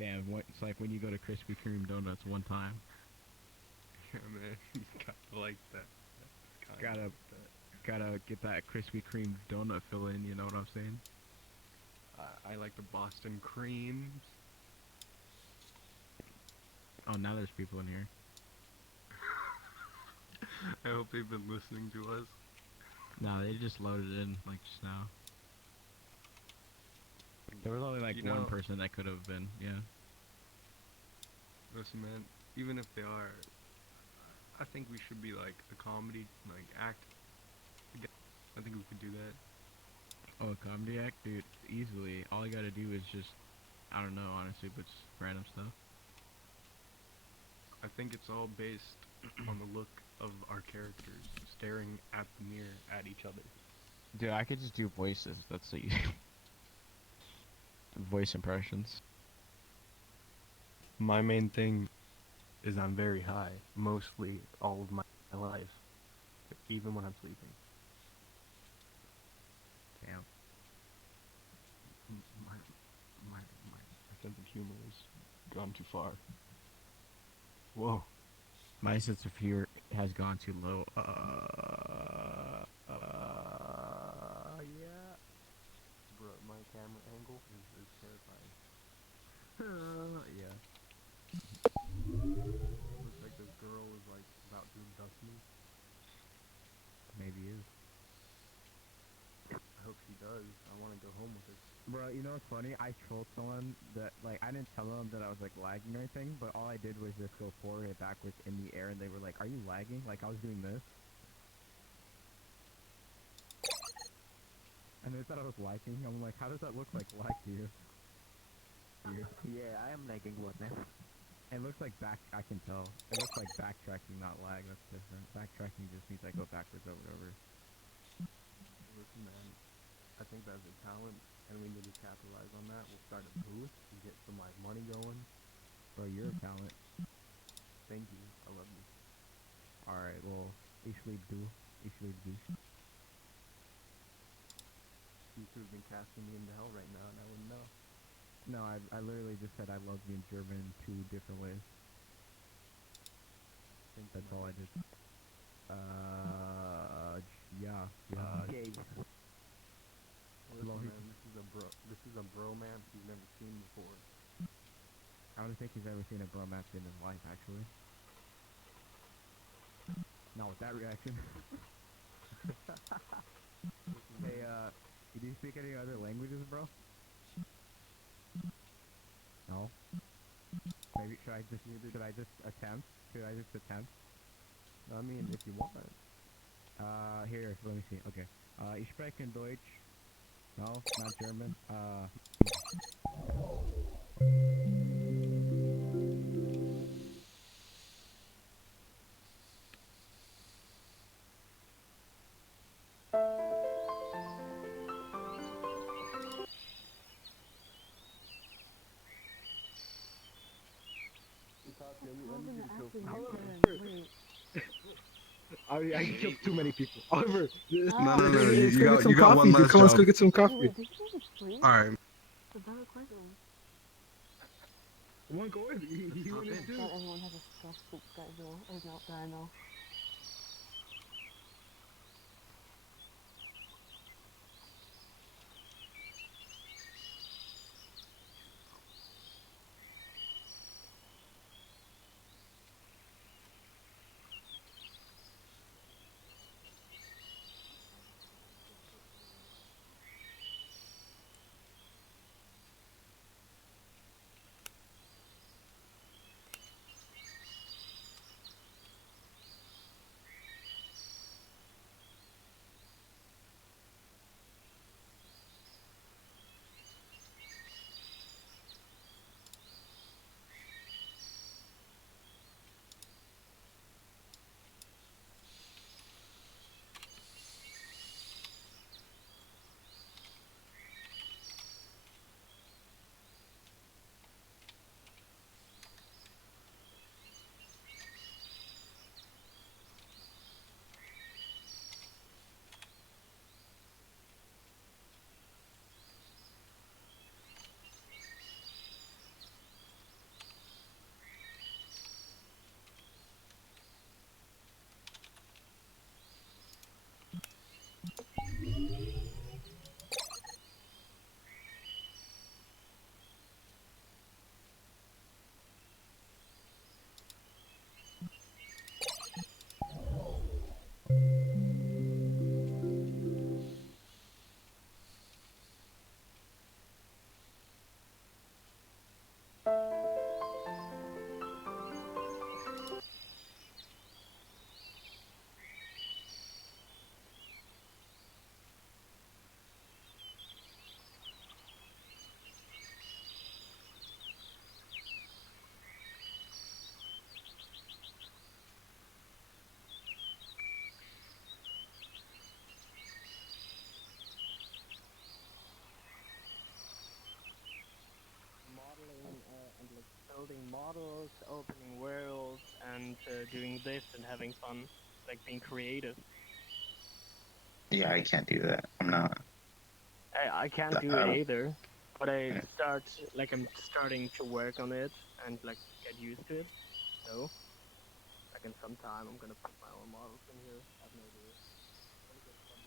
Damn, what, it's like when you go to Krispy Kreme donuts one time. Yeah, man, you gotta like that. Kind of Gotta like that. gotta get that Krispy Kreme donut filling. You know what I'm saying? I like the Boston creams. Oh, now there's people in here. I hope they've been listening to us. No, they just loaded in like just now. There was only like You one know, person that could have been. Yeah. listen, man. Even if they are, I think we should be like a comedy like act together. I think we could do that. Oh, a comedy act, dude. Easily. All I gotta do is just, I don't know, honestly, but just random stuff. I think it's all based on the look of our characters staring at the mirror at each other. Dude, I could just do voices. That's the voice impressions. My main thing is I'm very high mostly all of my life, even when I'm sleeping. Damn. My my sense of humor has gone too far. Whoa. My sense of humor has gone too low. Yeah. Bro, my camera angle is terrifying. Yeah. Looks like this girl is like about to abduct me. Maybe is. I hope she does. I want to go home with her. Bro, you know what's funny? I trolled someone that, like, I didn't tell them that I was, like, lagging or anything, but all I did was just go forward and backwards in the air, and they were like, are you lagging? Like, I was doing this. And they thought I was lagging. I'm like, how does that look like lag to you? Yeah, I am lagging one now. It looks like I can tell. It looks like backtracking, not lag. That's different. Backtracking just means I go backwards over and over. Listen, man, I think that's a talent, and we need to capitalize on that. We'll start a booth, get some like money going. Bro, you're a talent. Thank you. I love you. Alright, well, ich liebe du. Ich liebe dich. You could have been casting me into hell right now, and I wouldn't know. No, I literally just said I love you in German in 2 different ways. Thank you, That's man. all I did. Yeah. Gay. Listen, man, This is a bromance you've never seen before. I don't think he's ever seen a bromance in his life, actually. Not with that reaction. Listen, Hey, man, do you speak any other languages, bro? No. Maybe should I just attempt? Should I just attempt? I mean, if you want. Here, let me see. Okay. Ich spreche in Deutsch. No, not German. I killed too many people. Oliver, No, no, no. Let's go get some coffee. one last Come on, let's job. go get some coffee. Did you just sleep? All right. It's a valid question. one go in. He went in Not too. everyone has a stressful schedule. Is not fair enough. having fun, like being creative. Yeah, I can't do that. I'm not. I can't do it either, but I'm starting to work on it and like get used to it. So, like in some time, I'm gonna put my own models in here. I have no idea. Gonna get some.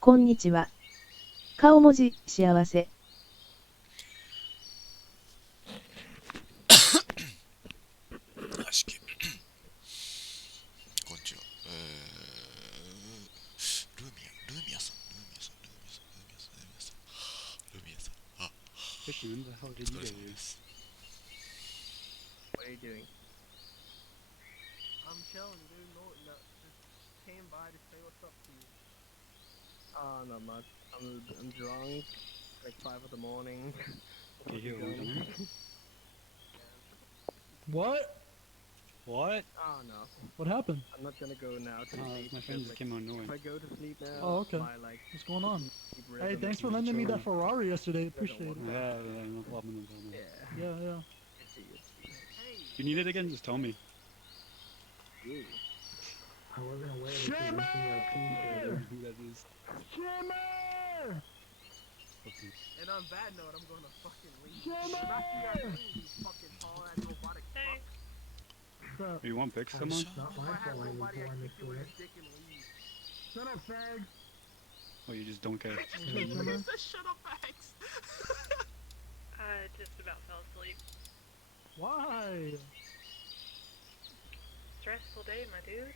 こんにちは。顔文字、幸せ。よしきこんにちは。ルーミアさん。あ、Chicken, the hell お did 疲 you れ do? 様です。What are you doing? I'm chilling, dude. No, just came by to say what's up to you. Not much. I'm drunk. Like 5 in the morning. Okay, here, one time. What? What? Oh no. What happened? I'm not gonna go now to sleep. My friend just came on If annoying. I go to sleep now, Oh, okay. my like What's going on? sleep Hey, rhythm thanks is for lending me that chilling. Ferrari yesterday. Appreciate it. Yeah, no problem, no problem. Yeah. Yeah. Good to you. Hey. If you need it again, just tell me. Ooh. I wasn't aware that you Shimmer! were I don't know who that is. Shimmer! Okay. And on that note, I'm gonna fucking leave. Shimmer! I'm actually not leaving, you fucking tall ass robotic fuck. What's up? You want pick someone? Not my If I had fault I was nobody, I'd born kick this you in way. the dick and leave. Shut up, fag. Oh, you just don't care. What's up, Shimmer? Shut up, Max. I just about fell asleep. Why? Stressful day, my dude.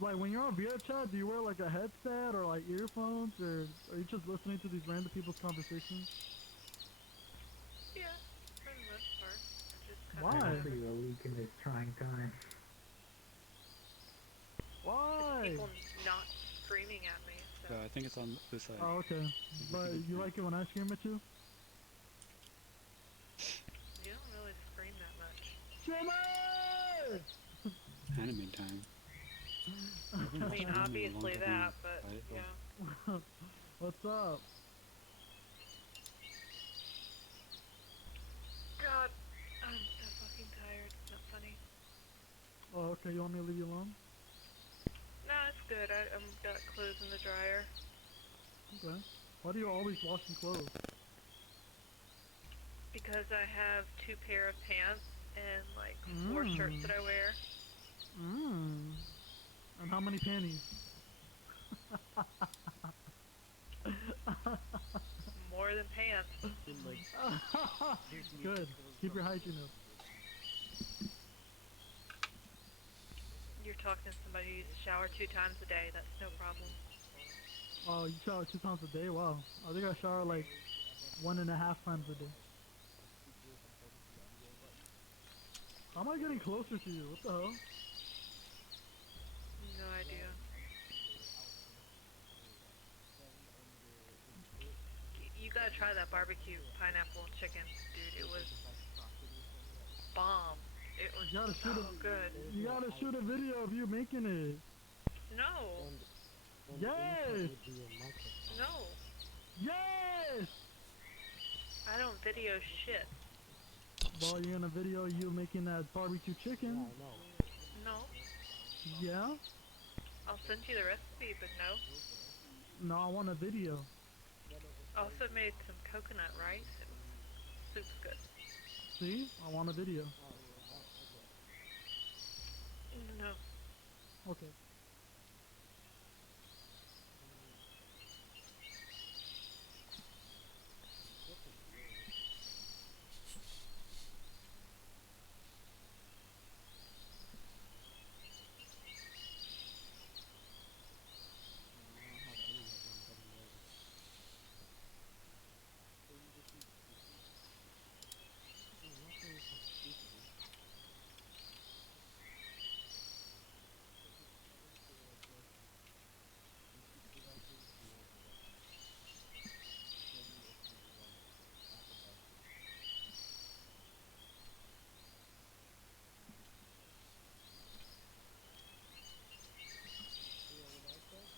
Like, when you're on VR chat, do you wear, like, a headset or, like, earphones? Or are you just listening to these random people's conversations? Yeah, for the most part. I just kind Why? of Hopefully you're weak in this trying time. Why? people not screaming at me, so. I think it's on this side. Oh, okay. But you like it when I scream at you? You don't really scream that much. Shimmer! Anime time. I mean, obviously that, but, Right? yeah. What's up? God, I'm so fucking tired. It's not funny. Oh, okay. You want me to leave you alone? No, it's good. I'm got clothes in the dryer. Okay. Why do you always washing clothes? Because I have 2 pair of pants and, like, 4 shirts that I wear. And how many panties? More than pants. Good. Keep your hygiene up. You're talking to somebody who uses shower 2 times a day. That's no problem. Oh, you shower 2 times a day? Wow. I think I shower like 1.5 times a day. How am I getting closer to you? What the hell? No idea. You gotta try that barbecue pineapple chicken, dude. It was bomb. It was You gotta shoot so good. You gotta shoot a video of you making it. No. Yes! No. Yes! I don't video shit. 楽し Well, そうだ you're gonna video you making that barbecue chicken. No. Yeah? I'll send you the recipe, but no. No, I want a video. Also made some coconut rice. It was super good. See? I want a video. No. Okay.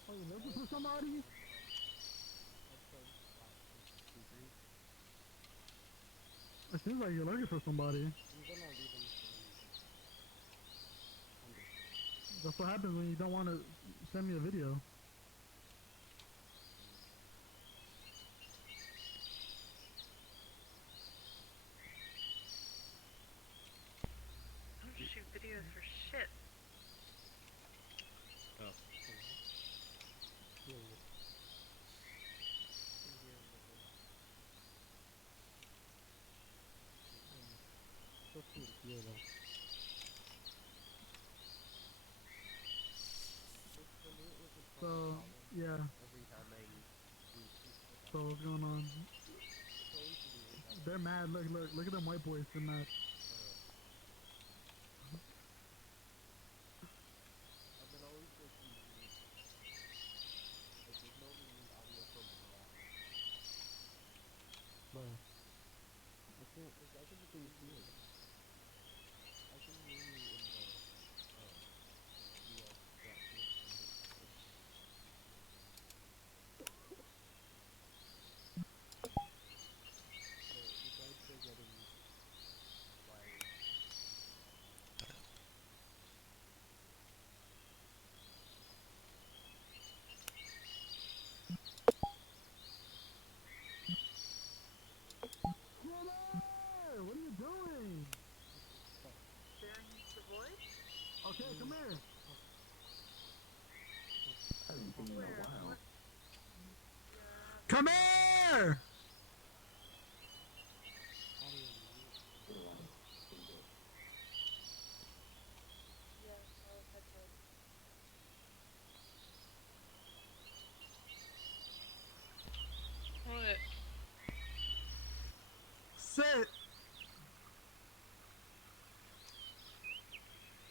Oh, you looking for somebody? It seems like you're looking for somebody. That's what happens when you don't want to send me a video. I don't shoot videos for shit. So, yeah. So, what's going on? They're mad. Look at them white boys. They're mad. Brother! What are you doing? Sharing the voice? Okay, come here. Where? Come here! What? Sit!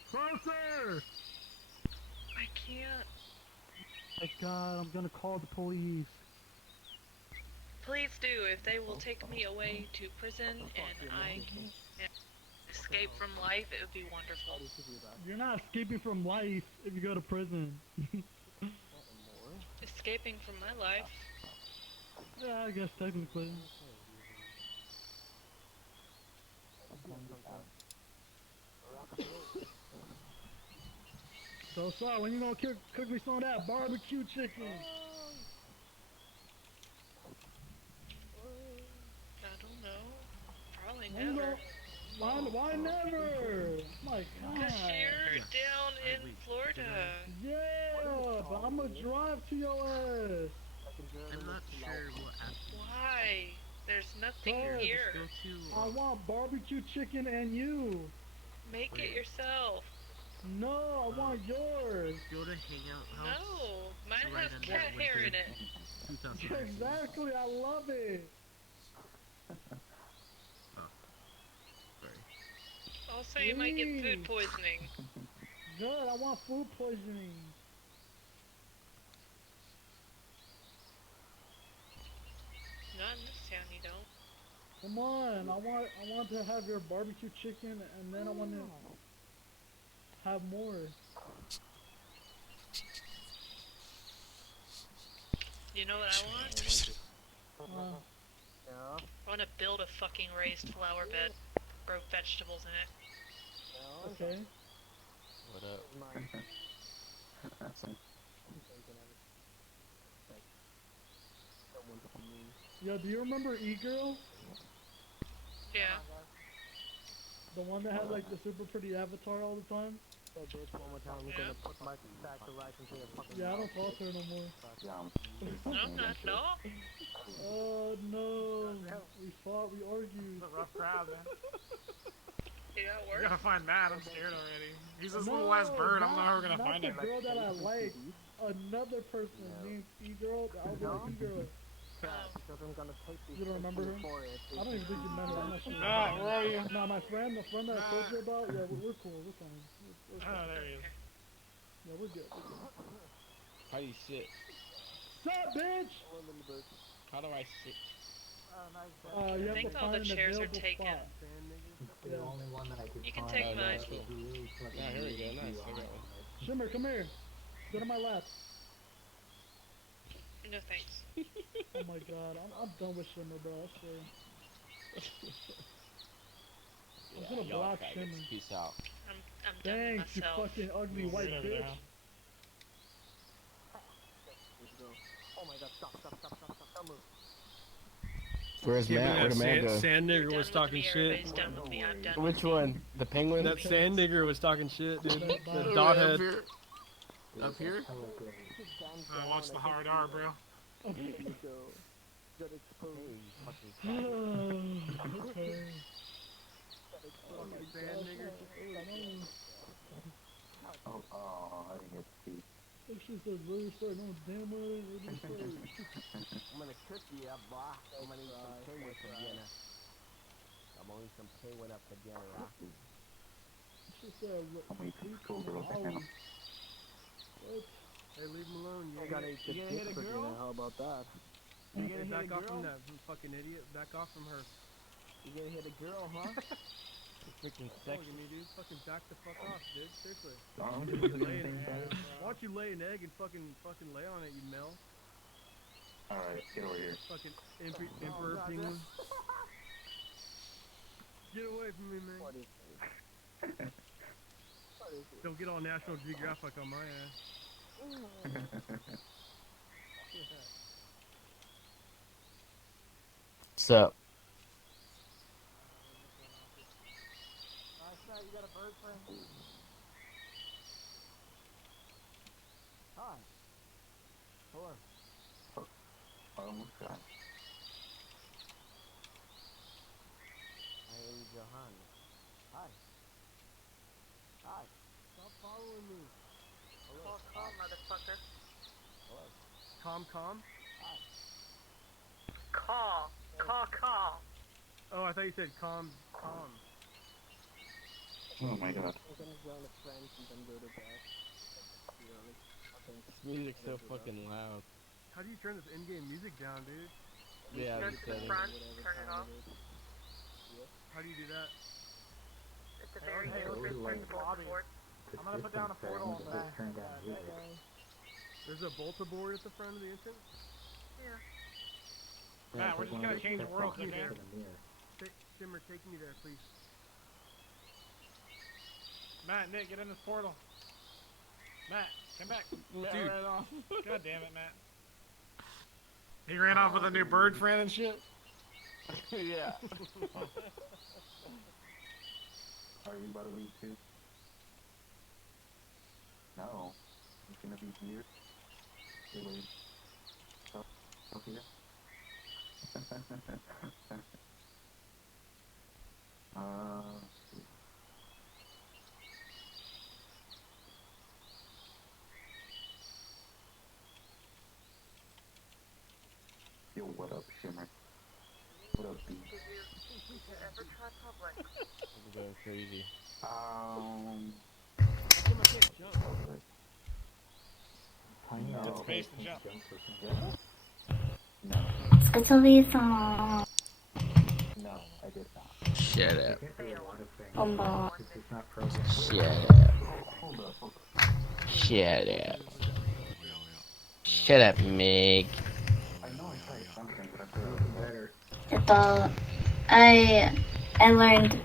Closer! I can't. My God, I'm gonna call the police. Please do. If they will take me away to prison and I can escape from life, it would be wonderful. You're not escaping from life if you go to prison. Escaping from my life? Yeah, I guess technically. So, when you gonna cook me some of that barbecue chicken? I don't know. Probably When you never. why never? My God. Because you're down in Florida. Yeah, but I'm gonna drive to your ass. I'm not sure what happened. Why? There's nothing Cause here. Go to. I want barbecue chicken and you. Make it yourself. No, I want yours. Go to Hangout House. No, mine right has under cat that hair in winter. it. 2019. Exactly, I love it. Sorry. Also, you might get food Please. poisoning. Good, I want food poisoning. Not in this town, you don't. Come on, I want to have your barbecue chicken and then I want to have more. You know what I want? Twisted. Yeah. I want to build a fucking raised flower bed. Grow vegetables in it. Yeah. Okay. What up? Mine. I'm thinking of it. Like, someone to me. Yeah, do you remember E-Girl? Yeah. The one that had like the super pretty avatar all the time? Hey bitch, one more time, I'm Yeah. gonna put my stack of rice into your fucking Yeah, I mouth. don't talk to her no more. No, not at all. Oh no. We fought, we argued. It's a rough crowd, man. It got We worse. gotta find Matt. I'm scared already. He's this No, little ass bird. I don't know how we're gonna not find the him. girl that I like. Another person named E-Girl. The album E-Girl. Because I'm gonna take these You don't remember her? I don't even think you met her. I'm not sure. Matt, where are you? Nah, the friend that I told you about. Yeah, we're cool. We're fine. We're Oh, fine. there he is. Yeah, we're good. How do you sit? Sup, bitch? How do I sit? You I have think to all find the an chairs are available taken. spot. The only one that I could You can find. take Oh, mine. that's cool. Yeah, here we go. Nice. I got one. Shimmer, come here. Sit on my lap. No thanks. Oh my god, I'm done with Shimmer, bro. I swear. I'm gonna block Shimmer. Peace out. I'm done with Thanks, you myself. fucking ugly white bitch. Oh my god, stop move. Where's Matt? Where'd Matt go? Sand You're nigger done was with talking me, shit. everybody's done with me, I'm done. Which one? The penguin? That sand nigger was talking shit, dude. The Bye. dot head. Up here? Watch the hard R, bro. Got exposed. Okay. Fucking sand nigger. I didn't get to see. That shit says really sorry. No damn well I ain't really sorry. I'm gonna cook you up, boy. I'm gonna eat some penguin for dinner. I'm gonna eat some penguin up for dinner, huh? That shit said I'm waiting for school girls right now. What? Hey, leave him alone. I gotta eat the dick for dinner. How about that? You gonna back off from that fucking idiot. Back off from her. You gonna hit a girl, huh? Freaking Look sexy. at me, dude. Fucking back the fuck off, dude. Seriously. I'm Fucking just lay doing an things egg. Why don't you lay an egg and fucking lay on it, you Mel? Alright, get over here. Fucking emperor penguin. Get away from me, man. What is this? Don't get all National Geographic on my ass. What's up? You got a bird friend? Hi. Hello. Almost got it. I am Johan. Hi. Hi. Stop following me. Hello. Call, motherfucker. Hello. Calm? Hi. Call. Oh, I thought you said calm. Oh my god. I'm gonna join a friend and then go to bed. Really? Okay. This music's so fucking loud. How do you turn this in-game music down, dude? Yeah, Go you to said the it. front, turn it off. How do you do that? It's a very Hey, good where's principle Bobby? sport. I'm gonna put down a portal on that. There's a Volta board at the front of the entrance? Yeah. Matt, we're just gonna change worlds, okay? Shimmer, take me there, please. Matt, Nick, get in this portal. Matt, come back. Dude. Right off. God damn it, Matt. He ran off with a new bird friend and shit? Yeah. Are you about to leave too? No. It's gonna be here. Wait. Up here. Yo, what up, Shimmer? What up, B? Did you ever try public? I'm going crazy. No. Space to jump. No. No, I did not. Shut up. Hold up. Shut up. Shut up, Meg. I know I tried something, but I feel like better. I learned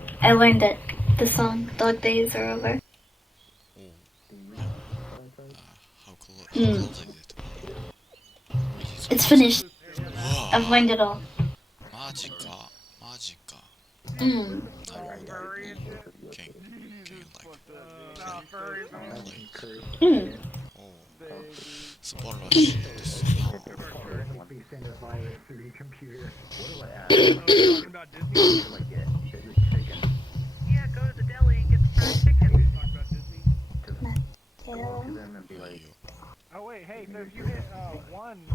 it. The song "Dog Days Are Over." How close Mm. is it? It's finished. Wow. I've learned it all. マジか。マジか。 Mm. なるほど。Can you like Mm. 素晴らしいですな。Yeah, go to the deli and get the fried chicken. Oh wait, hey, so if you hit 1 on your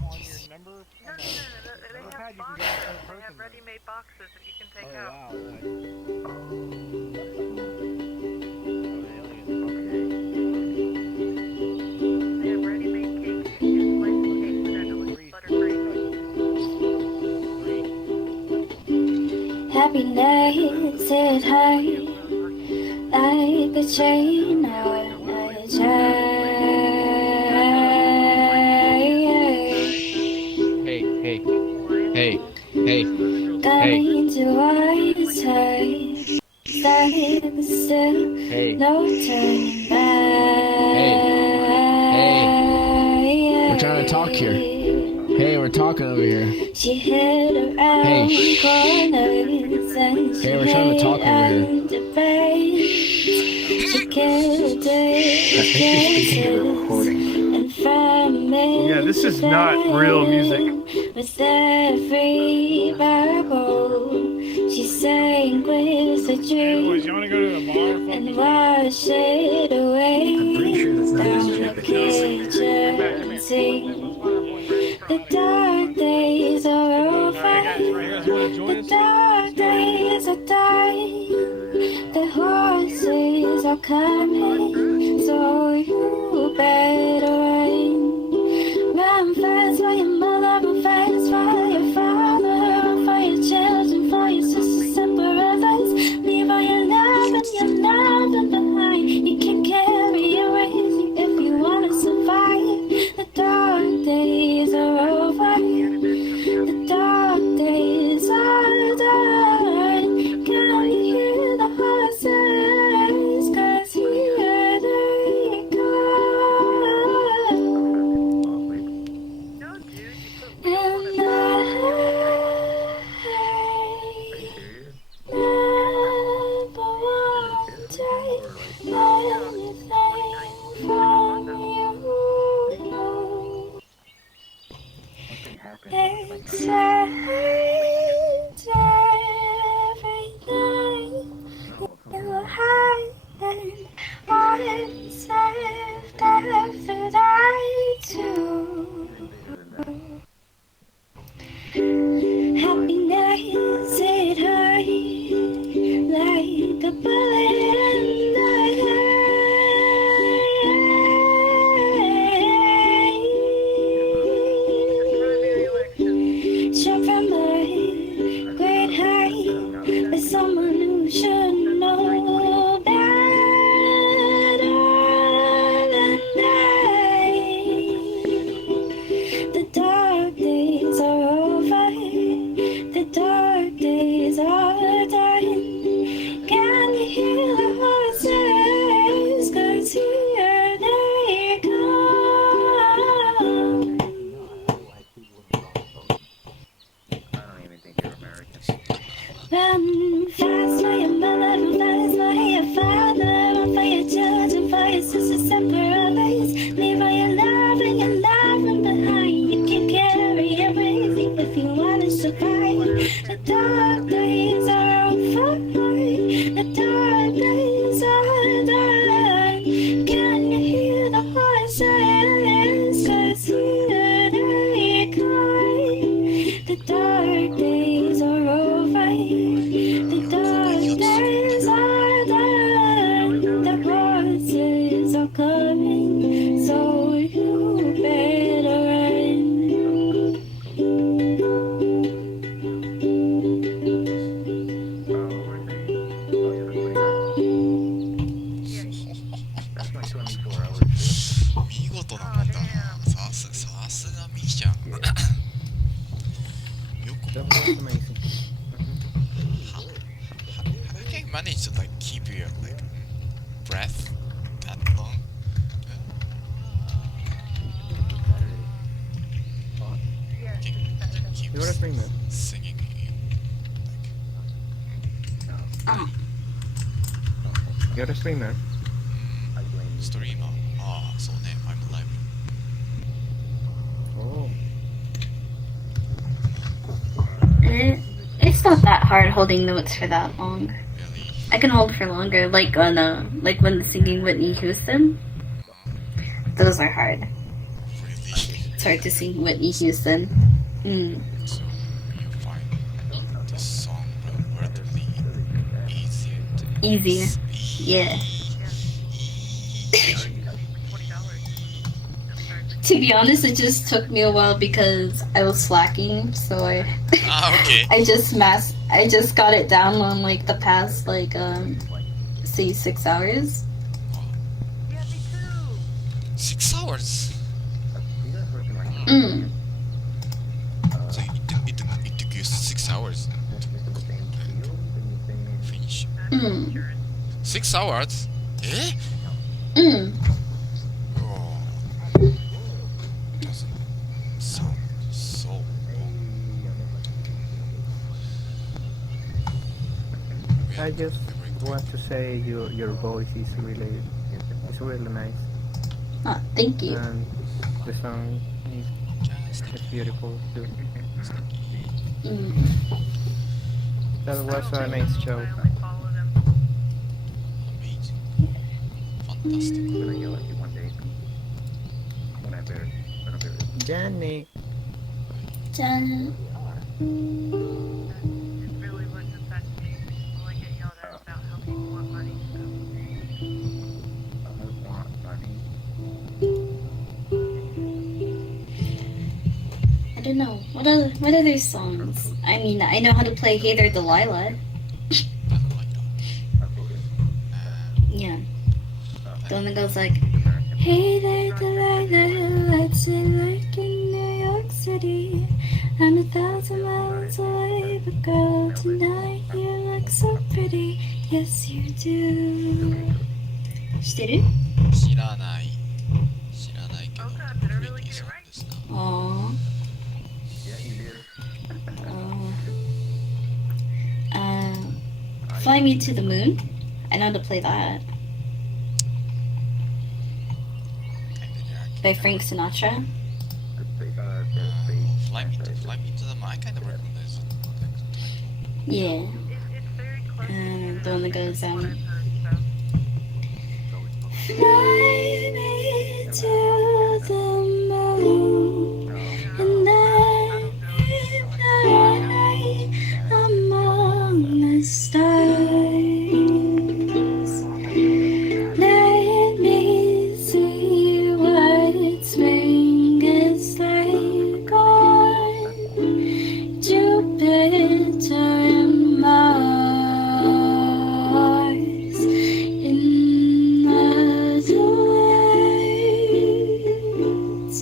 number, No, they have boxes. They have ready-made boxes that you can take out. They have ready-made cakes. You can slice the cake with that delicious buttercream. Happy nights at high, like a chain on a Hey. Going to eyes high, standing still, no turning back. We're trying to talk here. Hey, we're talking over here. She hid around corners and she we're trying to talk over here. She killed Yeah, this is not real music. With every verbal, she sang with a dream You wanna go to the bar? and wash it away down the kitchen sink. The dark days are over. The dark days are dying. The horses are coming, so you better run. Run fast for your mother, run fast for your father, run for your children, for your sisters and brothers. Leave all your love and your love behind. You can carry your weight if you wanna survive. The dark days are over. The dark days are done. Can you hear the horses? 'Cause here they come. No, dude, you put And wheels on it. never wanted anything from you. Except everything you hide and wanted saved after that too. Happiness it hurt like a bullet in the head. Shot from a great height by someone who should know better than I. The dark days are over. The dark days are done. Can you hear manage to like keep your like breath that long? Can keep You're a streamer. singing. You're a streamer. Streamer. Ah, so name. I'm live. Oh. It's not that hard holding notes for that long. I can hold for longer, like on like when singing Whitney Houston. Those are hard. It's hard to sing Whitney Houston. Mm. So you find this song relatively Easy. Yeah. To be honest, it just took me a while because I was slacking, so okay. I just got it down on like the past like say 6 hours. 6 hours. Mm. So it took you 6 hours to finish. 6 hours? Eh? Mm. Oh. Doesn't sound so long. I just want to say your voice is really nice. Oh, thank you. And the song is beautiful too. Mm. That was a nice show. Fantastic. I'm gonna yell at you one day. Jenny. Jenny. I don't know. What other songs? I mean, I know how to play Hey There Delilah. Yeah. The one that goes like, Hey there Delilah, what's it like in New York City? I'm 1,000 miles away, but girl, tonight you look so pretty. Yes, you do. 知ってる？知らないけど、pretty song ですな。Aww. Fly Me to the Moon. I know how to play that. By Frank Sinatra. Fly me to the moon. I kind of recognize it. Yeah. The one that goes, Fly me to the moon, and then fly among the stars. Let me see what spring is like on Jupiter and Mars. In other words,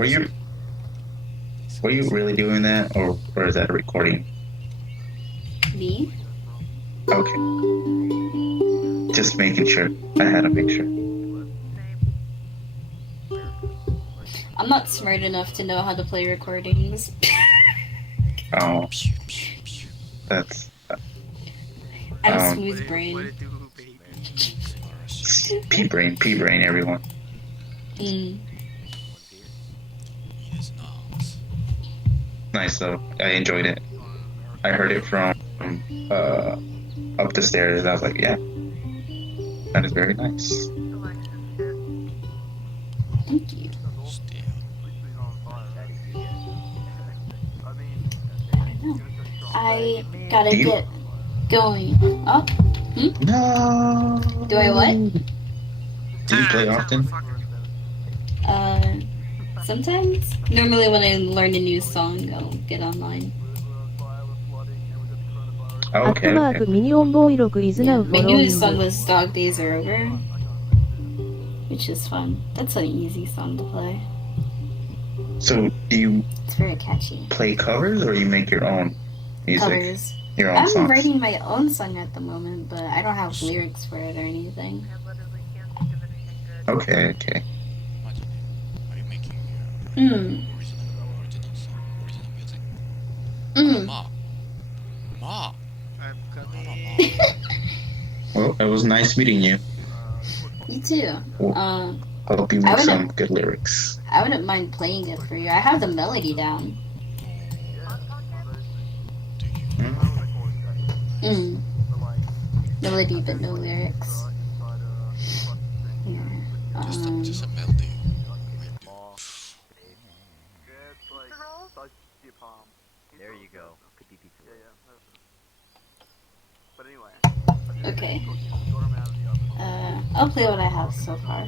Were you really doing that, or is that a recording? Me? Okay. Just making sure. I had to make sure. I'm not smart enough to know how to play recordings. Oh. That's. I'm smooth brain. Pea brain, everyone. Nice though. I enjoyed it. I heard it from up the stairs. I was like, yeah, that is very nice. Thank you. I gotta get going. Oh? No. Do I what? Do you play often? Sometimes. Normally when I learn a new song, I'll get online. Oh, okay. @ミニオンボーイ6 is now My newest song following. was Dog Days Are Over, which is fun. That's an easy song to play. So do you It's very catchy. play covers or you make your own music? Covers. Your own I'm songs? writing my own song at the moment, but I don't have lyrics for it or anything. Okay. Well, it was nice meeting you. You too. I hope you make some good lyrics. I wouldn't mind playing it for you. I have the melody down. Melody, but no lyrics. Just a melody. There you go. Okay. I'll play what I have so far.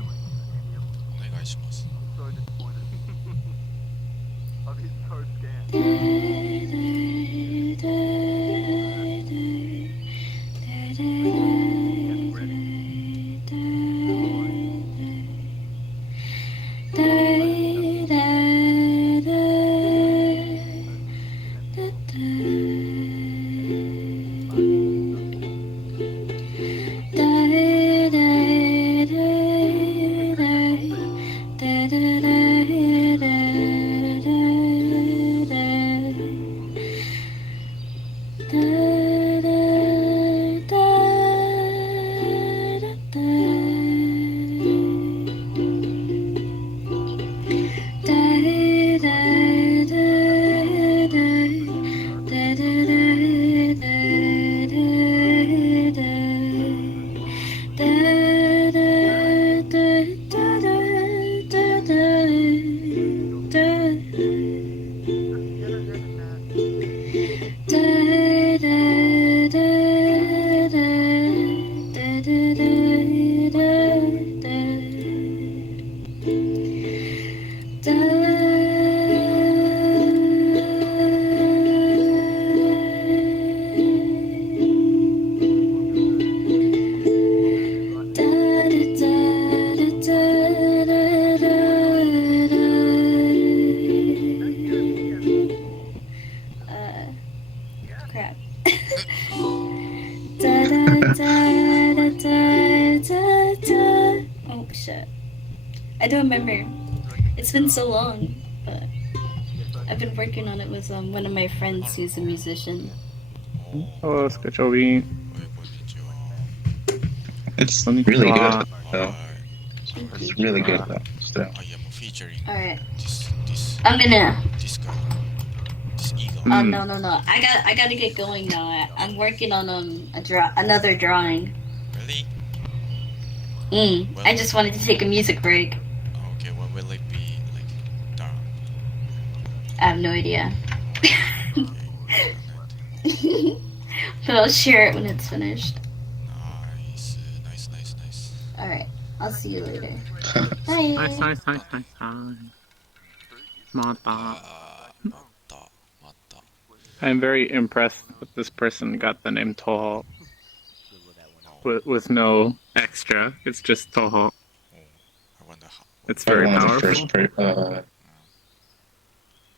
Crap. Oh shit. I don't remember. It's been so long, but I've been working on it with one of my friends who's a musician. Hello, Skachobi. It's really good though. It's really good though. So. Alright. I'm gonna. Oh no! I gotta get going now. I'm working on another drawing. Really? I just wanted to take a music break. Okay, when will it be done? I have no idea. But I'll share it when it's finished. Nice. Alright, I'll see you later. Bye. Nice. Mata. I'm very impressed that this person got the name Toho with no extra. It's just Toho. It's very powerful.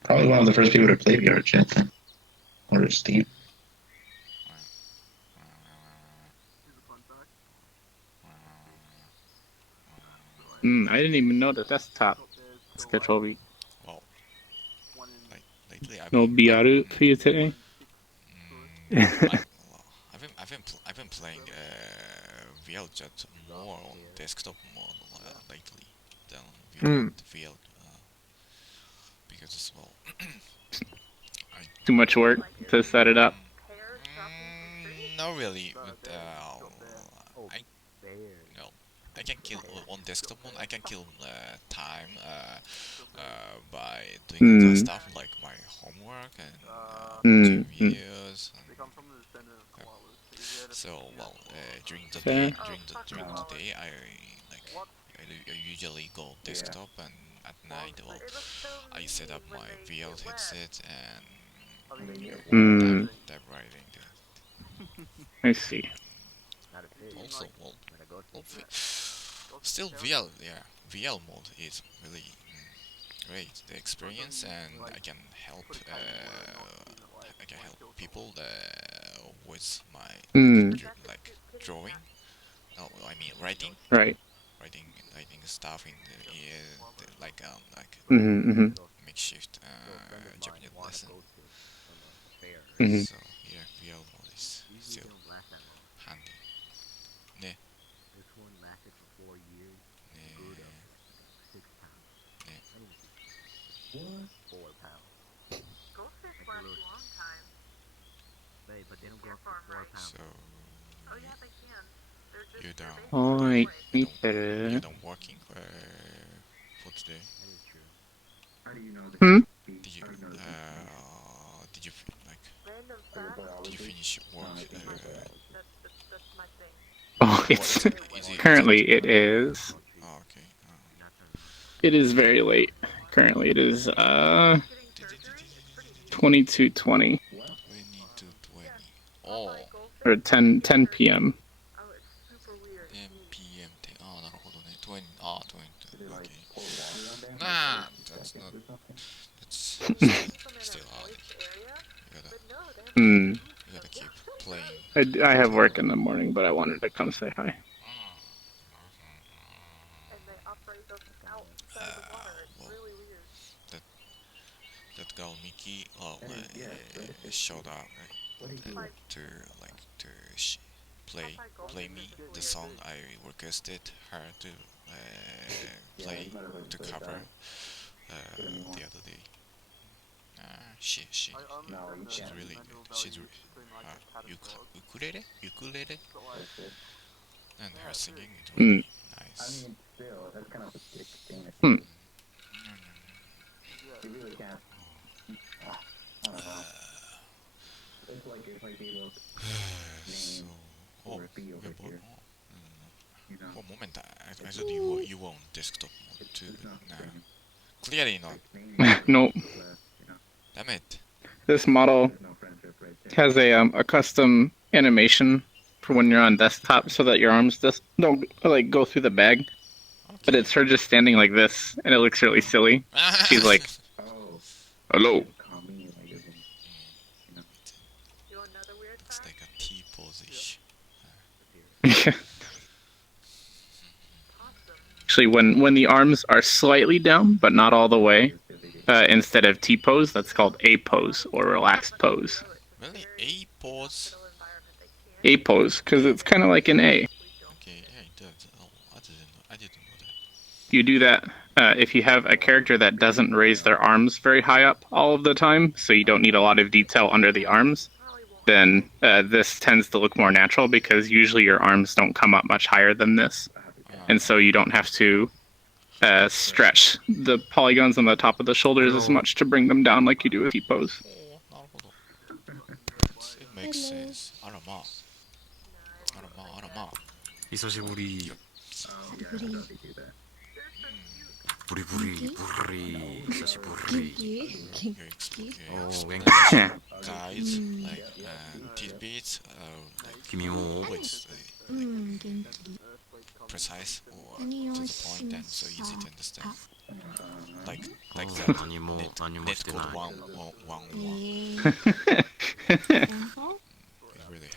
Probably one of the first people to play VR chat. Or Steve. I didn't even know the desktop schedule week. Well, lately No BR for you today. I've been playing VL Jet more on desktop mode lately than VL because well Too much work to set it up. not really. But, I can kill on desktop mode. I can kill time by doing other stuff like my homework and watching videos. So well, during the day, I usually go desktop, and at night, well, I set up my VR headset and type writing. I see. Also, well, still VL, VL mode is really great. The experience, and I can help people with my like drawing. No, I mean writing. Right. Writing stuff in like makeshift Japanese lesson. So yeah, VL mode is still handy. Ne. This one lasted for 4 years. Ne. Grew to 6 pounds. Ne. What? 4 pounds. Goldfish last a long time. Babe, but they don't grow up to 4 pounds. So oh yeah, they can. They're just you don't working for today. That is true. How do you know that? Did you did you finish work? That's my thing. Oh, it's currently it is. Oh, okay. It is very late. Currently, it is 22:20. 22:20. Oh. Or 10 p.m. 10 p.m. なるほどね。20. Okay. Nah, that's not. That's still early. You gotta keep playing. I have work in the morning, but I wanted to come say hi. That girl Mickey showed up to play me the song I requested her to play to cover the other day. She's really ukulele, and her singing is really nice. Still, that's kind of a sick thing. You really can't. I don't know. It's like if I gave up name or a B over here. You know? One moment, I thought you were on desktop mode too, but nah. Clearly not. Nope. Damn it. This model has a custom animation for when you're on desktop, so that your arms just don't like go through the bag. Okay. But it's her just standing like this, and it looks really silly. She's like, "Hello." It's like a T pose-ish. Actually, when the arms are slightly down, but not all the way, instead of T pose, that's called A pose or relaxed pose. Really? A pose? A pose, because it's kind of like an A. Okay, yeah, it does. Oh, I didn't know that. You do that if you have a character that doesn't raise their arms very high up all of the time, so you don't need a lot of detail under the arms, then this tends to look more natural, because usually your arms don't come up much higher than this. And so you don't have to stretch the polygons on the top of the shoulders as much to bring them down like you do with T-pose. It makes sense. Arama. 久しぶり。ブリブリブリ久しぶり。お元気。 Guys, like tidbits, 君も always precise or to the point and so easy to understand. Like あ that 何も何もしてない netcode 111.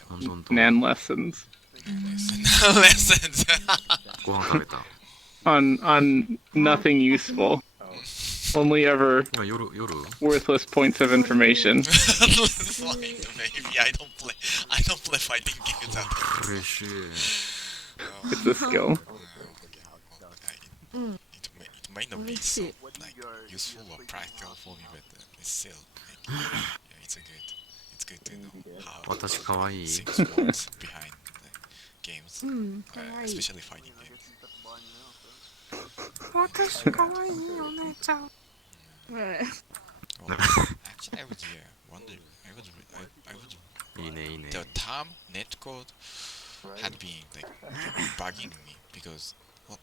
本当本当 Nan lessons. Lessons. ご飯食べた On nothing useful. Only ever あ夜 worthless points of information. Maybe I don't play fighting games at all. 嬉しい It's a skill. It may not be so like useful or practical for me, but it's still like, yeah, it's good to know how 私かわいい things works behind the games, especially fighting games. 私かわいいお姉ちゃん。 Well, actually, I was wondering. I was いいねいいね the term netcode had been like bugging me because well,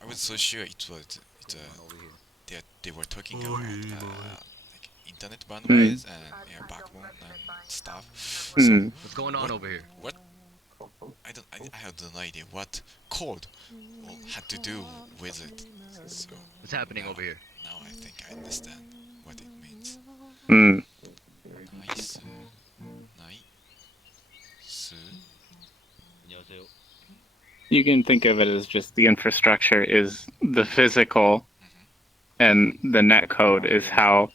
I was so sure they were talking about like internet bandwidth and backbone and stuff. So What's going on over here? What? I have no idea what code had to do with it. So What's happening over here? now I think I understand what it means. Nice. Nice. You can think of it as just the infrastructure is the physical, and the net code is how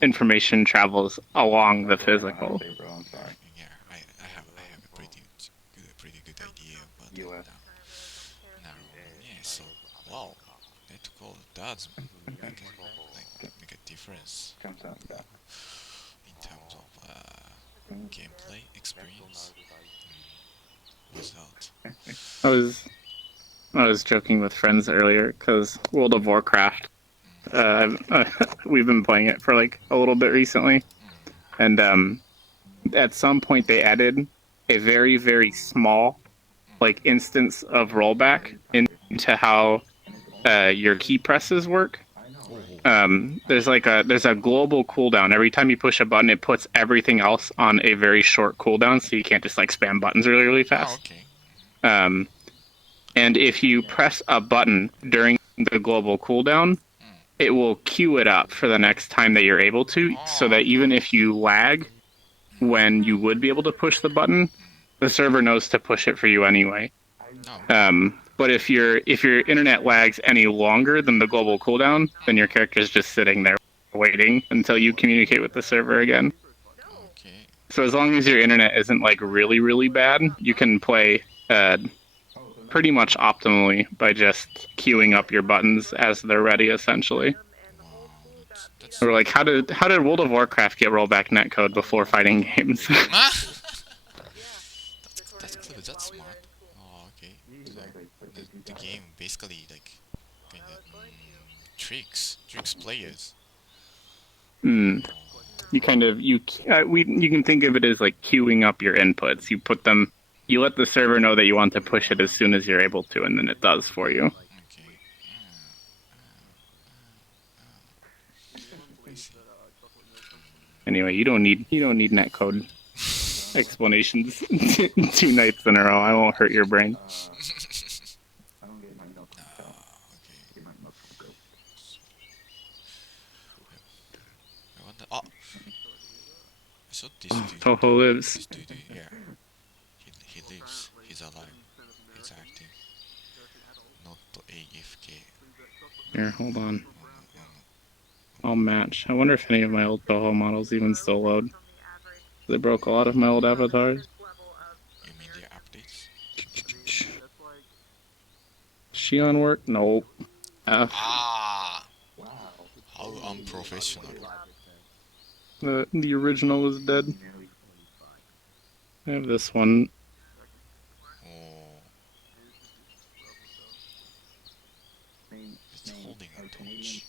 information travels along the physical. Yeah, I have a pretty good idea about it now. Yeah, so wow, netcode does make a difference in terms of gameplay experience. Without. I was joking with friends earlier because World of Warcraft. We've been playing it for like a little bit recently, and at some point they added a very very small like instance of rollback into how your key presses work. There's a global cooldown. Every time you push a button, it puts everything else on a very short cooldown, so you can't just like spam buttons really fast. Oh, okay. And if you press a button during the global cooldown, it will queue it up for the next time that you're able to, so that even if you lag when you would be able to push the button, the server knows to push it for you anyway. But if your internet lags any longer than the global cooldown, then your character's just sitting there waiting until you communicate with the server again. Okay. So as long as your internet isn't like really really bad, you can play pretty much optimally by just queuing up your buttons as they're ready, essentially. Or like, how did World of Warcraft get rollback netcode before fighting games? That's clever. That's smart. Oh, okay. So the game basically like kind of tricks players. You can think of it as like queuing up your inputs. You let the server know that you want to push it as soon as you're able to, and then it does for you. Anyway, you don't need netcode explanations 2 nights in a row. I won't hurt your brain. I wonder. Oh, I saw this dude. Toho lives. This dude, yeah. He lives. He's alive. He's active. Not AFK. Here, hold on. I'll match. I wonder if any of my old Toho models even still load. They broke a lot of my old avatars. You mean the updates? Shion work? Nope. F. Ah! How unprofessional. The original was dead. I have this one. It's holding a torch.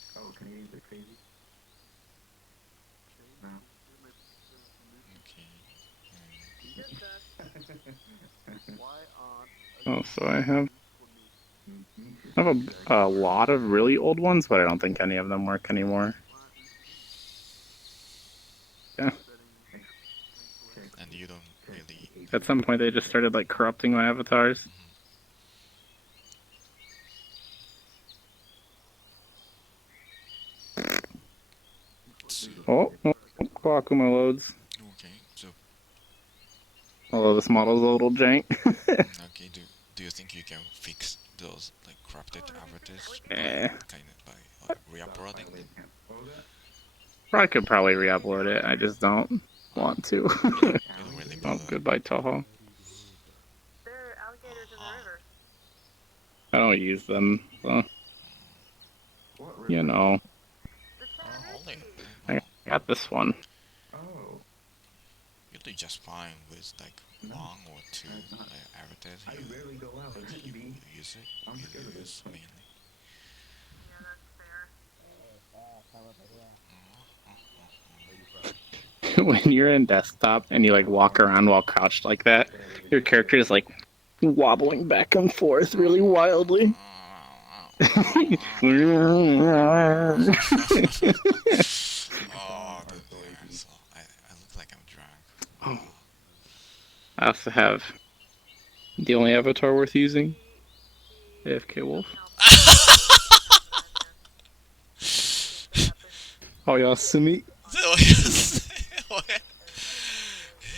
Oh, so I have a lot of really old ones, but I don't think any of them work anymore. Yeah. And you don't really... At some point they just started like corrupting my avatars. Oh, Akuma loads. Okay, so Although this model's a little jank. okay, do you think you can fix those like corrupted avatars Eh. kind of by like re-uploading them? I could probably re-upload it. I just don't want to. Oh, goodbye, Toho. There are alligators in the river. I don't use them, so you know. I got this one. You'll do just fine with like 1 or 2 avatars. You use it. You use mainly. When you're in desktop and you like walk around while crouched like that, your character is like wobbling back and forth really wildly. Oh, so I look like I'm drunk. I also have the only avatar worth using, AFK Wolf. Oh, y'all see me?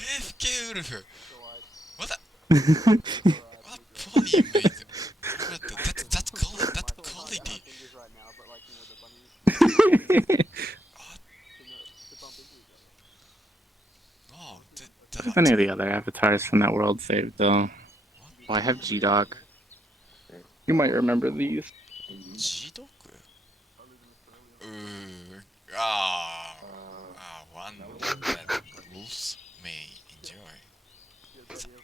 AFK Wolf. What the? What poorly you made it. That's quality. Oh, If any of the other avatars from that world saved though. Oh, I have G-Dog. You might remember these. G-Dog? One that wolves may enjoy.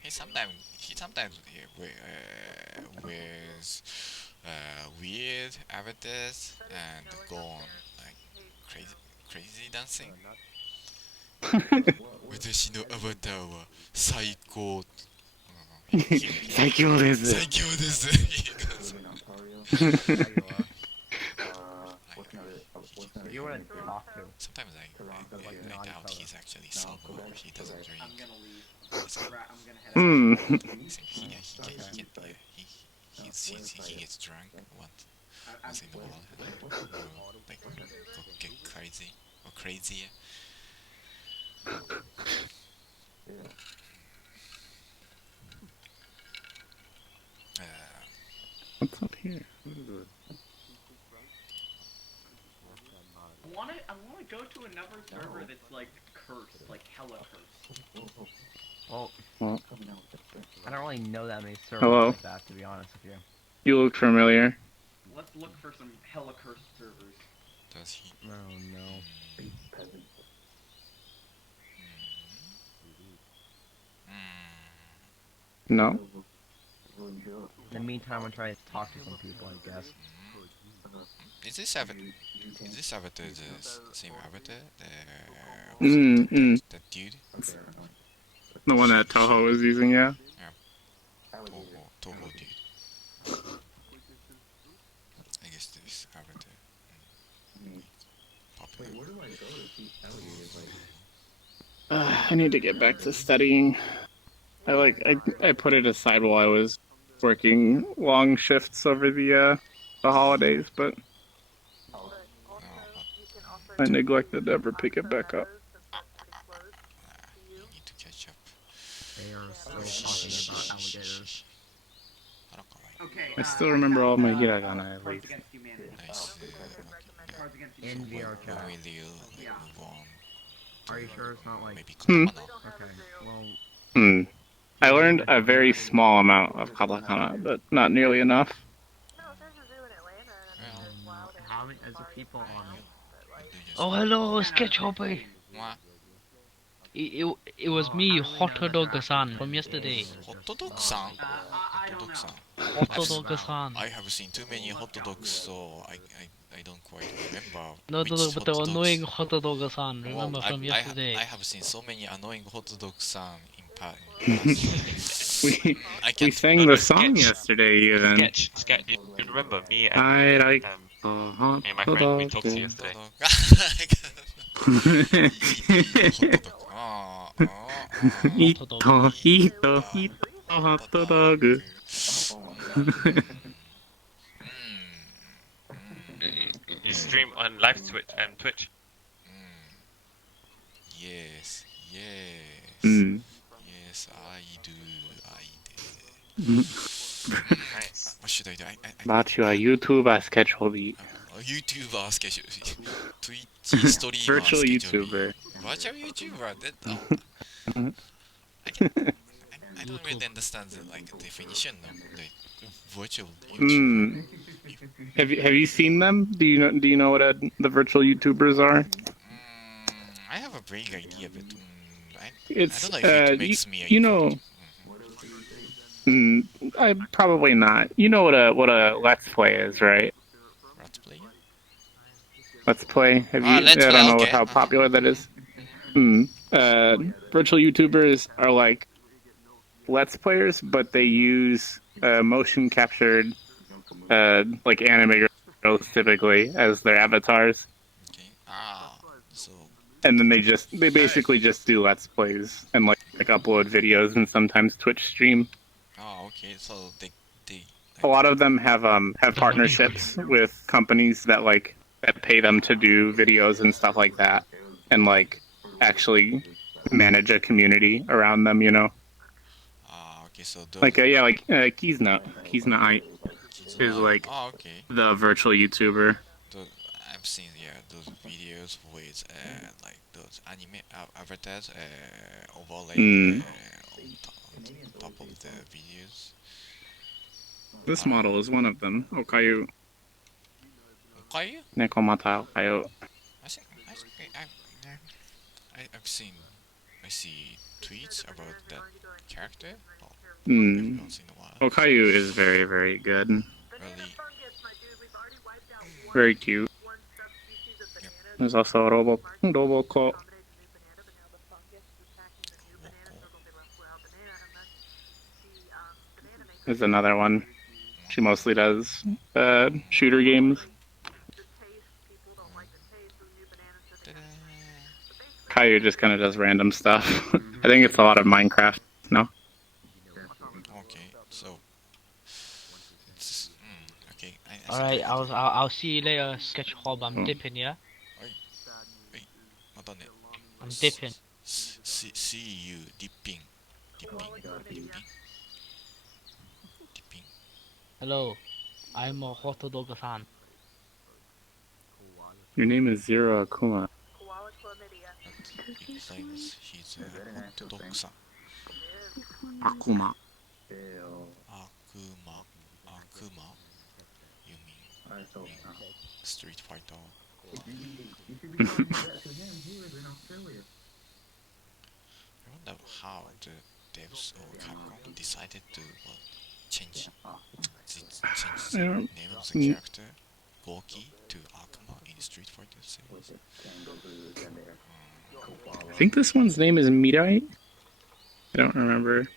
He sometimes wears weird avatars and go on like crazy dancing. 私のアバターは最高。最強です。最強です。You want to talk to? Sometimes I doubt he's actually sober. He doesn't drink. He gets drunk once in a while. Like go get crazy or crazier. What's up here? I wanna go to another server that's like cursed, like hella cursed. Well, Well, I don't really know that many servers hello. like that, to be honest with you. You look familiar. Let's look for some hella cursed servers. Does he? Oh no. No. In the meantime, I'm gonna try to talk to some people, I guess. Is this avatar the same avatar? That dude? The one that Toho was using, yeah. Yeah. Toho dude. I guess this avatar. Popular. Where do I go to see alligators? I need to get back to studying. I put it aside while I was working long shifts over the holidays, but I neglected to ever pick it back up. You need to catch up. They are still talking about alligators. I still remember all my hiragana at least. Nice. In VR chat. When will you move on? Are you sure it's not like... Maybe Hmm. Okay, well... I learned a very small amount of katakana, but not nearly enough. How many is there people on... Oh, hello, Sketch Hobby. What? It was me, Hot Dog-san, from yesterday. Hot dog-san? Hot Dog-san. I have seen too many hot dogs, so I don't quite remember. No, but the annoying Hot Dog-san, remember Well, from yesterday. I have seen so many annoying hot dogs-san in past. We sang the song yesterday, even. Sketch, you remember me I and, like me and my friend, we talked to you yesterday. Hito, hot dog. You stream on live Twitch and Twitch. Yes, yes, Mm. yes, I do, I Nice. What should I do? 마치와 유튜버 스케줄이. YouTuber schedule. Twitch streamer Virtual schedule. YouTuber. Virtual YouTuber. That I don't really understand the definition of the virtual YouTuber. Mm. Have you seen them? Do you know what the virtual YouTubers are? I have a vague idea, but I It's don't know if it makes me. you know. I probably not. You know what a let's play is, right? Let's play. Let's play. Have you? Let's I play, don't know okay. how popular that is. Virtual YouTubers are like let's players, but they use motion captured like anime girls typically as their avatars. Okay. So. And then they basically just do let's plays and like upload videos and sometimes Twitch stream. Oh, okay. So they a lot of them have partnerships with companies that pay them to do videos and stuff like that, and like actually manage a community around them. You know. Okay. So Kizna is like okay. the virtual YouTuber. I've seen those videos with like those anime avatars overlaid on top of the videos. This model is one of them. Okayu. Okayu? Nekomata Okayu. I see tweets about that character. Okayu is very, very good. Really? Very cute. Yep. There's also a Roboko. There's another one. She mostly does shooter games. Caillou just kind of does random stuff. I think it's a lot of Minecraft. No. Okay, so it's okay. Alright, I'll see you later, Sketch Hob. I'm dipping, yeah. I'm dipping. See you dipping. Hello, I'm a hot dog fan. Your name is Zero Akuma. He's a hot dog san. Akuma. Akuma. You mean Street Fighter? I wonder how the devs or Capcom decided to change the name of the character Gorky to Akuma in Street Fighter series. I think this one's name is Mirai. I don't remember.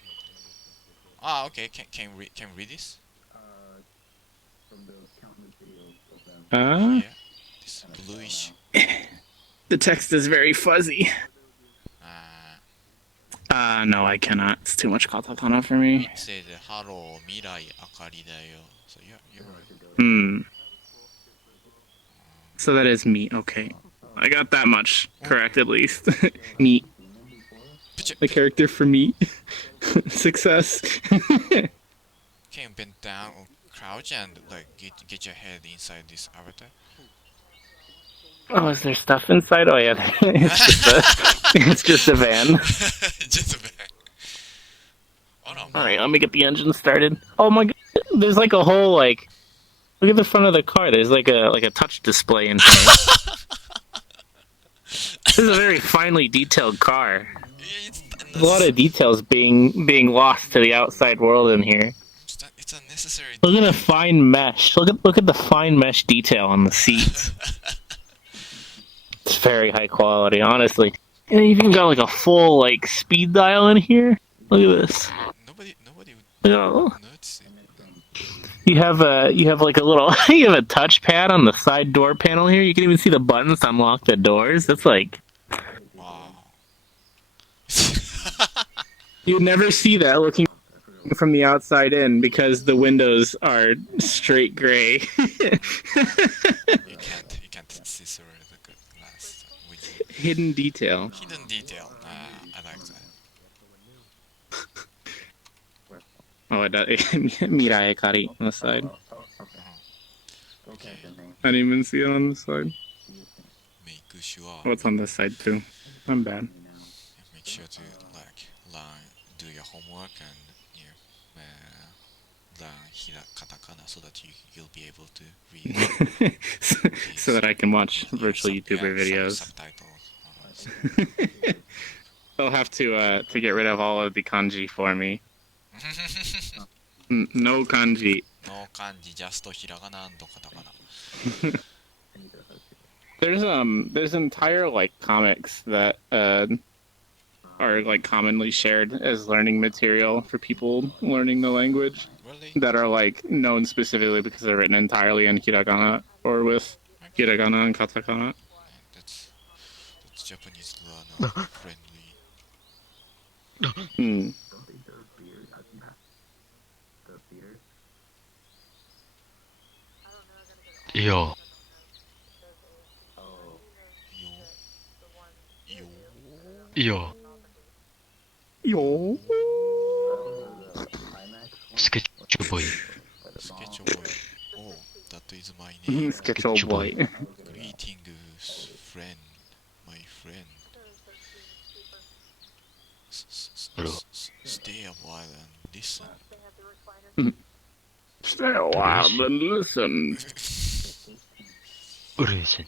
Okay. Can we read this? Yeah, this bluish. The text is very fuzzy. No, I cannot. It's too much katakana for me. It says "Hello, Mirai Akari da yo." So you're right. So that is me. Okay, I got that much correct at least. Meat. The character for meat. Success. Can you bend down or crouch and get your head inside this avatar? Oh, is there stuff inside? Oh yeah, it's just a van. Just a van. Oh no. Alright, let me get the engine started. Oh my god, there's like a whole look at the front of the car. There's like a touch display in here. This is a very finely detailed car. There's a lot of details being lost to the outside world in here. It's unnecessary. Look at the fine mesh. Look at the fine mesh detail on the seats. It's very high quality, honestly. And you even got a full speed dial in here. Look at this. Nobody would notice it. You have a little you have a touchpad on the side door panel here. You can even see the buttons to unlock the doors. That's wow. You would never see that looking from the outside in because the windows are straight gray. You can't see through the glass with hidden detail. Hidden detail. I like that. Oh, it does. Mirai Kari on the side. I didn't even see it on the side. Make sure. Oh, it's on this side too. I'm bad. Make sure to like learn, do your homework, and learn katakana so that you'll be able to read. so that I can watch virtual YouTuber videos. Subtitles. They'll have to get rid of all of the kanji for me. No kanji. No kanji, just hiragana and katakana. There's entire like comics that are like commonly shared as learning material for people learning the language. Really? That are like known specifically because they're written entirely in hiragana or with hiragana and katakana. That's Japanese learner friendly. Yo. Yo. Sketch boy. Sketch boy. Oh, that is my name. Sketch boy. Greetings, friend. My friend. Stay a while and listen. Stay a while and listen. Listen.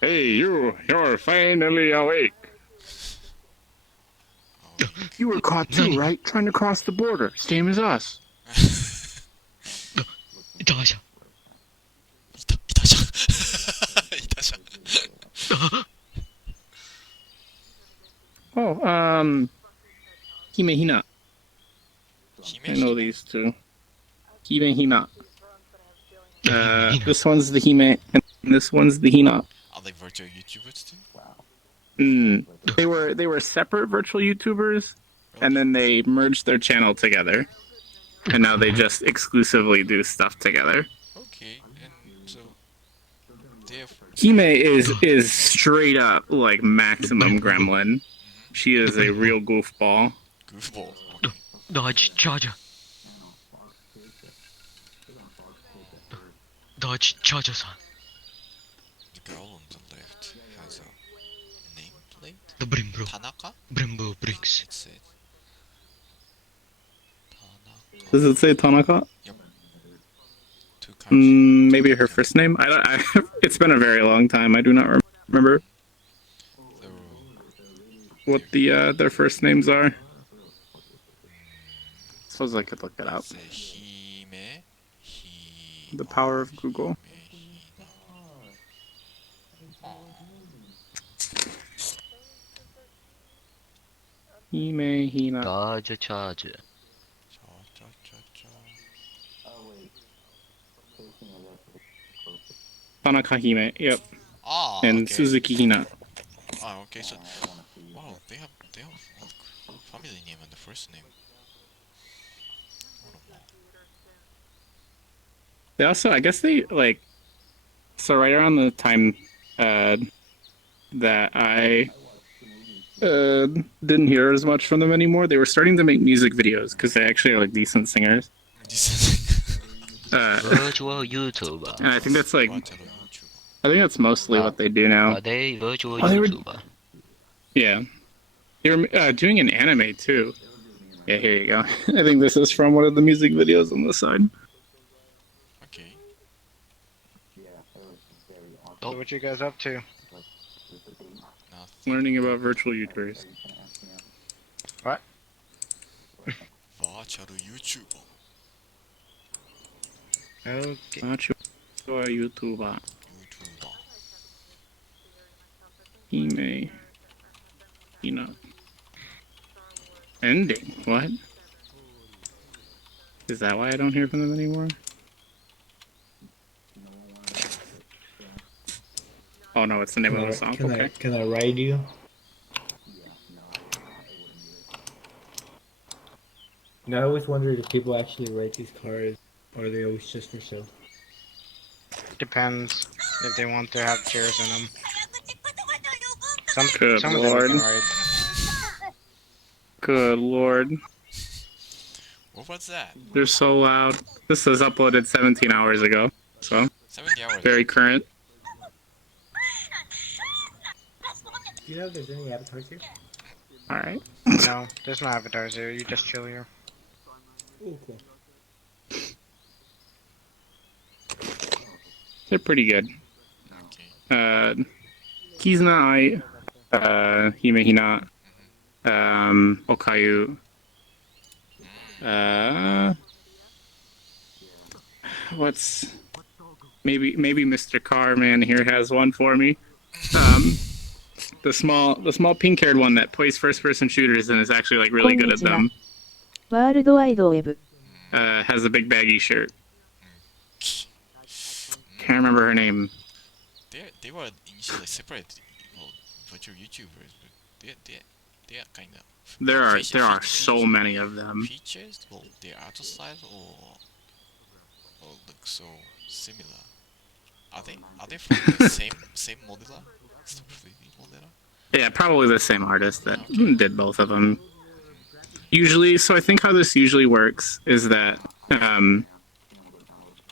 Hey, you're finally awake. You were caught too, right? Trying to cross the border. Same as us. Oh, Hime Hina. I know these two. Hime Hina. This one's the Hime, and this one's the Hina. Are they virtual YouTubers too? They were separate virtual YouTubers, and then they merged their channel together, and now they just exclusively do stuff together. Okay, and so Hime is straight up like maximum gremlin. She is a real goofball. Goofball. Dodge Charger. Dodge Charger-san. The girl on the left has a nameplate. The Brimbro. Tanaka? Brimbro Briggs. It's it. Does it say Tanaka? Yep. Maybe her first name? It's been a very long time. I do not remember what their first names are. Suppose I could look it up. The power of Google. Hime Hina. Dodge Charger. Tanaka Hime, yep. Ah, and okay. Suzuki Hina. Ah, okay, so wow, they have like family name and the first name. They also, I guess they like, so right around the time that I didn't hear as much from them anymore, they were starting to make music videos because they actually are like decent singers. Virtual YouTuber. And I think that's like, I think that's mostly what they do now. Are they virtual Oh, they were- YouTuber? Yeah. They were doing an anime too. Yeah, here you go. I think this is from one of the music videos on the side. Okay. So what you guys up to? Learning about virtual YouTubers. What? Virtual YouTuber. Okay. Virtual YouTuber. Hime Hina. Ending? What? Is that why I don't hear from them anymore? Oh no, it's the name of the song. Okay. Can I ride you? No, I always wondered if people actually rate these cars, or are they always just for show? Depends. if they want to have chairs in them. Good Some of them lord. we can ride. Good lord. What was that? They're so loud. This was uploaded 17 hours ago, so 70 hours. very current. Do you know if there's any avatars here? Alright. No, there's no avatars here. You just chill here. Oh, cool. They're pretty good. Kizuna Ai, Himehina, Okayu. What's maybe Mr. Carman here has one for me. The small pink-haired one that plays first-person shooters and is actually like really good at them. ワールドワイドウェブ Has a big baggy shirt. Can't remember her name. They were initially separated, well, virtual YouTubers, but they are kind of. There are so many of them. Features, well, their art style or look so similar. Are they from the same modeler? Yeah, probably the same artist that did both of them. Usually, so I think how this usually works is that,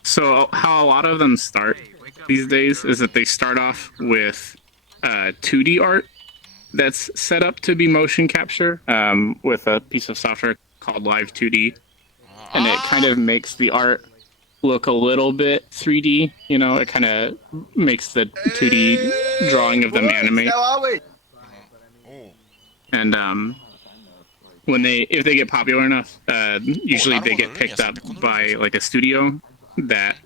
so how a lot of them start these days is that they start off with 2D art that's set up to be motion capture with a piece of software called Live 2D, and it kind of makes the art look a little bit 3D. You know, it kind of makes the 2D drawing of them animate. And if they get popular enough, usually they get picked up by like a studio that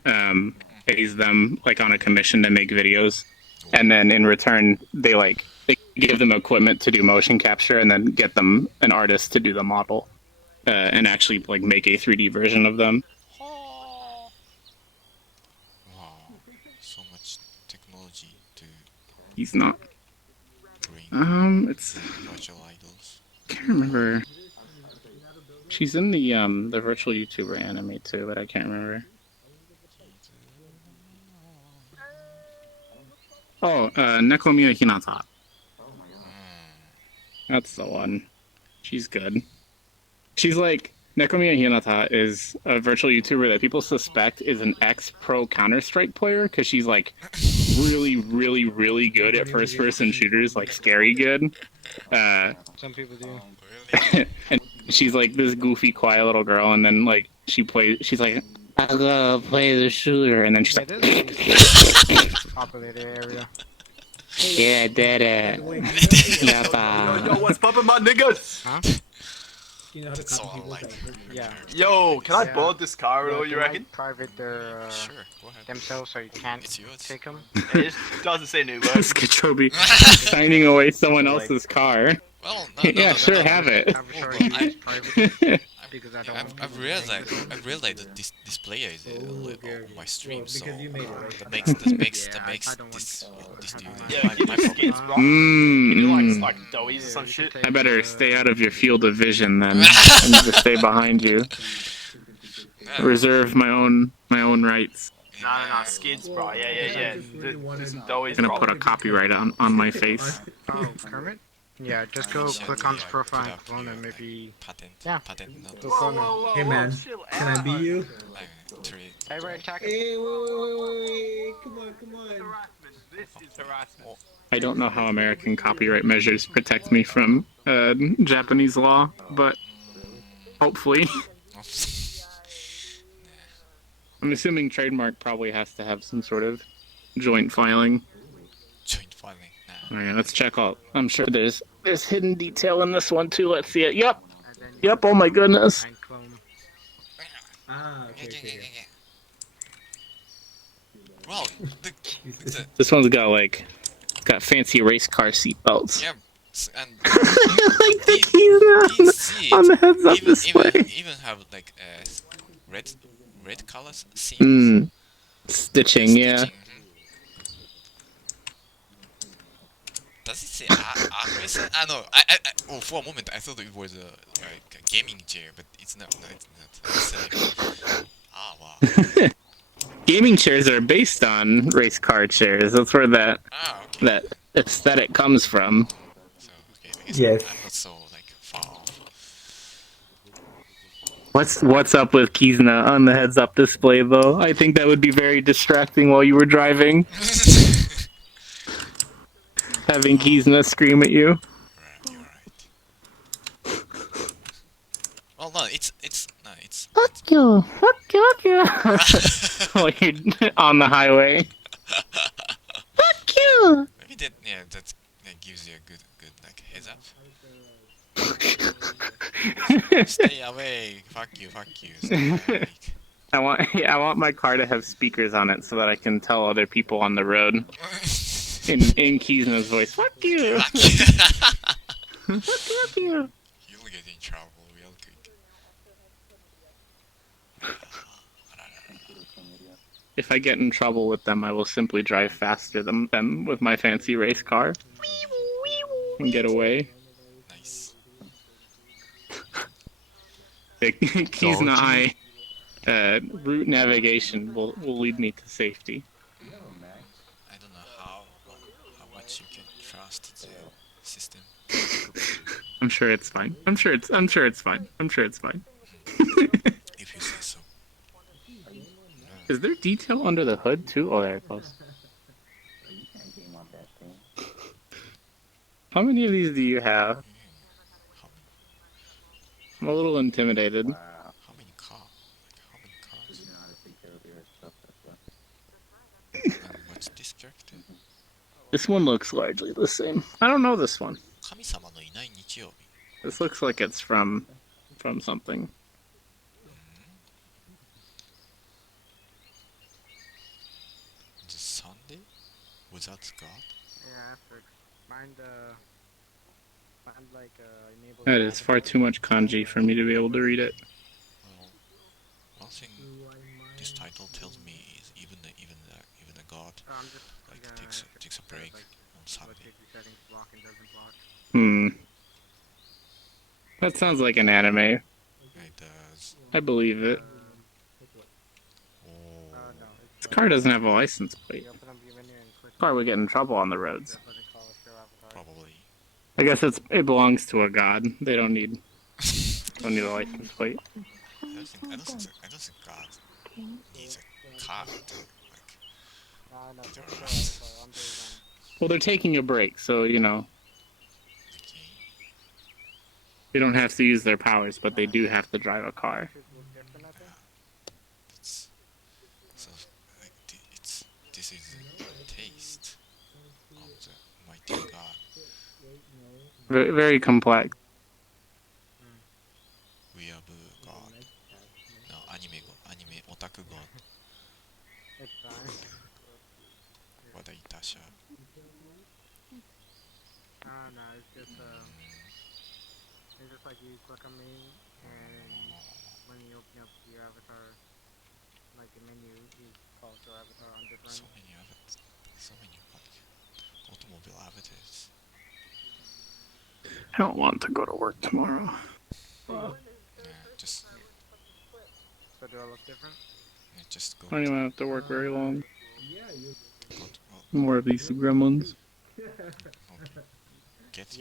pays them like on a commission to make videos, and then in return they give them equipment to do motion capture, and then get them an artist to do the model and actually like make a 3D version of them. Wow, so much technology to. He's not. It's. Virtual idols. Can't remember. She's in the virtual YouTuber anime too, but I can't remember. Oh, Nekomiya Hinata. That's the one. She's good. She's like, Nekomiya Hinata is a virtual YouTuber that people suspect is an ex-pro Counter-Strike player, because she's like really, really, really good at first-person shooters, like scary good. Some people do. And she's like this goofy, quiet little girl, and then like she's like, I gotta play the shooter, and then she's like, Populated area. yeah, I did it. Yo, what's poppin', my niggas? Huh? You know how to That's copy all people's like. Yeah. Yo, can I board this car at all, you reckon? Private their Sure, go ahead. themselves, so you can't It's yours. take them. It doesn't say new word. Skachobi signing away someone else's car. Well, no, Yeah, sure, have it. I'm sure you use private because I don't. I've realized that this player is on my stream, so because you made it, right? that makes this dude Yeah, you my do problem. skins, bro. You do like doughies or some shit. I better stay out of your field of vision then. I need to stay behind you. Reserve my own rights. No, skids, bro. Yeah. There's some doughies, I'm gonna bro. put a copyright on my face. Oh, Kermit? Yeah, just go click on his profile and phone and maybe. Patent. Yeah. Patent. Not Go phone him. Hey man, can I be you? Hey, right, attack him. Hey, wait, come on. This is harassment. I don't know how American copyright measures protect me from Japanese law, but hopefully. I'm assuming trademark probably has to have some sort of joint filing. Joint filing. Nah. Alright, let's check out. I'm sure there's hidden detail in this one too. Let's see it. Yep, oh my goodness. Ah, okay. Well, This one's got fancy race car seat belts. yeah, and Like the keys on the heads-up display. even have like red colors seams. Stitching, yeah. Does it say art racer? No. Oh, for a moment I thought it was a gaming chair, but it's not. No, it's not. It's like, wow. gaming chairs are based on race car chairs. That's where that that aesthetic comes from. Yes. I'm not so like far off. What's up with Kizna on the heads-up display though? I think that would be very distracting while you were driving. Having Kizna scream at you. You're right. Well, no, it's. Fuck you! Fuck you! Fuck you! While you're on the highway. Fuck you! Maybe that gives you a good like heads up. Stay away! Fuck you! Stay away. I want my car to have speakers on it so that I can tell other people on the road in Kizna's voice. Fuck you! Fuck you! You'll get in trouble real quick. If I get in trouble with them, I will simply drive faster than them with my fancy race car and get away. Nice. Kizna route navigation will lead me to safety. I don't know how much you can trust the system. I'm sure it's fine. I'm sure it's fine. If you say so. Is there detail under the hood too? Oh, there it goes. How many of these do you have? I'm a little intimidated. How many cars? What's this character? This one looks largely the same. I don't know this one. 神様のいない日曜日. This looks like it's from something. The Sunday without God. Yeah, after find like enable. That is far too much kanji for me to be able to read it. Well, one thing this title tells me is even the God like takes a break on Sunday. That sounds like an anime. It does. I believe it. This car doesn't have a license plate. This car would get in trouble on the roads. Probably. I guess it belongs to a god. They don't need a license plate. I don't think God needs a car to get around. Well, they're taking a break, so you know. They don't have to use their powers, but they do have to drive a car. This is the taste of the mighty God. Very, very complex. We have God. No, anime otaku God. What I tasha. No, it's just like you click on me, and when you open up your avatar, like the menu, you call your avatar on different. So many like automobile avatars. I don't want to go to work tomorrow. Yeah, just. So do I look different? Yeah, just go. I don't even have to work very long. More of these gremlins.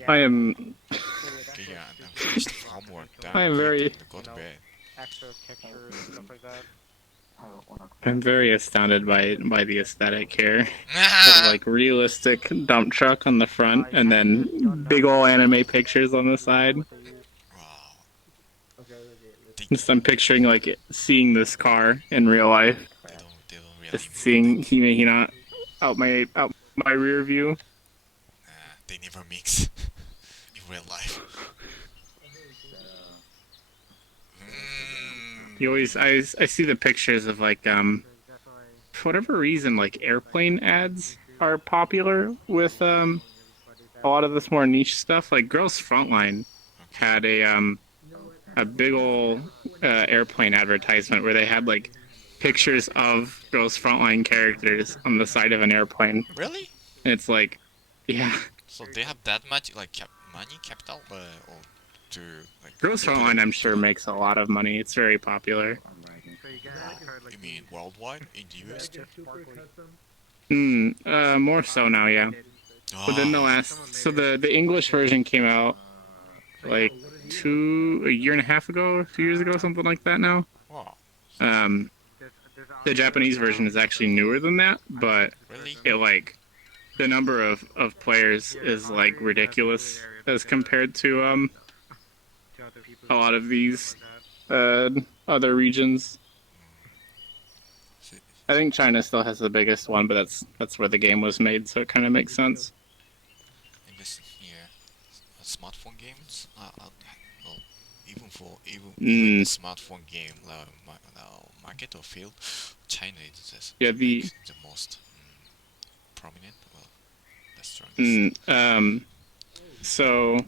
I am. I am very. Go to bed. Extra pictures and stuff like that. I'm very astounded by the aesthetic here. Of, like realistic dump truck on the front, and then big ol' anime pictures on the side. Just I'm picturing like seeing this car in real life. Just seeing Hime Hina out my rear view. They never mix in real life. You always I see the pictures of like for whatever reason like airplane ads are popular with a lot of this more niche stuff. Like Girls Frontline had a big ol' airplane advertisement where they had like pictures of Girls Frontline characters on the side of an airplane. Really? And it's like, yeah. So they have that much like money capital or to like. Girls Frontline, I'm sure, makes a lot of money. It's very popular. You mean worldwide in the US? More so now, yeah. Within the last, so the English version came out like a year and a half ago, 2 years ago, something like that now. Wow. The Japanese version is actually newer than that, but it like the number of players is like ridiculous as compared to a lot of these other regions. I think China still has the biggest one, but that's where the game was made, so it kind of makes sense. I guess, yeah. Smartphone games? Well, even the smartphone game market or field, China is the most prominent. Well, the strongest. So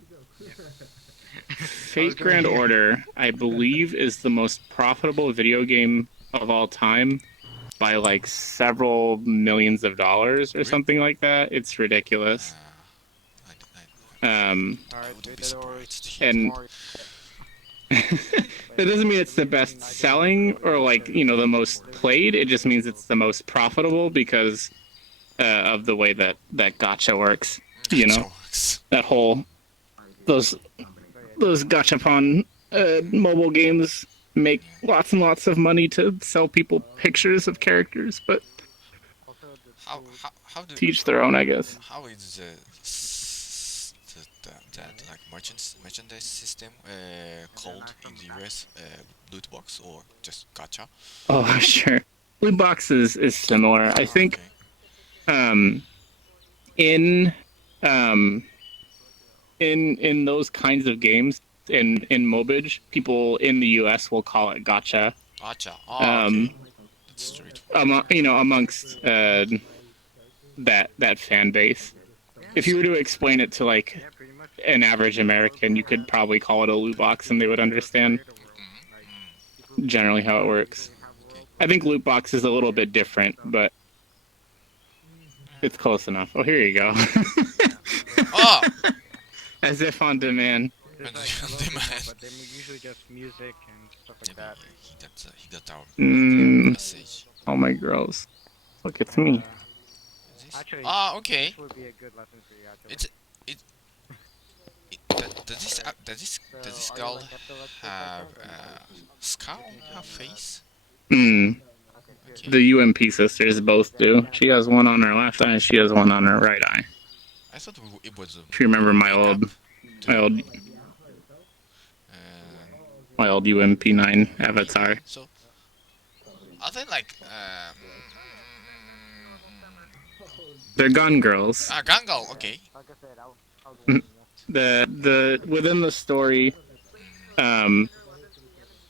Fate Grand Order, I believe, is the most profitable video game of all time by like several millions of dollars or something like that. It's ridiculous. And that doesn't mean it's the best selling or like, you know, the most played. It just means it's the most profitable because of the way that gacha works. You know, that whole those gachapon mobile games make lots and lots of money to sell people pictures of characters, but how to each their own, I guess. How is that like merchandise system called in the US? Loot box or just gacha? Oh, sure. Loot box is similar. I think in those kinds of games in Mobage, people in the US will call it gacha. Gacha. Oh, okay. You know, amongst that fan base. If you were to explain it to like an average American, you could probably call it a loot box and they would understand generally how it works. I think loot box is a little bit different, but it's close enough. Oh, here you go. Oh! As if on demand. But they're usually just music and stuff like that. He got our message. Oh my girls. Look, it's me. Actually, okay. This would be a good lesson for you, actually. Does this girl have scar on her face? Okay. The UMP sisters both do. She has one on her left eye, she has one on her right eye. I thought it was If you remember my old UMP9 avatar. So, are they like they're gun girls. Gun girl, okay. The within the story,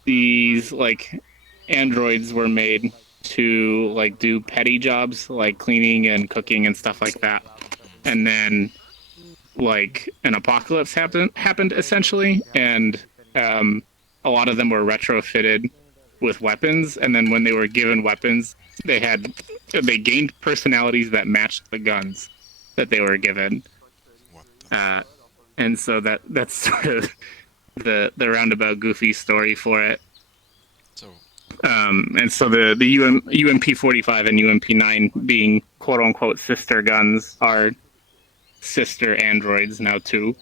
these like androids were made to like do petty jobs like cleaning and cooking and stuff like that, and then like an apocalypse happened essentially, and a lot of them were retrofitted with weapons, and then when they were given weapons, they gained personalities that matched the guns that they were given. And so that's sort of the roundabout goofy story for it. And so the UMP-45 and UMP-9 being quote unquote sister guns are sister androids now too.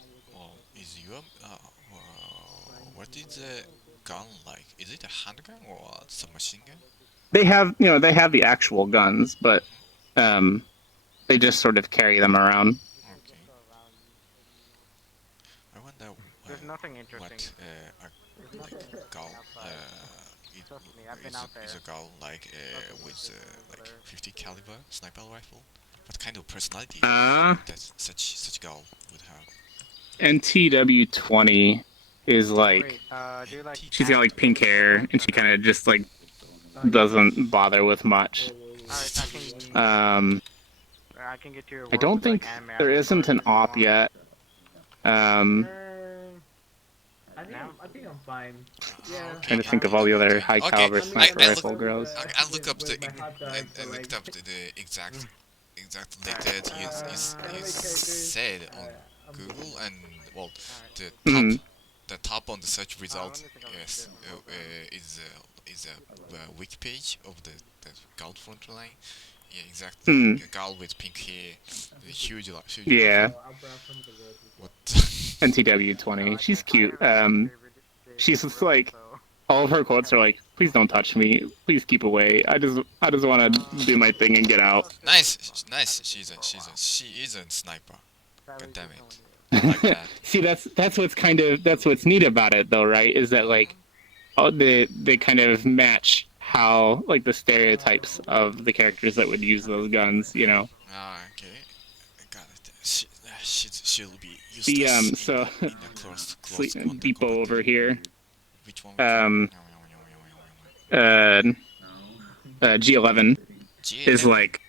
What is the gun like? Is it a handgun or a submachine gun? They have the actual guns, but they just sort of carry them around. Okay. I wonder There's nothing interesting. What like gun is a gun like with like 50 caliber sniper rifle? What kind of personality that such gun would have? NTW-20 is like she's got like pink hair and she kind of just like doesn't bother with much. I can get to your I don't think there isn't an op yet. I think I'm fine. Yeah. Trying to think of all the other high caliber sniper rifle girls. I look up the looked up the exact link that you said on Google, and well, the top on the search result, yes, is is a wiki page of the Gold Frontline. Yeah, exactly. A girl with pink hair, with a huge. Yeah. What? NTW 20. She's cute. She's just like, all of her quotes are like, "Please don't touch me. Please keep away. I just want to do my thing and get out." Nice. She is a sniper. God damn it. I like that. See, that's what's neat about it though, right? Is that like, they kind of match how like the stereotypes of the characters that would use those guns, you know. Okay. Got it. She'll be useless So in a close contact Depot combat. over here. Which one? G11 is like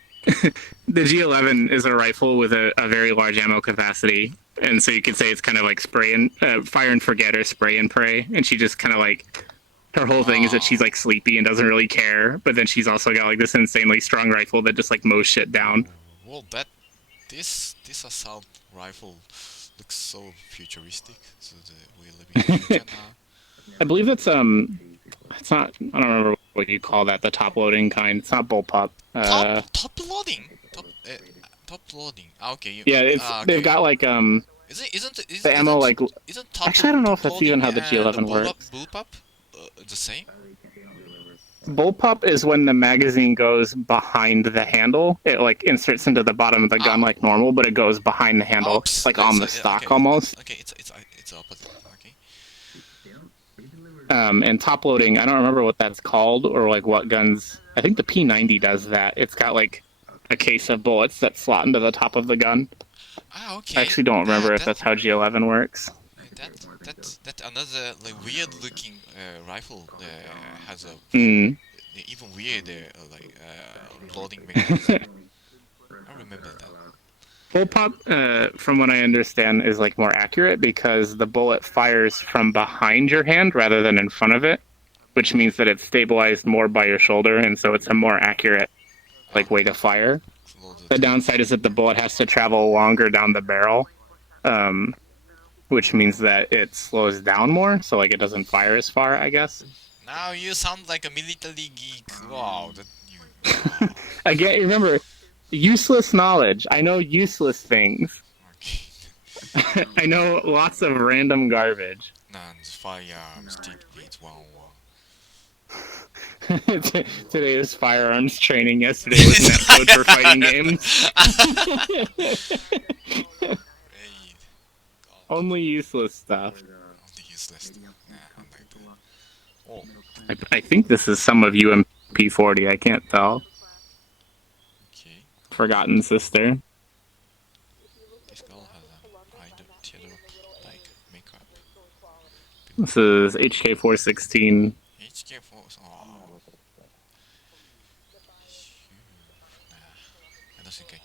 the G11 is a rifle with a very large ammo capacity, and so you could say it's kind of like fire and forget or spray and pray. And she just kind of like, her whole thing is that she's like sleepy and doesn't really care, but then she's also got like this insanely strong rifle that just like mows shit down. Well, this assault rifle looks so futuristic. So we're living in the future now. I believe it's it's not. I don't remember what you call that. The top loading kind. It's not bullpup. Top loading. Top loading. Okay. Yeah, it's they've got like Isn't the ammo like. Isn't top, actually, I don't know if that's even how the G11 works. Bullpup the same? Bullpup is when the magazine goes behind the handle. It like inserts into the bottom of the gun like normal, but it goes behind the handle, like on the stock almost. Okay, it's opposite. Okay. And top loading, I don't remember what that's called or like what guns. I think the P90 does that. It's got like a case of bullets that slot into the top of the gun. Okay. I actually don't remember if that's how G11 works. That another like weird looking rifle has a even weird loading mechanism. I remember that. Bullpup, from what I understand, is like more accurate because the bullet fires from behind your hand rather than in front of it, which means that it's stabilized more by your shoulder, and so it's a more accurate like way to fire. The downside is that the bullet has to travel longer down the barrel, which means that it slows down more, so like it doesn't fire as far, I guess. Now you sound like a military geek. Wow, Again, remember, useless knowledge. I know useless things. Okay. I know lots of random garbage. Firearms, beats 101. Today was firearms training. Yesterday was net code for fighting games. Only useless stuff. I think this is some of UMP40. I can't tell. Okay. Forgotten Sister. This girl has a teardrop like makeup. This is HK416. HK4. I don't think I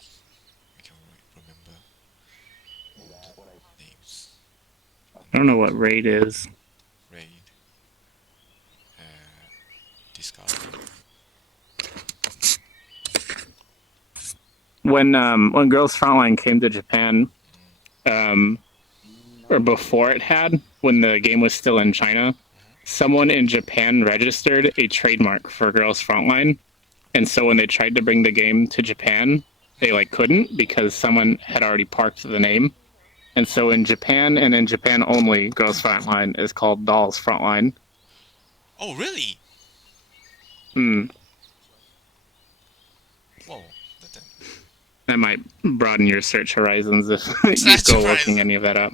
can remember all the names. I don't know what raid is. Raid. Discard. When Girls Frontline came to Japan, or before it had, when the game was still in China, someone in Japan registered a trademark for Girls Frontline, and so when they tried to bring the game to Japan, they like couldn't because someone had already parked the name. And so in Japan and in Japan only, Girls Frontline is called Dolls Frontline. Oh, really? Whoa. That might broaden your search horizons if you go looking any of that up.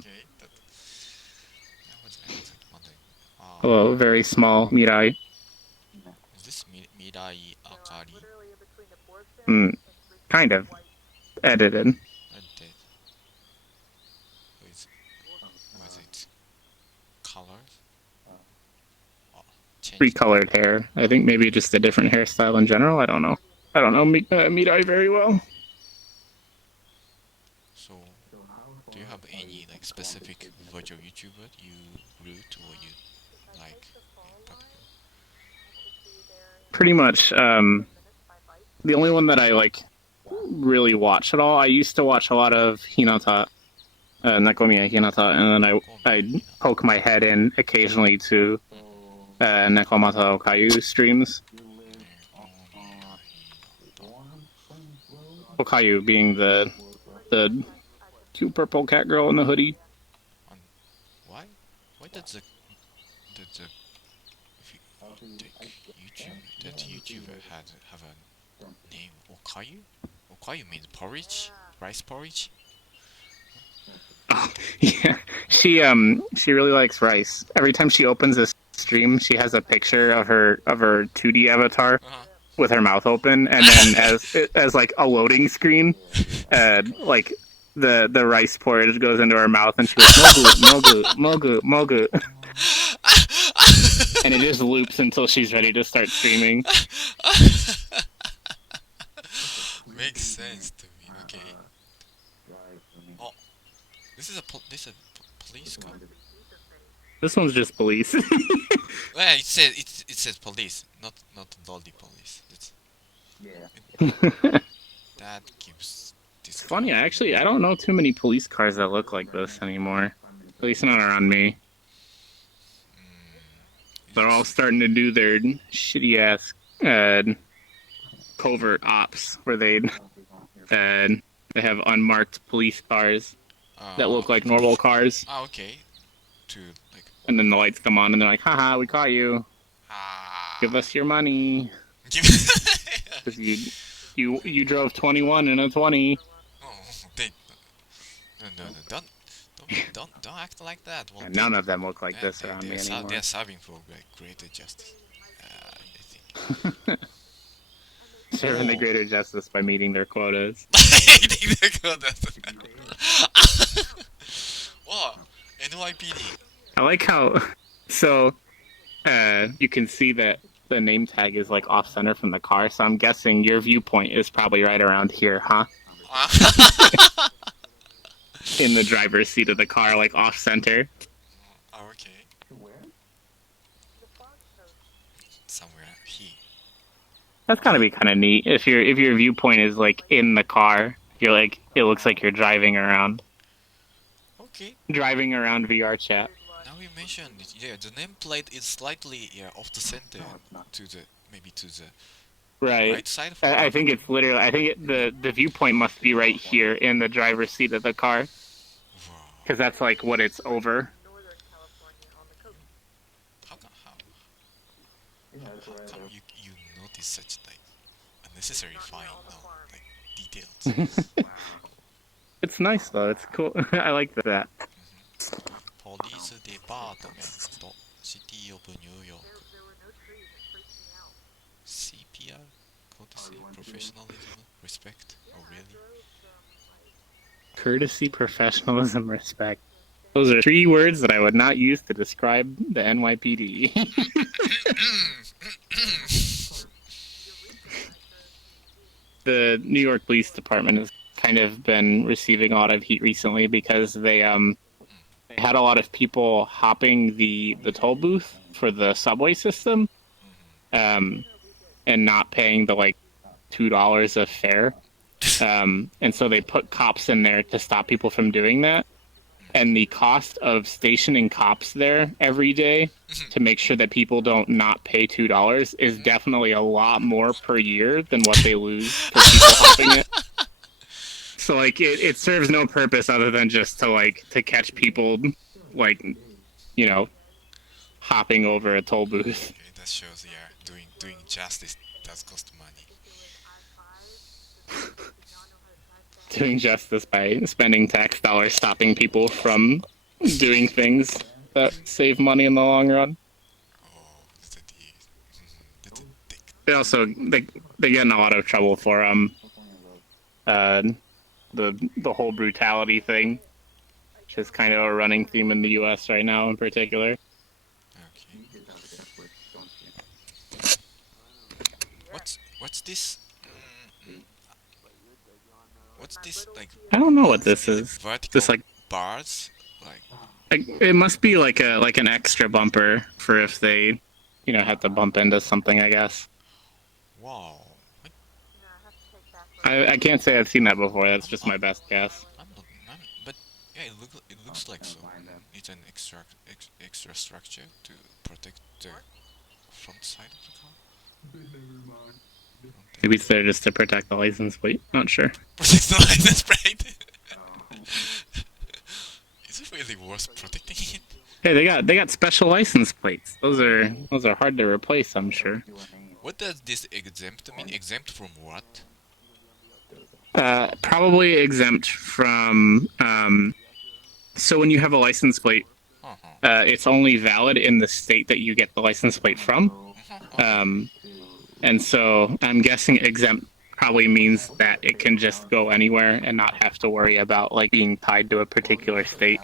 Hello, very small Mirai. Is this Mirai Akari? Kind of. Edited. Was it colors? Recolored hair. I think maybe just a different hairstyle in general. I don't know. I don't know Mirai very well. So, do you have any like specific virtual YouTuber you root or you like in particular? Pretty much. The only one that I like really watch at all. I used to watch a lot of Hinata, Nakomiya Hinata, and then I poke my head in occasionally to Nekomata Okayu streams. Okayu being the cute purple cat girl in the hoodie. Why? Why does the YouTuber have a name Okayu? Okayu means porridge, rice porridge. Oh, yeah, she really likes rice. Every time she opens a stream, she has a picture of her 2D avatar with her mouth open, and then as like a loading screen, like the rice porridge goes into her mouth, and she goes mogu mogu mogu mogu, and it just loops until she's ready to start streaming. Makes sense to me. Okay. Oh, this is a police car. This one's just police. Well, it says police, not lolly police. That gives. It's funny. I don't know too many police cars that look like this anymore. At least not around me. They're all starting to do their shitty ass covert ops where they have unmarked police cars that look like normal cars. Ah, okay. And then the lights come on and they're like, haha, we caught you. Give us your money. Because you drove 21 in a 20. Oh, no, don't act like that. Well, none of them look like this around me anymore. They're serving for greater justice. I think. Serving the greater justice by meeting their quotas. Meeting their quotas. Wow, NYPD. I like how, so, you can see that the name tag is like off center from the car, so I'm guessing your viewpoint is probably right around here, huh? In the driver's seat of the car, like off center. Oh, okay. Somewhere here. That's gotta be kind of neat. If your viewpoint is like in the car, you're like, it looks like you're driving around. Okay. Driving around VR chat. Now you mentioned it, yeah, the nameplate is slightly off the center to the right side. I think it's literally. I think the viewpoint must be right here in the driver's seat of the car, because that's like what it's over. How come you notice such like unnecessary fine like details? It's nice though. It's cool. I like that. Police Department, City of New York. CPR, courtesy, professionalism, respect. Oh really? Courtesy, professionalism, respect. Those are 3 words that I would not use to describe the NYPD. The New York Police Department has kind of been receiving a lot of heat recently because they had a lot of people hopping the toll booth for the subway system, and not paying the like $2 of fare, and so they put cops in there to stop people from doing that. And the cost of stationing cops there every day to make sure that people don't not pay $2 is definitely a lot more per year than what they lose for people hopping it. So like it serves no purpose other than just to catch people like, you know, hopping over a toll booth. Okay, that shows doing justice does cost money. Doing justice by spending tax dollars stopping people from doing things that save money in the long run. They also they get in a lot of trouble for the whole brutality thing, which is kind of a running theme in the U.S. right now in particular. What's this? What's this like? I don't know what this is. Vertical This like bars, like it must be like an extra bumper for if they, you know, have to bump into something, I guess. wow. I can't say I've seen that before. That's just my best guess. But yeah, it looks like so. It's an extra structure to protect the front side of the car? Maybe it's there just to protect the license plate. Not sure. Protect the license plate. Is it really worth protecting it? Hey, they got special license plates. Those are hard to replace, I'm sure. What does this exempt mean? Exempt from what? Probably exempt from. So when you have a license plate, it's only valid in the state that you get the license plate from. And so I'm guessing exempt probably means that it can just go anywhere and not have to worry about like being tied to a particular state.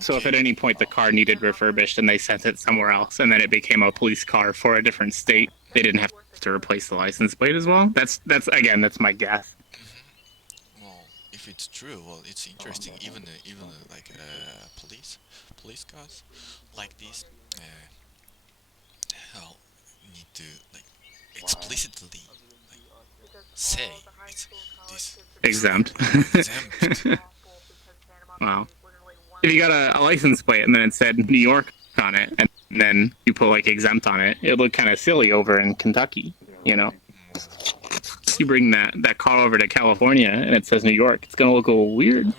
So if at any point the car needed refurbished and they sent it somewhere else and then it became a police car for a different state, they didn't have to replace the license plate as well. That's my guess. Well, if it's true, well, it's interesting. Even like police cars like this, hell, need to like explicitly like say it's this exempt. exempt. Wow. If you got a license plate and then it said New York on it, and then you put like exempt on it, it looked kind of silly over in Kentucky, you know? You bring that car over to California and it says New York, it's gonna look a little weird.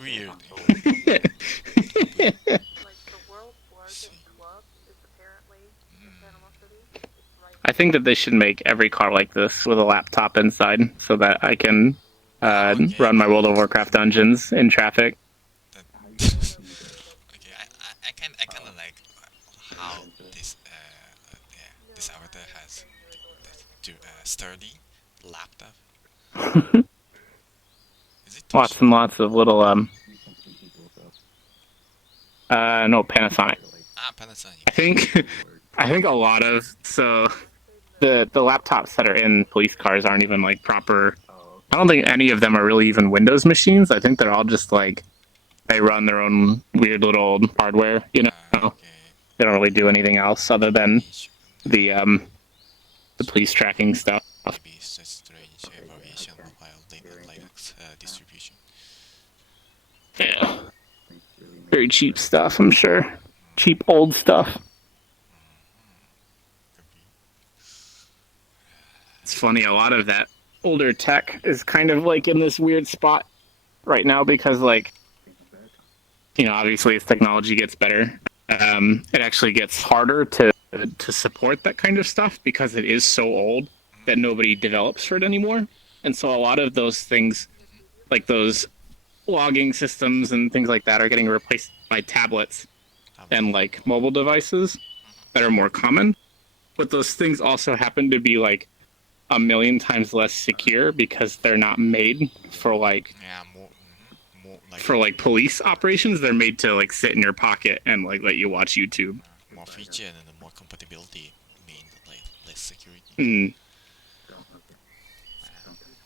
I think that they should make every car like this with a laptop inside so that I can run my World of Warcraft dungeons in traffic. I kind of like how this this avatar has that sturdy laptop. Lots and lots of little no, Panasonic. Panasonic. I think a lot of the laptops that are in police cars aren't even like proper. I don't think any of them are really even Windows machines. I think they're all just like they run their own weird little hardware, you know. They don't really do anything else other than the police tracking stuff. Yeah. Very cheap stuff, I'm sure. Cheap old stuff. It's funny, a lot of that older tech is kind of like in this weird spot right now because like, you know, obviously as technology gets better, it actually gets harder to support that kind of stuff because it is so old that nobody develops for it anymore. And so a lot of those things, like those logging systems and things like that, are getting replaced by tablets and like mobile devices that are more common. But those things also happen to be like a million times less secure because they're not made for like for like police operations. They're made to like sit in your pocket and like let you watch YouTube. More feature and more compatibility mean like less security.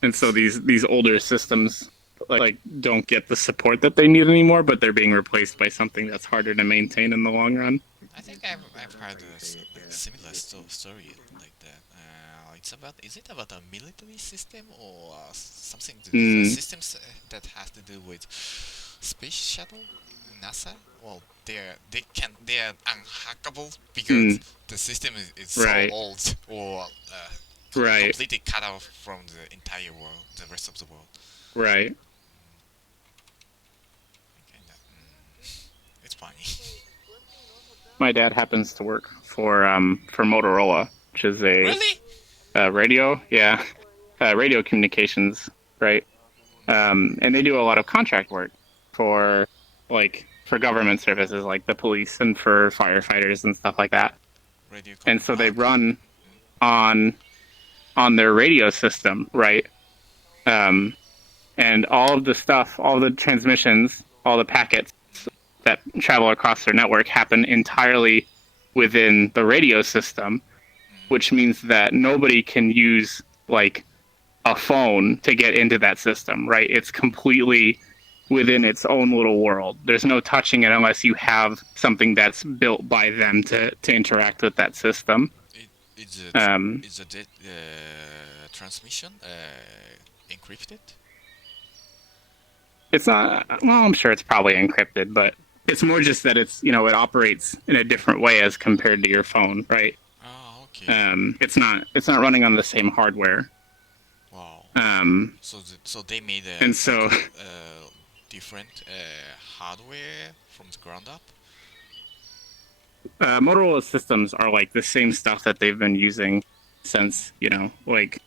And so these older systems like don't get the support that they need anymore, but they're being replaced by something that's harder to maintain in the long run. I think I've heard a similar story like that. Is it about a military system or something to do with systems that has to do with space shuttle, NASA? Well, they're unhackable because the system is so old or completely cut off from the entire world, the rest of the world. Right. It's funny. My dad happens to work for Motorola, which is a radio, radio communications, right? And they do a lot of contract work for government services like the police and for firefighters and stuff like that. And so they run on their radio system, right? And all of the stuff, all the transmissions, all the packets that travel across their network happen entirely within the radio system, which means that nobody can use like a phone to get into that system, right? It's completely within its own little world. There's no touching it unless you have something that's built by them to interact with that system. Is the transmission encrypted? It's not. Well, I'm sure it's probably encrypted, but it's more just that it's, you know, it operates in a different way as compared to your phone, right? It's not running on the same hardware. Wow. Um, so they made and so different hardware from the ground up. Motorola systems are like the same stuff that they've been using since, like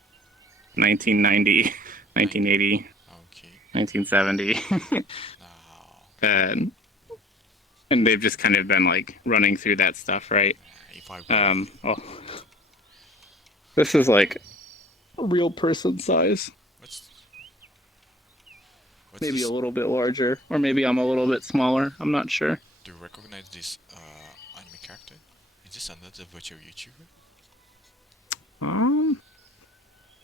1990, 1980, 1970. And they've just kind of been like running through that stuff, right? This is like a real person size. Maybe a little bit larger, or maybe I'm a little bit smaller. I'm not sure. Do you recognize this anime character? Is this another virtual YouTuber?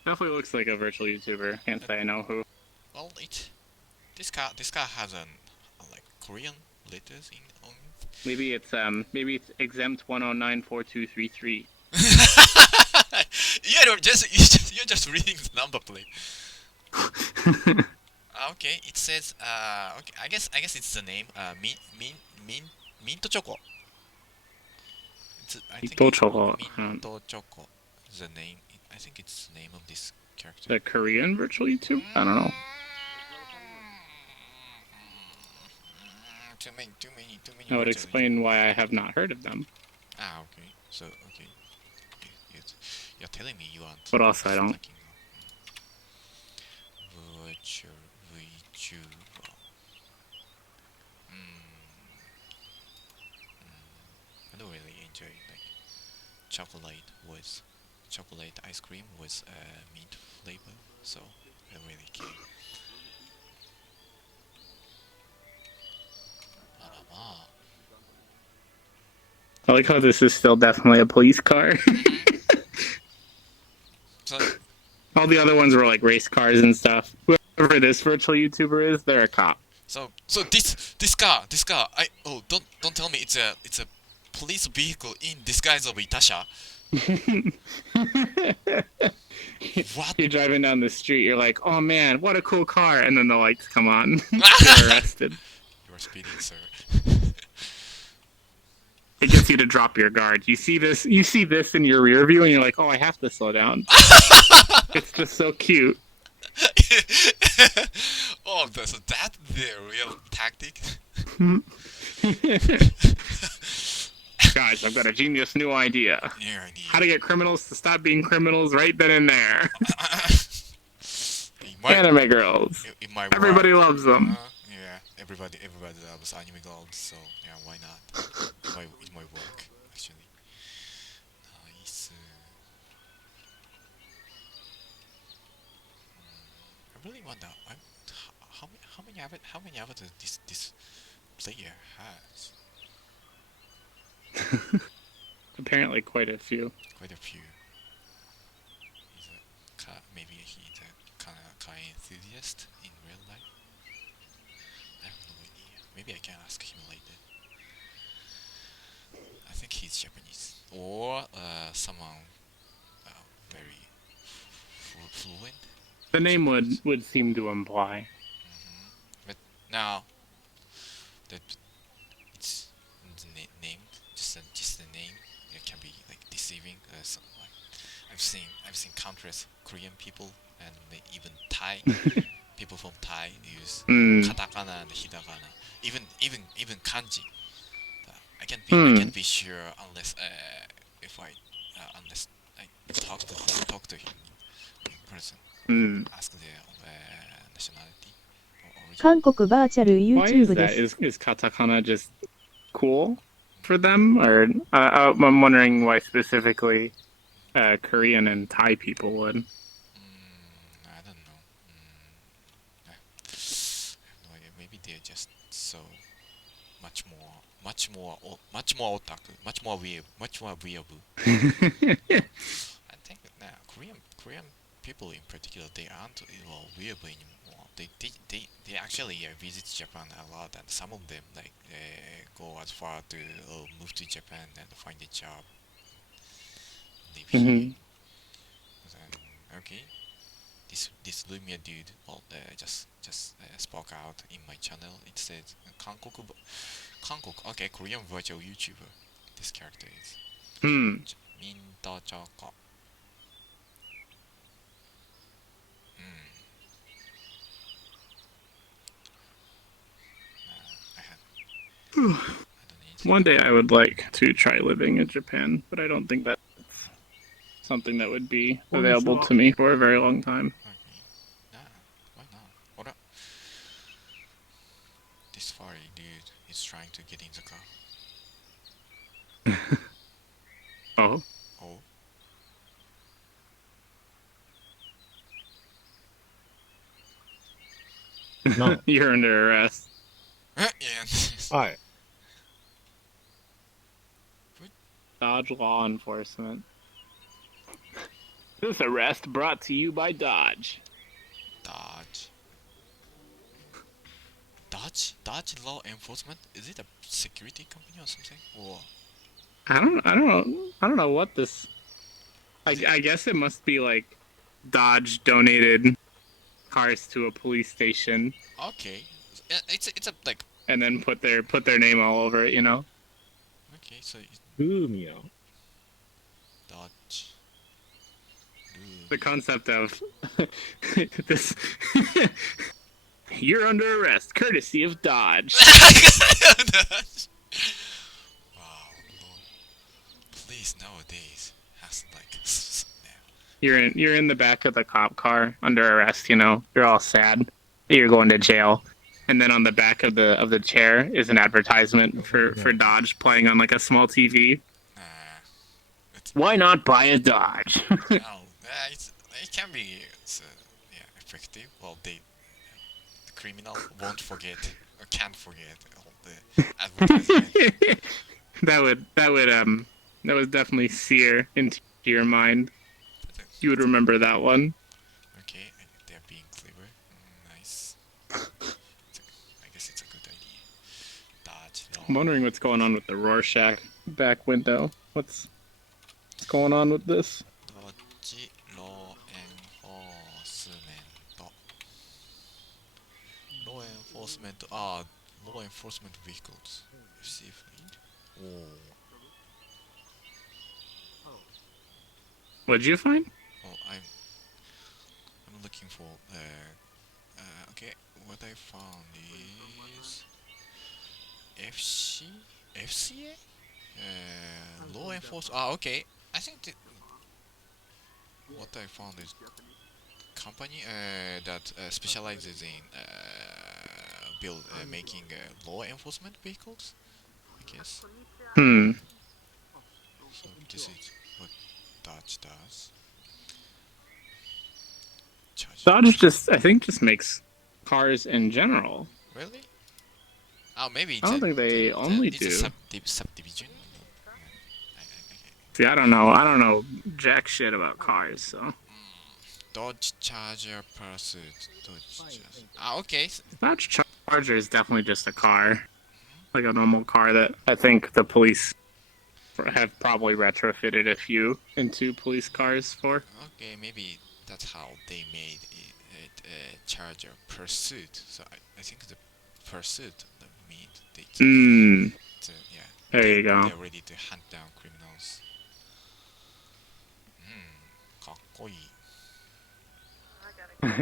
Definitely looks like a virtual YouTuber. Can't say I know who. Well, this car has like Korean letters on it. Maybe it's exempt 1094233. You're just reading the number plate. Okay, it says okay. I guess it's the name Mint Choco. Mint Choco. The name. I think it's the name of this character. The Korean virtual YouTube? I don't know. Too many. That would explain why I have not heard of them. Okay. So okay. You're telling me you aren't. But also I don't. Virtual VTuber. I don't really enjoy like chocolate ice cream with mint flavor, so I don't really care. I like how this is still definitely a police car. So, all the other ones were like race cars and stuff. Whoever this virtual YouTuber is, they're a cop. So this car, don't tell me it's a police vehicle in disguise of Itasha. What? You're driving down the street, you're like, oh man, what a cool car, and then the lights come on. You're arrested. You are speeding, sir. It gets you to drop your guard. You see this in your rear view, and you're like, oh, I have to slow down. It's just so cute. Oh, so that's the real tactic? Guys, I've got a genius new idea. Yeah, how to get criminals to stop being criminals right then and there. Anime girls. Everybody loves them. Yeah, everybody loves anime girls, so yeah, why not? It might work, actually. Nice. I really wonder how many avatars this player has. Apparently quite a few. Quite a few. Maybe he's a kind of car enthusiast in real life. I have no idea. Maybe I can ask him later. I think he's Japanese. Or someone very fluent. The name would seem to imply. But now that it's named, just the name, it can be like deceiving. Like, I've seen countless Korean people and even Thai people from Thai use katakana and hiragana, even kanji. I can't be sure unless if I talk to him in person. Ask their nationality or origin. 韓国バーチャル Why is YouTube that? です。 Is katakana just cool for them, or I'm wondering why specifically Korean and Thai people would. I don't know. I have no idea. Maybe they're just so much more otaku, much more weeaboo. I think now Korean people in particular, they aren't weeaboo anymore. They actually visit Japan a lot, and some of them like go as far to move to Japan and find a job. Live here. Okay, this Lumia dude just spoke out in my channel. It says Korean virtual YouTuber. This character is ミントチョコ。One day I would like to try living in Japan, but I don't think that's something that would be available to me for a very long time. Why not? Hold up. This furry dude is trying to get in the car. Oh. Oh. No. You're under arrest. Yeah. Alright. Dodge law enforcement. This arrest brought to you by Dodge. Dodge. Dodge law enforcement? Is it a security company or something? Or I don't know what this. I guess it must be like Dodge donated cars to a police station. okay, it's a like. And then put their name all over it, you know. Okay, so. Boomio. Dodge. The concept of this. You're under arrest, courtesy of Dodge. Wow, Lord. Police nowadays has like. You're in the back of the cop car under arrest. You know, you're all sad. You're going to jail. And then on the back of the chair is an advertisement for Dodge playing on like a small TV. Why not buy a Dodge? It can be effective. Well, the criminal won't forget or can't forget all the advertisement. that would definitely sear into your mind. You would remember that one. Okay, they're being clever. Nice. I guess it's a good idea. Dodge law. I'm wondering what's going on with the Rorschach back window. What's going on with this? Dodge law enforcement. Law enforcement. Law enforcement vehicles. FC fleet. Oh. What'd you find? Oh, I'm looking for. Okay, what I found is FCA. Law enforcement. Okay. I think what I found is company that specializes in making law enforcement vehicles. I guess. So this is what Dodge does. Dodge I think just makes cars in general. Really? Oh, maybe I don't think they only do. It's a subdivision. See, I don't know jack shit about cars, so. Dodge Charger Pursuit. Okay. Dodge Charger is definitely just a car. Like a normal car that I think the police have probably retrofitted a few into police cars for. Okay, maybe that's how they made it Charger Pursuit. So I think the Pursuit means they can. There you go. They're ready to hunt down criminals. かっこいい.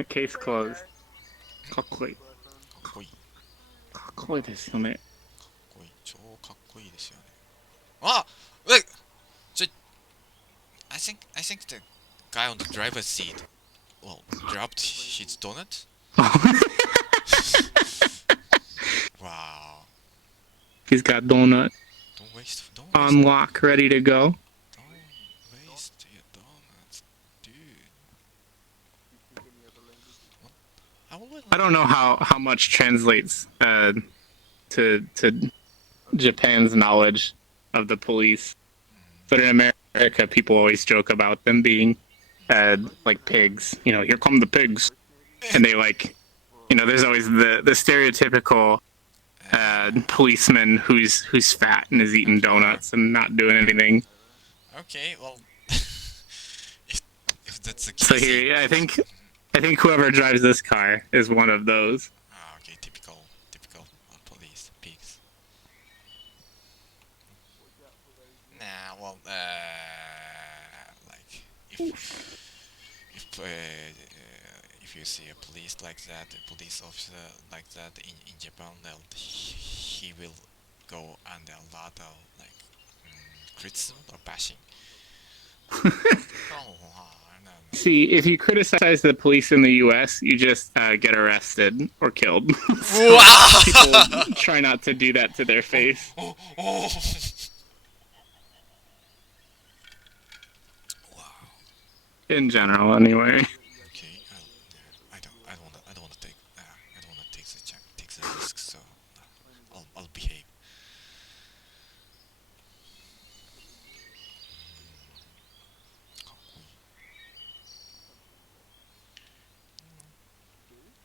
Case closed. かっこいい. かっこいい. かっこいいですよね. かっこいい。超かっこいいですよね. Ah! Look! I think the guy on the driver's seat, dropped his donut. Wow. He's got donut. Don't waste. On lock, ready to go. Don't waste your donuts, dude. I don't know how much translates to Japan's knowledge of the police, but in America, people always joke about them being like pigs. You know, here come the pigs, and they there's always the stereotypical policeman who's fat and is eating donuts and not doing anything. Okay, well, if that's the case. So here, I think whoever drives this car is one of those. Okay, typical police pigs. Nah, well, if you see a police like that, a police officer like that in Japan, he will go under a lot of like criticism or bashing. See, if you criticize the police in the U.S., you just get arrested or killed. So people try not to do that to their face. In general, anyway. Okay, I don't want to take the risk, so I'll behave.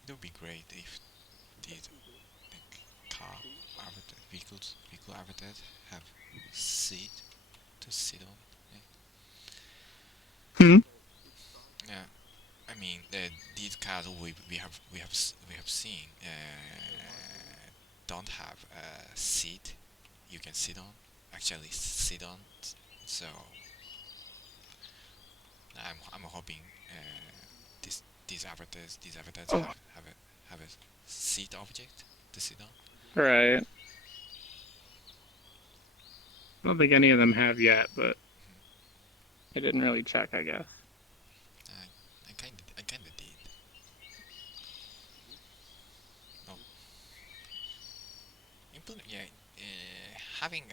It would be great if these vehicle avatars have seat to sit on. Hmm. Yeah, I mean these cars we have seen don't have a seat you can sit on. Actually, sit on. So I'm hoping these avatars have a seat object to sit on. Right. I don't think any of them have yet, but I didn't really check, I guess. I kinda did. No. Having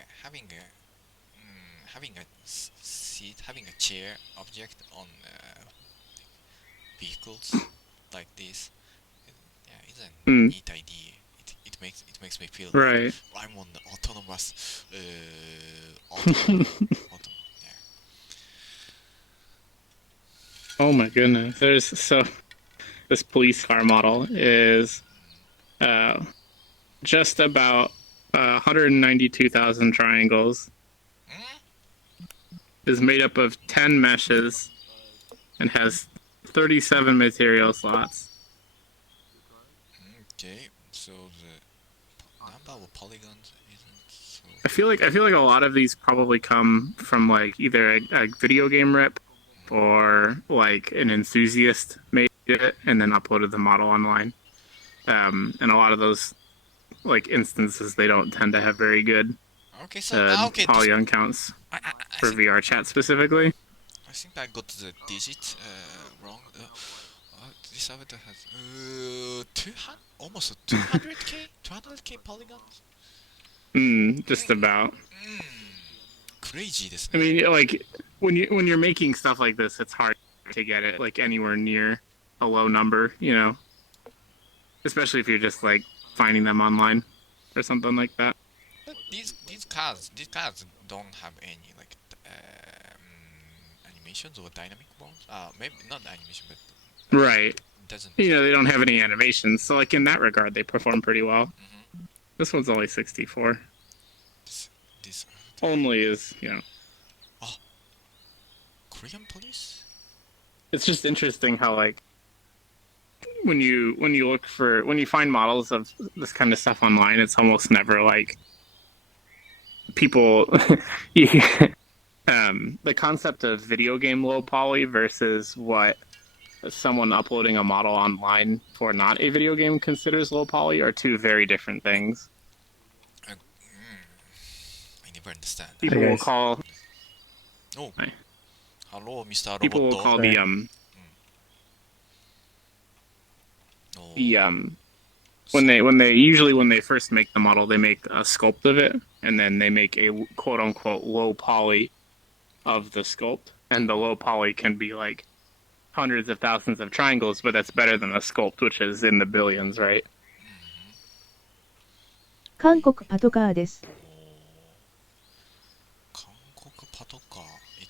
a seat, having a chair object on vehicles like this, is a neat idea. It makes me feel right. like I'm on the autonomous Oh my goodness. This police car model is just about 192,000 triangles. Is made up of 10 meshes and has 37 material slots. Okay, so the number of polygons isn't so. I feel like a lot of these probably come from like either a video game rip or like an enthusiast made it and then uploaded the model online. And a lot of those like instances they don't tend to have very good polygon counts for VR chat specifically. I think I got the digit wrong. This avatar has almost 200k polygons. Just about. Crazy, this. I mean, like when you're making stuff like this, it's hard to get it like anywhere near a low number, you know. Especially if you're just like finding them online or something like that. But these cars don't have any like animations or dynamic ones. Maybe not animation, but right. Doesn't. You know, they don't have any animations, so like in that regard, they perform pretty well. This one's only 64. This only is, you know. Oh, Korean police. It's just interesting how like when you find models of this kind of stuff online, it's almost never like people. The concept of video game low poly versus what someone uploading a model online for not a video game considers low poly are two very different things. I never understand. People will call. Oh. Hello, Mr. Roboto. People will call the when they first make the model, they make a sculpt of it, and then they make a quote unquote low poly of the sculpt, and the low poly can be like hundreds of thousands of triangles, but that's better than a sculpt, which is in the billions, right? 韓国パトカーです。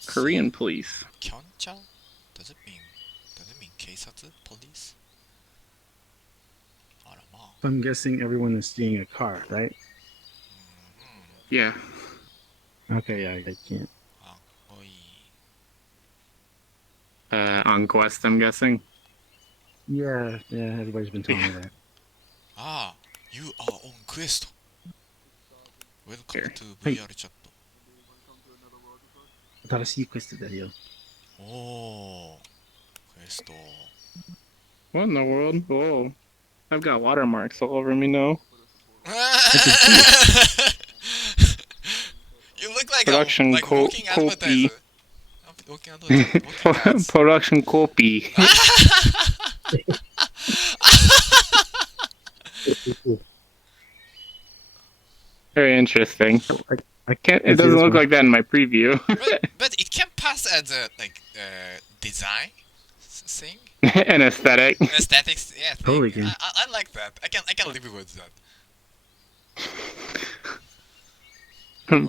Korean police. Kyoncha? Does it mean 警察 police? I'm guessing everyone is seeing a car, right? Yeah. Okay, yeah, I can't. On Quest, I'm guessing. Yeah, everybody's been telling me that. Ah, you are on Quest. Welcome to VR chat. 新しいクエストだよ。Oh, questo. What in the world? Whoa. I've got watermarks all over me now. You look like Production a walking copy. advertiser. Walking advertiser. Walking ads. Production copy. Very interesting. I can't. It doesn't look like that in my preview. but it can pass as a design thing. An aesthetic. Aesthetics, yeah. Totally can. I like that. I can live with that.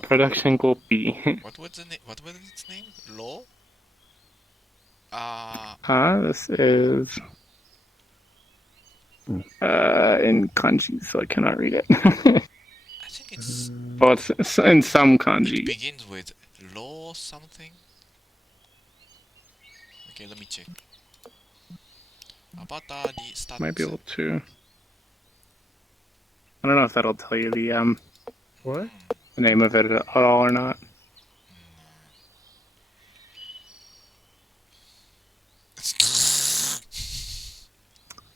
Production copy. What was its name? Law. This is in kanji, so I cannot read it. I think it's. Well, it's in some kanji. It begins with law something. Okay, let me check. Avatar the status. Might be able to. I don't know if that'll tell you the What? the name of it at all or not.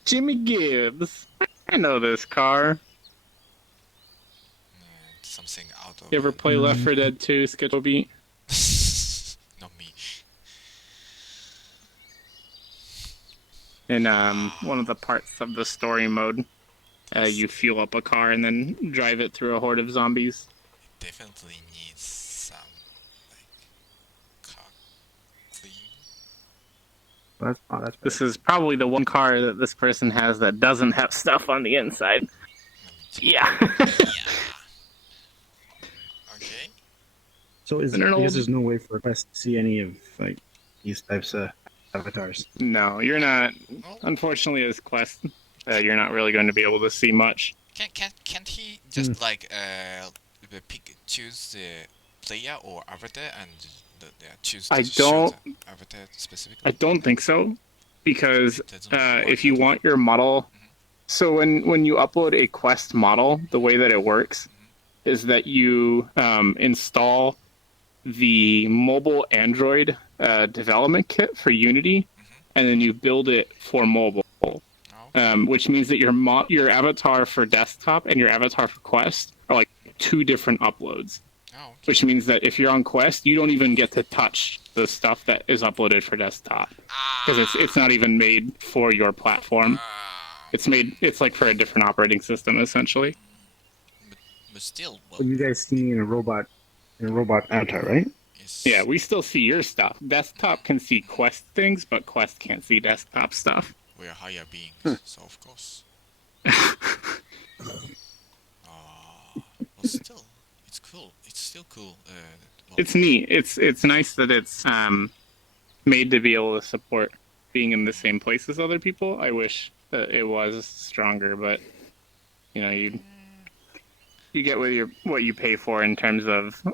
Jimmy Gibbs. I know this car. Something out of. You ever play Left 4 Dead 2 Schedule Beat? Not me. In one of the parts of the story mode, you fuel up a car and then drive it through a horde of zombies. It definitely needs some car clean. This is probably the one car that this person has that doesn't have stuff on the inside. Yeah. Okay. So because there's no way for us to see any of like these types of avatars. No, you're not. Unfortunately, as Quest, you're not really going to be able to see much. Can't he just choose the player or avatar and choose to show the avatar specifically? I don't think so, because if you want your model, so when you upload a Quest model, the way that it works is that you install the mobile Android development kit for Unity, and then you build it for mobile. Which means that your avatar for desktop and your avatar for Quest are like two different uploads. Which means that if you're on Quest, you don't even get to touch the stuff that is uploaded for desktop, because it's not even made for your platform. It's like for a different operating system essentially. But still, Well, you guys see me in a robot avatar, right? Yeah, we still see your stuff. Desktop can see Quest things, but Quest can't see desktop stuff. We are higher beings, so of course. But still, it's cool. It's still cool. It's neat. It's nice that it's made to be able to support being in the same place as other people. I wish that it was stronger, but you know, you get what you pay for in terms of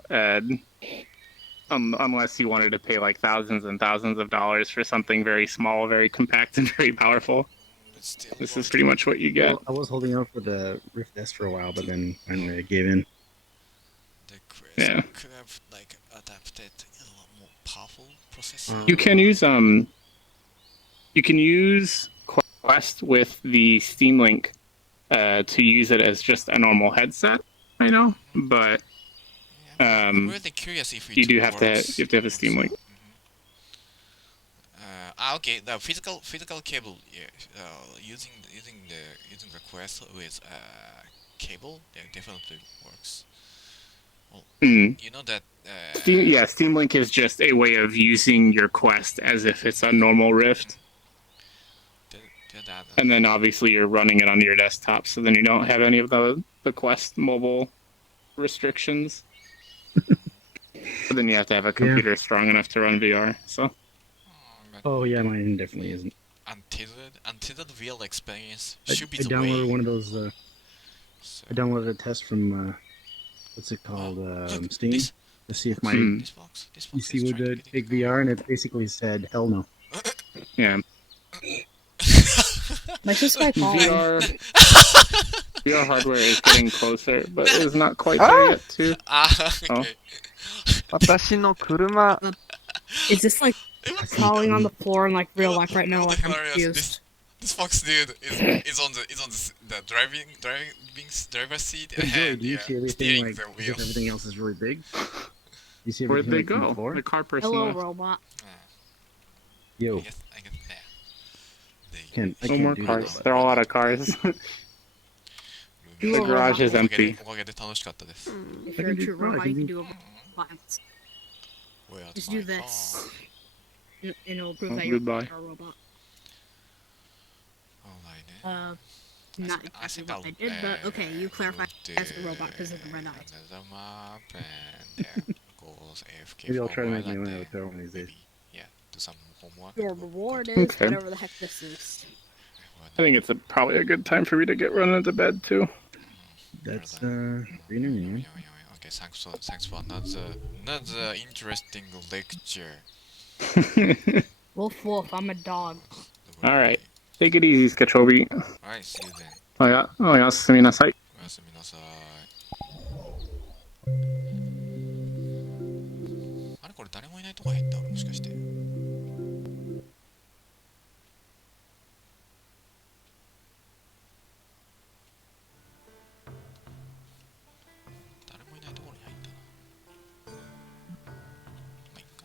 unless you wanted to pay like thousands and thousands of dollars for something very small, very compact, and very powerful. This is pretty much what you get. Well, I was holding out for the Rift S for a while, but then finally I gave in. Yeah. Could have like adapted a lot more powerful processor. You can use Quest with the Steam Link to use it as just a normal headset. I know, but I'm really curious if you do have to have a Steam Link. Okay, the physical cable, yeah, using the Quest with cable, yeah, definitely works. Well, you know that. Steam Link is just a way of using your Quest as if it's a normal Rift. And then obviously you're running it on your desktop, so then you don't have any of the Quest mobile restrictions. But then you have to have a computer strong enough to run VR. So. Oh yeah, mine definitely isn't. Untethered VR experience should be the I downloaded way. one of those. I downloaded a test from what's it called? Steam. To see if my PC would take VR, and it basically said hell no. Yeah. That's just my phone. VR hardware is getting closer, but it's not quite there yet, too. Okay. 私の車 Is this like crawling on the floor in like real life right now. Like I'm hilarious. confused. This fox dude is on the driver's seat Hey, Joey, and do you see everything like the as wheel. if everything else is really big? You see Where'd everything they like from the go? floor? The car person Hello, left. robot. Yo, I guess I No can't more do cars. that. They're all out of cars. Do The a garage is robot. empty. おかげで楽しかったです。 If you're a true robot, you can do a robot. Where's Just my do this, car? and it'll prove Oh, that you're goodbye. a robot. Alright. Not exactly what I did, but okay, you clarify as a robot because of the red eyes. Another map and there goes AFK Maybe I'll for try to a make while my and own then avatar one of these days. yeah, do some homework. Your reward is Okay. whatever the heck this is. I think it's probably a good time for me to get run into bed too. That's man. Okay, thanks for another interesting lecture. Woof woof, I'm a dog. All right, take it easy, Skachobi. Alright, see you then. おやすみなさい。おやすみなさい。あれこれ誰もいないとこ入った俺もしかして。誰もいないところに入ったな。まあいっか。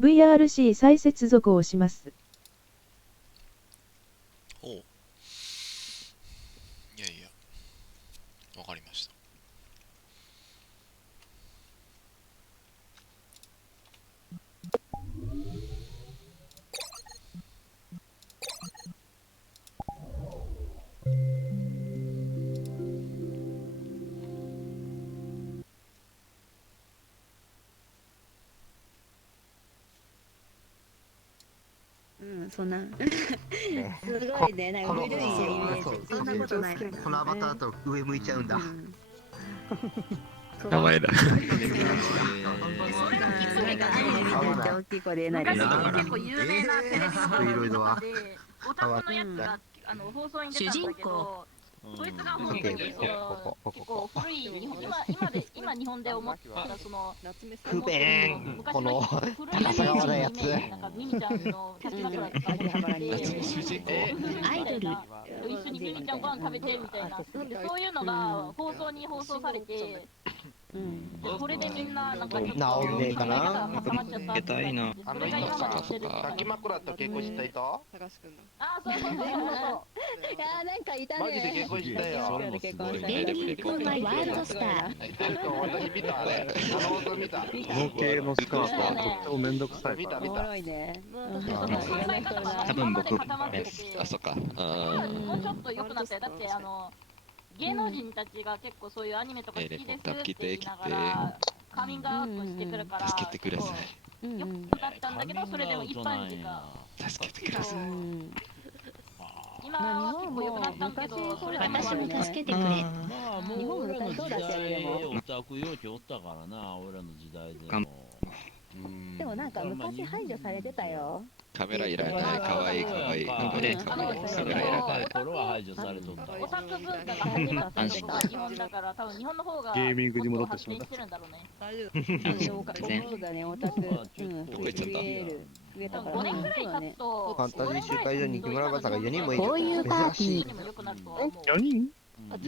VRC 再接続をします。ほう。いやいや、わかりました。そんなすごいね、なんか古いイメージ。そんなことない。このアバターと上向いちゃうんだ。名前だ。大きい声で言えないです。結構有名なテレビの番組で、オタクのやつが放送に出たんだけど、そいつが本当に結構古い日本今日本で思ったその不便この朝川のやつ。なんかミミちゃんのキャッチ枕とか持ってて、アイドル一緒にミミちゃんご飯食べてみたいな、そういうのが放送されて。それでみんななんかちょっと治んねえかな。挟まっちゃったっていな。それが今までしてる。抱き枕と結婚した人？あ、そう。いやなんかいたね。マジで結婚したよ。こんなワイルドスター。私見たあれ。放送見た。この系のスカートはとってもめんどくさいから。おもろいね。多分僕、あ、そっか。もうちょっと良くなったよ。だって芸能人たちが結構そういうアニメとか好きですって言いながらカミングアウトしてくるから助けてください。よくだったんだけど、それでも一般人が助けてください。今は結構良くなったんだけど、私も助けてくれ。日本も昔そうだったよね。オタク容器おったからな、俺らの時代でも。でもなんか昔排除されてたよ。カメラいらない、かわいい。カメラいらない。頃は排除されとった。オタク文化が始まったのが日本だから、多分日本の方がゲーミングに戻ってしまった。発展してるんだろうね。そうだね、オタク。どこ行っちゃった？増えたから5年くらい経つと、ファンタジー集会所に木村さんが4人もいる。こういうパーティー。 4人？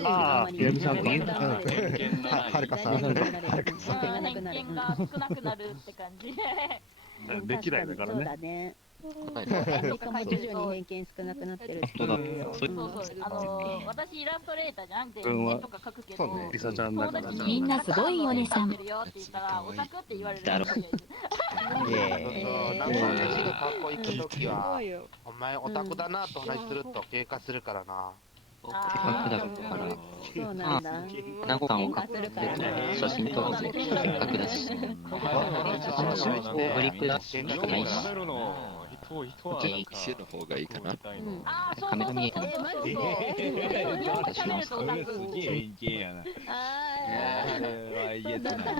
ああ、ゲームさんとはるかさん。偏見が少なくなるって感じで。できないだからね。そうだね。徐々に偏見少なくなってる。そう。私イラストレーターじゃんって絵とか描くけど、リサちゃんだからな。みんなすごいよねさん。って言ったらオタクって言われる人がいる。なんか私が学校行くときは、お前オタクだなと話すると喧嘩するからな。そうなんだ。何個かを買って写真撮って楽だし。グリップだし、ないし。こっちの騎士の方がいいかな。金が見えた。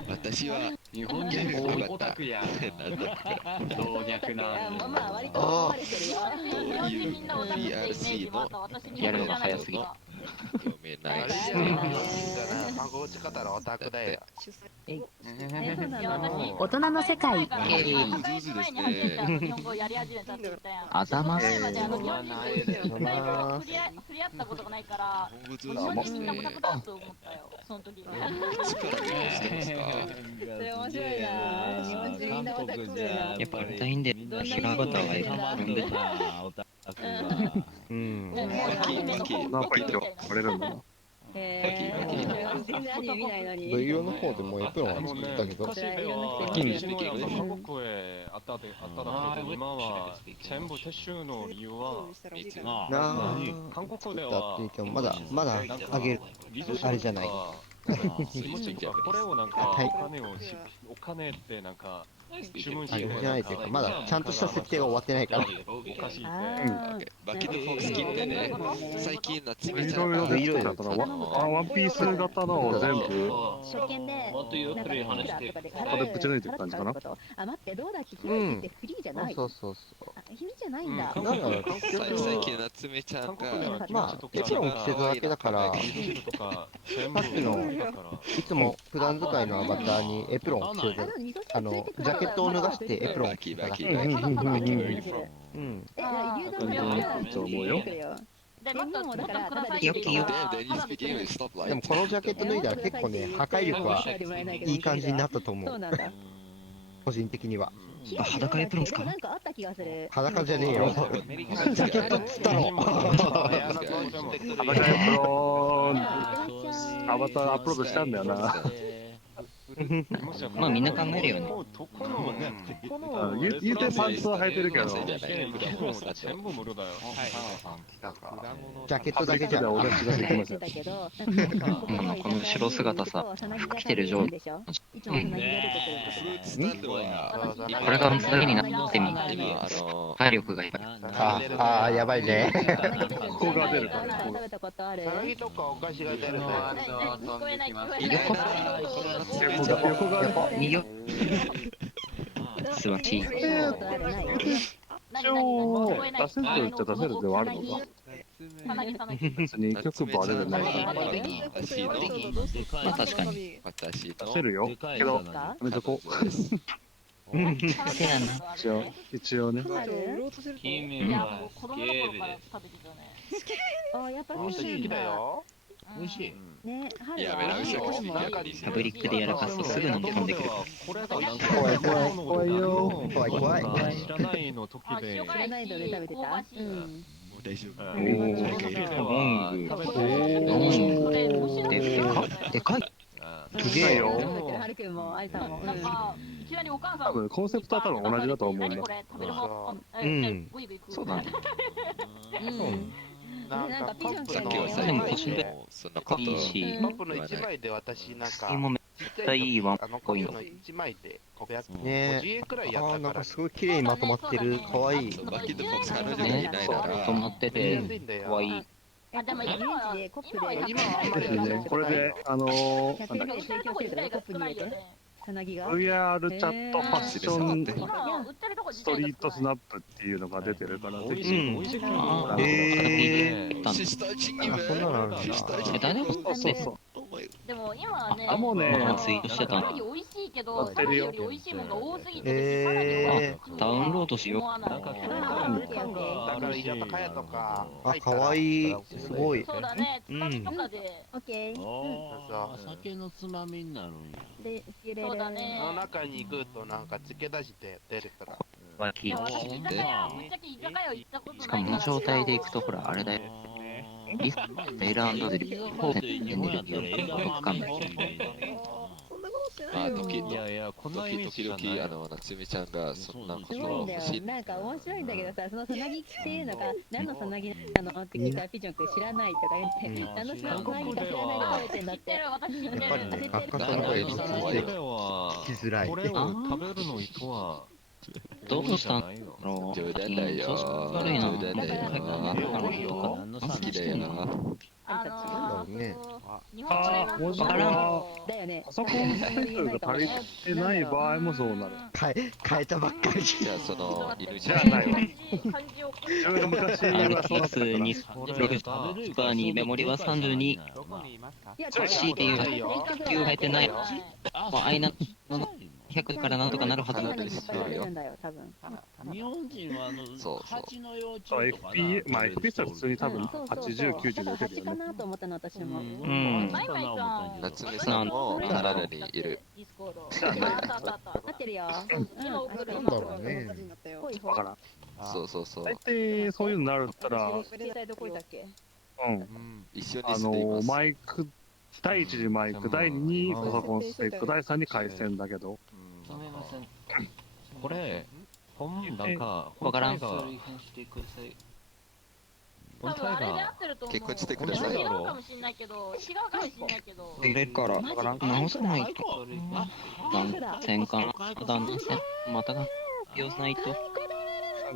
私は日本ギャグのオタクや。老若男女。まあ割と思われてるよ。どういう BRC のやるのが早すぎ。読めないし。韓国地方のオタクだよ。大人の世界。頭前まで日本人と触れ合ったことがないから、日本人みんなオタクだと思ったよ、その時。それ面白いな。日本人みんなオタクだよ。やっぱ大変で知らんことはいいか飲んでた。うん。なんか一応これるんだな。全然アニメ見ないのに。V の方でもエプロンは作ったけど、韓国へあっただけど、今は全部撤収の理由は、韓国ではまだあげるあれじゃない。これをなんかお金ってなんか注文してじゃないというか、まだちゃんとした設定が終わってないから。おかしい。バキの方好きってね、最近夏目いちゃんがろいろだったらワンピース型のを全部初見でもっとゆっくり話してここでぶち抜いていったんじゃな。あ、待って、どうだっけ、ヒロイってフリーじゃない。そう。フリーじゃないんだ。最近夏目ちゃんがまあエプロン着てただけだから、さっきのいつも普段使いのアバターにエプロン着てて、ジャケットを脱がしてエプロン着てただけ。いいと思うよ。でもこのジャケット脱いだら結構ね、破壊力はいい感じになったと思う。個人的には。裸エプロン使う？なんかあった気がする。裸じゃねえよ。ジャケットっつったろ。裸エプロン、アバターアップロードしたんだよな。まあみんな考えるよね。言うてパンツは履いてるけど。全部無料だよ。ジャケットだけじゃお出しができません。この後ろ姿さ、服着てる状態。これが次になってみて、体力がやばい。ああ、やばいね。ここが出るから。食べたことある？さなぎとかお菓子が出るね。聞こえない聞こえない。横が右よ。素晴らしい。一応、出せると言っちゃ出せるではあるのか。別に曲バレるない。まあ確かに。出せるよ。けど、やめとこう。せやな。一応ね。いや、もう子供の頃から食べてたね。あ、やっぱ美味しいだよ。美味しい。ね、春やめろよ、パブリックでやらかすとすぐ飲み込んでくる。怖い怖い怖いよ。怖い怖い。知らないの時で。知らないので食べてた？うん。大丈夫。でかい。すげえよ。はるくんも、あいさんも。なんか、いきなりお母さん。多分コンセプトは多分同じだと思うんだ。何これ食べるもうん。グイグイ食う。そうだね。なんかピジョンさっきはでも腰でいいし、パップの1枚で私なんか今めっちゃいいワンコイン。の1枚で550ね円くらいやったから。なんかすごい綺麗にまとまってる。かわいい。ね、まとまってて、かわいい。あ、でも今はコップで今はあんまりね、これで、なんだっ100円で提供してるコップに入れて。さなぎが VR チャットファッションストリートスナップっていうのが出てるから、ぜひ。そんなのあるんだ。誰もそうそう。でも今はね、もうね、ツイートしてたな。美味しいけど、さらにより美味しいものが多すぎて、さらに美味しい。ダウンロードしよう。だから居酒屋とか。あ、かわいい。すごい。そうだね、つまみとかで。オッケー。お酒のつまみになるんや。で、入れる。そうだね。その中に行くとなんか漬け出して出るから。いや、私居酒屋、ぶっちゃけ居酒屋行ったことない。しかもこの状態で行くとほら、あれだよ。リスメイランドでリポートでエネルギーをわかんない。まあ、いやいや、こんなイメージじゃない。夏美ちゃんがそんなことすごいんだよ。なんか面白いんだけどさ、そのさなぎっていうのが何のさなぎなのって聞いたらピジョン君知らないとか言って、何のさなぎか知らないで食べてんだって。やっぱりね、作家さんの声を聞きづらい。これを食べるの人は、どうしたの？冗談だよ。悪いな。冗談だよ。好きだよな。日本語で文字がパソコンスペックが足りてない場合もそうなる。変えたばっかり。じゃあその犬じゃないわ。自分が昔はそうだったから。にスーパーにメモリは32。C っていう9入ってない。もうアイナの100からなんとかなるはずなんです。日本人は蜂の幼虫とかな。FP、まあ FPS は普通に多分80、90出てるよね。かなと思ったの私も。夏目さんもカナダにいる。合ってるよ。なんだろうね。わからん。そうそうそう。大体そういうのになるったら、どこいたっけ？一緒に住んでいます。マイク、第1次マイク、第2にパソコンスペック、第3に回線だけど。これ、なんか、わからん。多分あれで合ってると思う。結婚してください。違うかもしんないけど、違うかもしんないけど。入れるから直さないと。何千か何千またが用さないと。なん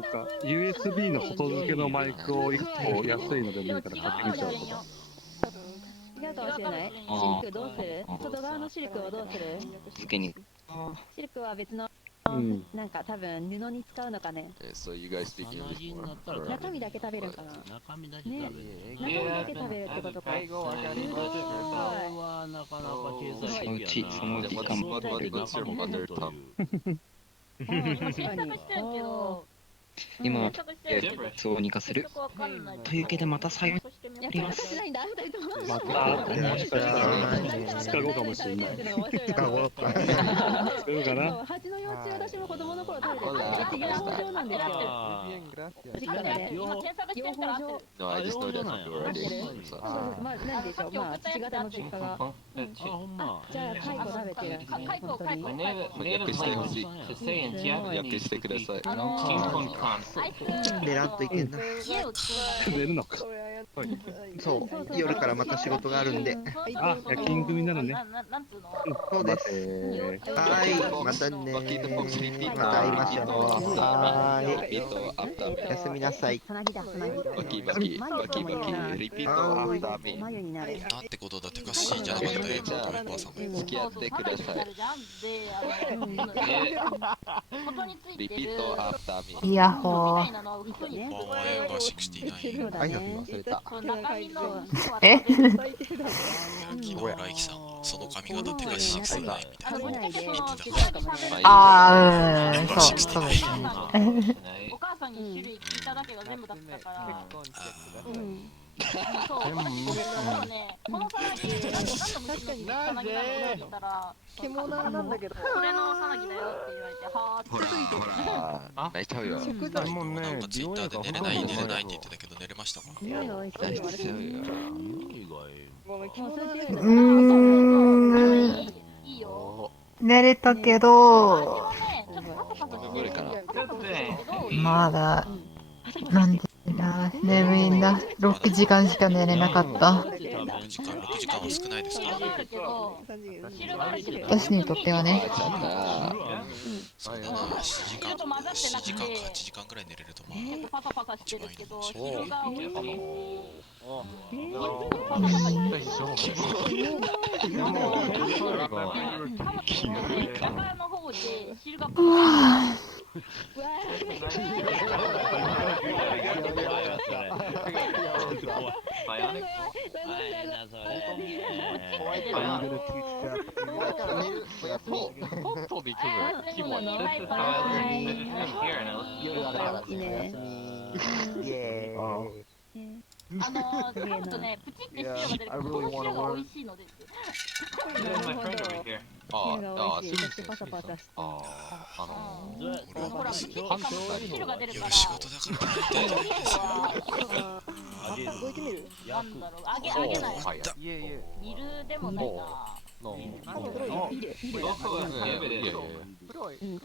か USB の外付けのマイクを1個安いのでもいいから買ってみちゃうとか。違うかもしれない。シルクどうする？外側のシルクをどうする？付けに。シルクは別のなんか多分布に使うのかね。そういうguys speaking English。中身だけ食べるかな。中身だけ食べる。中身だけ食べるってことか。それはなかなか経済的やな。そのうち今検索してるけど、今はどうにかする。というわけでまたさようなります。また、もしかしたら、2日後かもしれない。2日後か。そういうかな。蜂の幼虫、私も子供の頃食べてて、養蜂場なんですよ。実家で。養蜂場。No, I just know that from you 合ってる already. そうそう、まあ、なんでしょう、まあ、父方の実家が。じゃあ、蚕食べてるんですね、本当に。訳してほしい。訳してください。寝らんといけんな。寝るのか。そう、夜からまた仕事があるんで。あ、夜勤組なのね。そうです。はい、またね。また会いましょう。はい。おやすみなさい。バキバキ、バキバキ、リピートアフターミー。なんてことだ、てかしいんじゃなかったよ、ウィパーさん。付き合ってください。リピートアフターミー。イヤホー。ワンワンエンバー69。挨拶忘れた。え昨日来輝さんはその髪型手がしくないみたいな言ってた。ああ、そう、そうですね。お母さんに種類聞いただけが全部だったから。そう、でもね、このさなぎ、何の虫のさなぎなのって聞いたら、獣なんだけど、これのさなぎだよって言われて、はーって。ほら、泣いちゃうよ。もうなんかツイッターで寝れない寝れないって言ってたけど寝れましたか？泣いちゃうよ。寝れたけど、まだ、なんでだ、眠いんだ。6時間しか寝れなかった。6時間は少ないですか？私にとってはね。そうだな、7時間か8時間くらい寝れるとまあパサパサしてるけど、汁が美味しい。中の方で汁があとね、プチって汁が出るから、この汁が美味しいのです。ああ、汁がパサパサして。ほら、プチって汁が出るから。仕事だから動いてみる？なんだろう、揚げない。煮るでもないな。多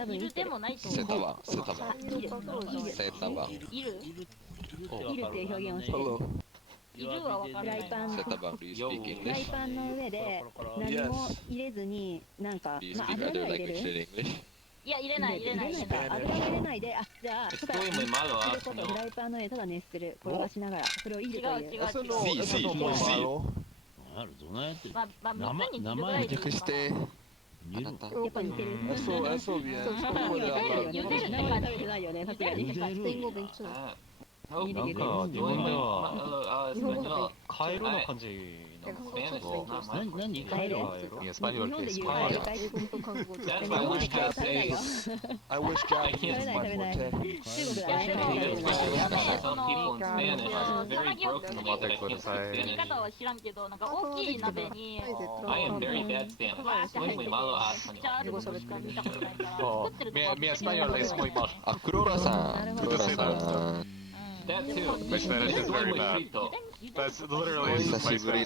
分いるでもないと思う。セタバン。いるっていう表現をして。いるはわかる。フライパンの上で何も入れずに、なんか、まあ油が入れる。いや、入れない。油入れないで、あ、じゃあ、ただ、フライパンの上でただ熱する。転がしながら、それをいるという。生熟して。やっぱ似てる。そう、そう、茹でるって感じ食べてないよね、さすがに。なんか自分ではカエルの感じなんですね。何カエル？スパニョルって日本で言うカエルと韓国で。日本でカエル食べないよ。食べない。中国だね。作り方は知らんけど、なんか大きい鍋にあ、クローラさん。That too. That is very bad. That's literally お久しぶりね、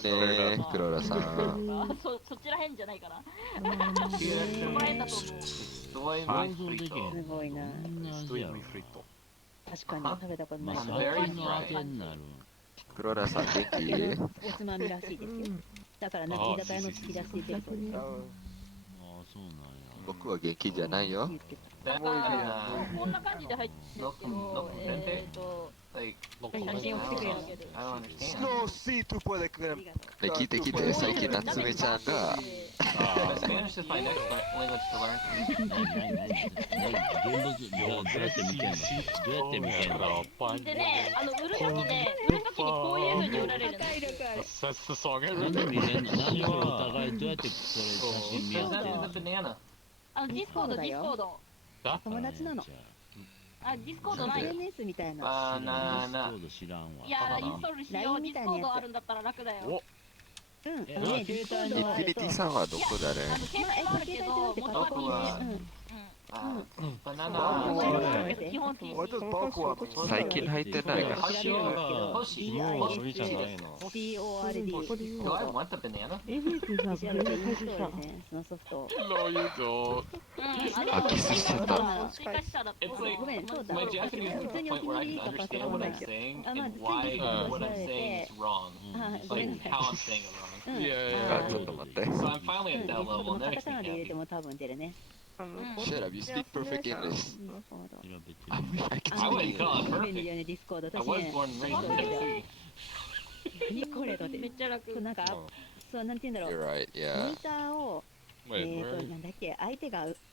クローラさん。そちらへんじゃないかな。そこらへんだと思う。すごいな。確かに食べたことない。クローラさん元気？おつまみらしいですよ。だから夏居酒屋の突き出しで出るそうです。僕は元気じゃないよ。こんな感じで入ってるけど、写真を送ってくれるわけで。聞いて、最近夏目ちゃんがでね、売るときね、こういう風に売られるの。ディスコード。友達なの。あ、ディスコードない。 SNS みたいな。いや、インストールしよう。ディスコードあるんだったら楽だよ。うん、ディスコードインフィニティさんはどこだね。携帯もあるけど、元々 PC。バナナ基本 PC。最近入ってないか。もうそれじゃないの。CORD。Do I want the banana? そのソフト。No, you don't. あ、キスしてた。ごめん、そうだ。 My Japanese 普通に point 送 where I り can とか understand what I'm saying あ、まあ、 and why what I'm saying is wrong. ごめん Like なさい。 how I'm saying it wrong. ちょっと待って。 So I'm finally at that こ level の and カ that タ makes カ me ナで入れ happy. ても多分出るね。Shut up, you speak perfect English. I wish I could I wouldn't speak call it English. 便利だよね、ディスコード。 I 私 was ね、 born and raised in Tennessee. 何これと思って。めっちゃ楽。なんか、そう、なんて言うんだろ You're う。 right, モ yeah. ニターを、Wait, なんだっけ、相手が見れるんだよ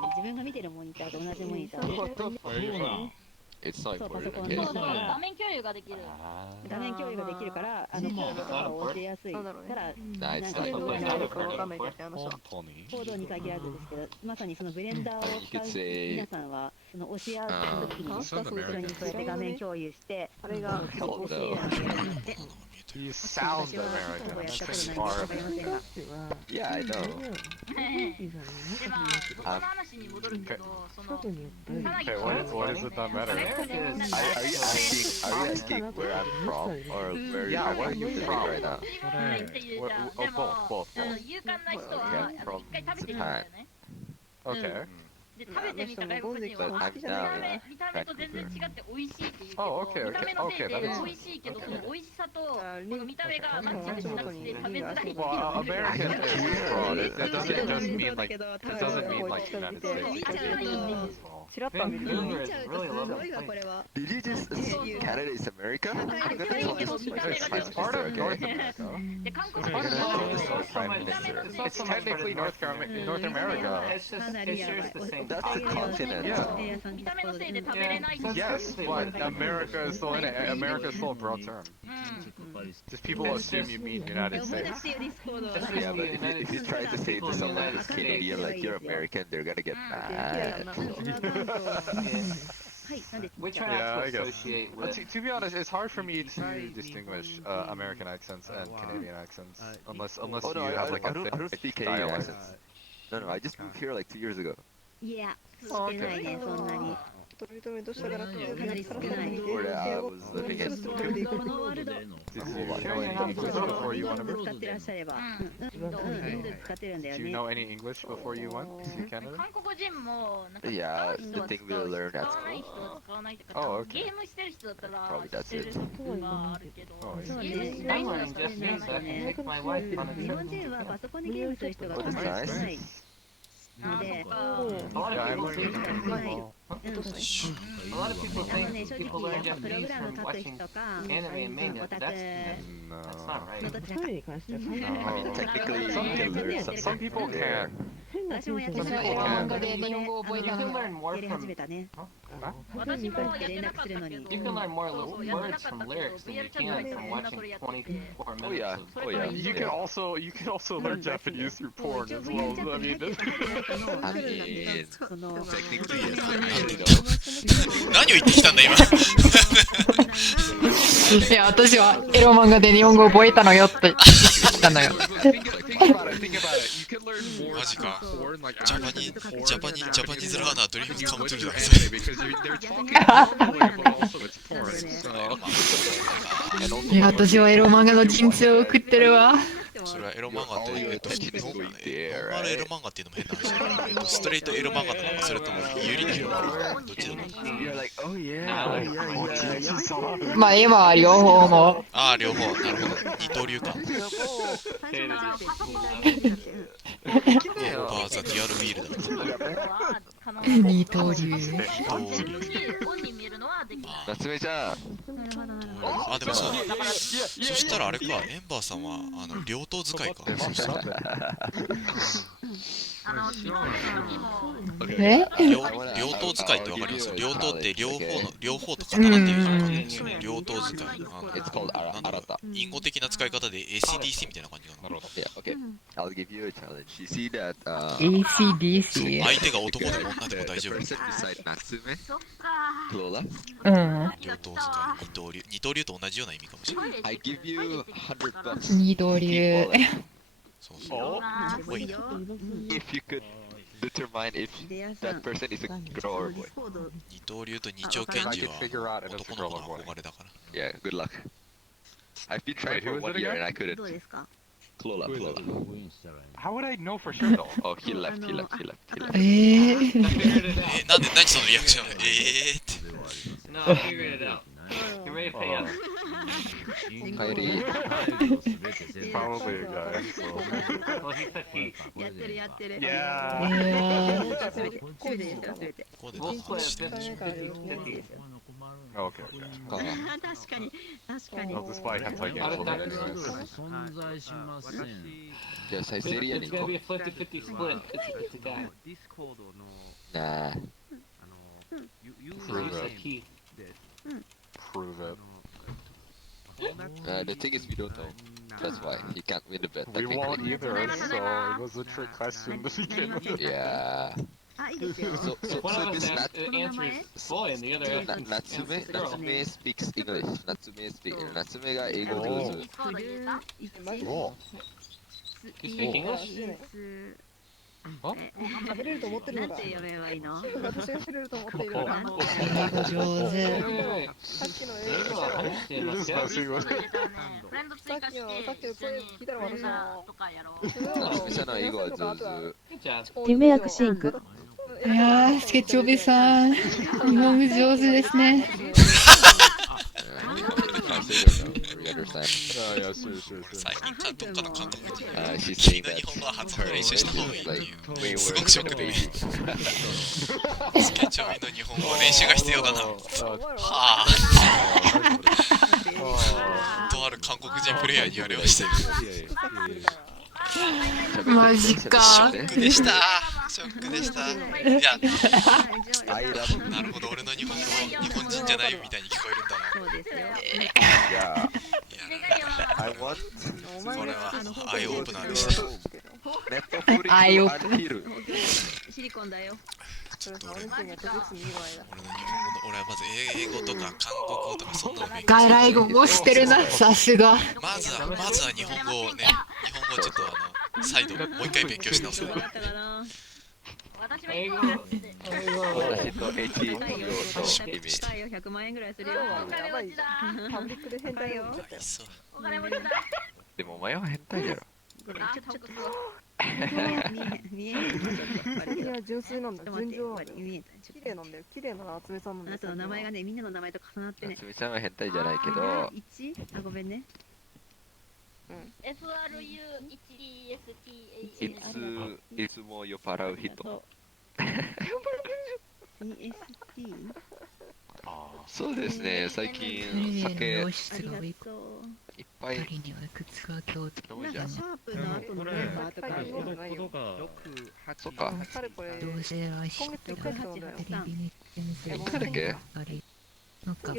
ね。自分が見てるモニターと同じモニターで。 where are you from? It's not そう、パソ important, コン okay? の。画面共有ができる。画面共有ができるから、コードとかを教えやすいから、Nah, it's なんか not そういう important. コードに限らずですけど、まさにそのブレンダーを使う皆さんは、その教え合うときに、後ろにこうやって画面共有して、あれが教えるので、You sound American. That's smart. Yeah, I know. で、まあ、僕の話に戻るけど、その、Okay, what does it not matter? Are you asking where I'm from or where Yeah, where are are you you living from? right now? っていうじゃん。でも、勇敢な人は、一回食べてみるんだよね。 Okay. で、食べてみた外国人 But は、 I'm now 見た目と全然違って美味しいって言うけ Oh, ど、 okay, 見た目のせい okay, で okay, that is- 美味しいけど、その美味しさとこの見た目がマッチングしなくて食べづらいっていう Well, のが American is broad. It doesn't just mean like it doesn't mean like United States. 見ちゃうといいんですよ。 チラッと見る。 Vancouver is really lovely. Did you just assume Canada is America? 高いけど見た目が It's part of North America. で、韓国人 You're は gonna tell this to the Prime 見た目の Minister. せい It's technically North America. It's just it shares the same That's the continent. Yeah. 見た目のせいで食べれないっていう Yes, but America is still in it. America is still a broad term. Just people assume you mean United 思い出 States. してよ、ディスコード。 Yeah, but if you try to say to someone who's Canadian like you're American, they're gonna get mad. はい、なんで We try Yeah, not I to guess. associate But with. to be honest, it's hard for me to distinguish American accents and Canadian accents unless Oh you no, have like I a don't thick speak Canadian dialect. accents. No, no, I just moved here like 2 years ago. いや、してないね、そんなに。かなり少ない。 Before that, I was living in このワールド。 Did you know any English before you went over? 使ってらっしゃれば。インド使ってるんだよ Do you ね。 know any English before you went to Canada? 韓国人もなんか Yeah, 使う人 the は thing 使 we う learned 使 at わない school. 人は使わないとか、 Oh, okay. ゲームしてる人だったら Probably 知 that's ってる it. ことがあるけど、 Oh, そう I ね。ゲームしない人だったら Just 知ら means な that I い can ね。 take my wife on a 日 trip. 本人はパソコンでゲームする人がかなり少ないので、 A lot Yeah, of I'm people learning think Japanese. a lot of people ね、 think 正 people 直 learn やっぱプロ Japanese グラム from 書く watching 人か、 anime and manga. オタク That's No. not の right. どちらか。 Technically, Some you can learn people, some people can. 私もやってそなれは漫画でで日本語を覚え You た can の learn more やり始め from たね。私もやってなかったけど、 you can learn more そうやってな words かっ from たけど、 lyrics than you VR チャット can で from みんな watching それやって 24 て、 Oh minutes yeah, of oh yeah. You can also learn Japanese through porn as well. I mean, I mean, その technically, it's 何を言ってきたんだ今いや、私はエロ漫画で日本語を覚えたのよって言ったのよ。 think about it. You can learn more マジか porn, like ジャパニーズラーナードリームズカムトゥルーだ because they're talking normally, but also it's porn. So. いや、私はエロ漫画の人生を送ってるわ。それはエロ漫画って、ノーマルエロ漫画っていうのも変な話だけど、ストレートエロ漫画なのか、それともユリのエロ漫画どっちだろう。 You're like, oh yeah, oh yeah, yeah. まあ今は両方も。ああ、両方、なるほど。二刀流か。オーバーザデュアルウィールだ。二刀流。夏目ちゃん。あ、でもそう。そしたらあれか、エンバーさんは両刀使いか。そしたらえ両刀使いってわかります？両刀って両方と刀っていう字を書くんですよね。両刀使い。なんだろう、隠語的な使い方で ACDC みたいな感じかな。Yeah, okay. I'll give you a challenge. You see that ACDC。相手が男でも女でも大 the 丈夫。 person beside Natsume, Lola. うん。両刀使い、二刀流と同じような意味かもしれない。I give you $100. 二刀流。そうそう。かっこいいな。 If you could determine if that person is a girl or a boy. 二刀流と二丁拳銃は男の子の憧れだから。Yeah, good luck. I've been trying for 1 year and I couldn't. どうですか？ Clola. How would I know for sure though? Oh, he left. なんで何そのリアクション？って。No, I figured it out. Get ready to pay up. Probably a guy. Well, he said he. やってるやってる。Yeah. すべてすべて。ここで We'll 何 split して it るんでしょう。 50-50. Okay, okay. 確かに確かに。 I'll just buy hentai games for that anyways. 存在しません。 じゃあサイゼリアに It's 行 gonna こ be a 50-50 split. It's a guy. ディスコードのう。なあ。ユーザ Prove ー it. ネームで Prove it. The thing is we don't know. That's why he can't win the bet. We won't technically. either, so it was a trick question to begin with. Yeah. あ、いいですよ。 One of this us answers boy and the other answers Natsume girl. speaks English. Natsume が英語上手。 Cool. You speak English? 喋れると思ってるのか。なんて読めばいいの？私が喋れると思っているのか。英語上手。 Wait. さっきの英語英語は話していますよ。さっきの声聞いたら私は。Natsume の英語は上手。 Good job. 夢薬シンク。いやー、スケッチおびさん。日本語上手ですね。We understand. Yeah, sure. 最近どっかの韓国人 She's 君 saying の that 日本語は発音練習した方がいいっていう we す were ごくショックでスケチョビの日本語は練習が必要だなはあとある韓国人プレイヤーに言われましたよマジか。ショックでしたいやなるほど俺の日本語日本人じゃないみたいに聞こえるんだなそうですよ。I want これはアイオープナーでしたアイオープナー。シリコンだよ。ちょっと俺の日本語俺はまず英語とか韓国語とかそんなの勉強外来語もしてるな、さすが。まずは日本語をね日本語をちょっと再度もう一回勉強し直す私も私と H の高いよ。意味。高いよ。100万円ぐらいするよ。やばい。パブリックで変態よ。お金持ちだ。でもお前は変態だろ。ちょっと見えない。いや純粋なんだ。純情なんだよ。見えない。綺麗なんだよ。綺麗な夏目さんなんだよ。あなたの名前がね、みんなの名前と重なってね。夏美さんは変態じゃないけど。 1？ あ、ごめんね。FRUHDSTA いつも酔っ払う人。そうですね、最近酒いっぱい飲むじゃん。シャープの後のメンバーとかそっか。彼これどうせは今月1回そうだよ。誰だっけ？なんかこう、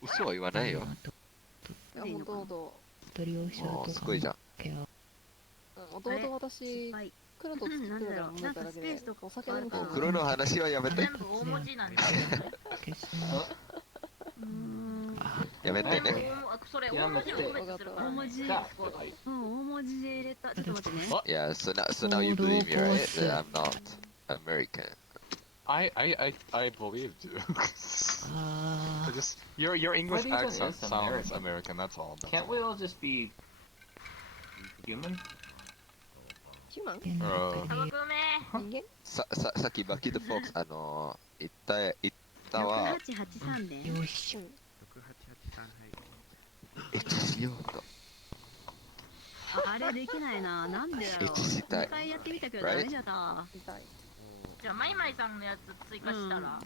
嘘は言わないよ。本当すごいじゃん。もともと私黒と作ってるから飲めただけでお酒飲むから黒の話はやめて。全部大文字なんですよね。やめてね。それ大文字を区別するからね。大文字。大文字で入れた。ちょっと待ってね。Yeah, so now you believe me, right? That I'm not American. I believed you. Just your English accent sounds American. That's all. Can't we all just be human? Human? さっきバキドフォックス言ったは6883で。よし。しようと。あれできないな。なんでだろう。2回やってみたけどダメじゃった。じゃあマイマイさんのやつ追加したら、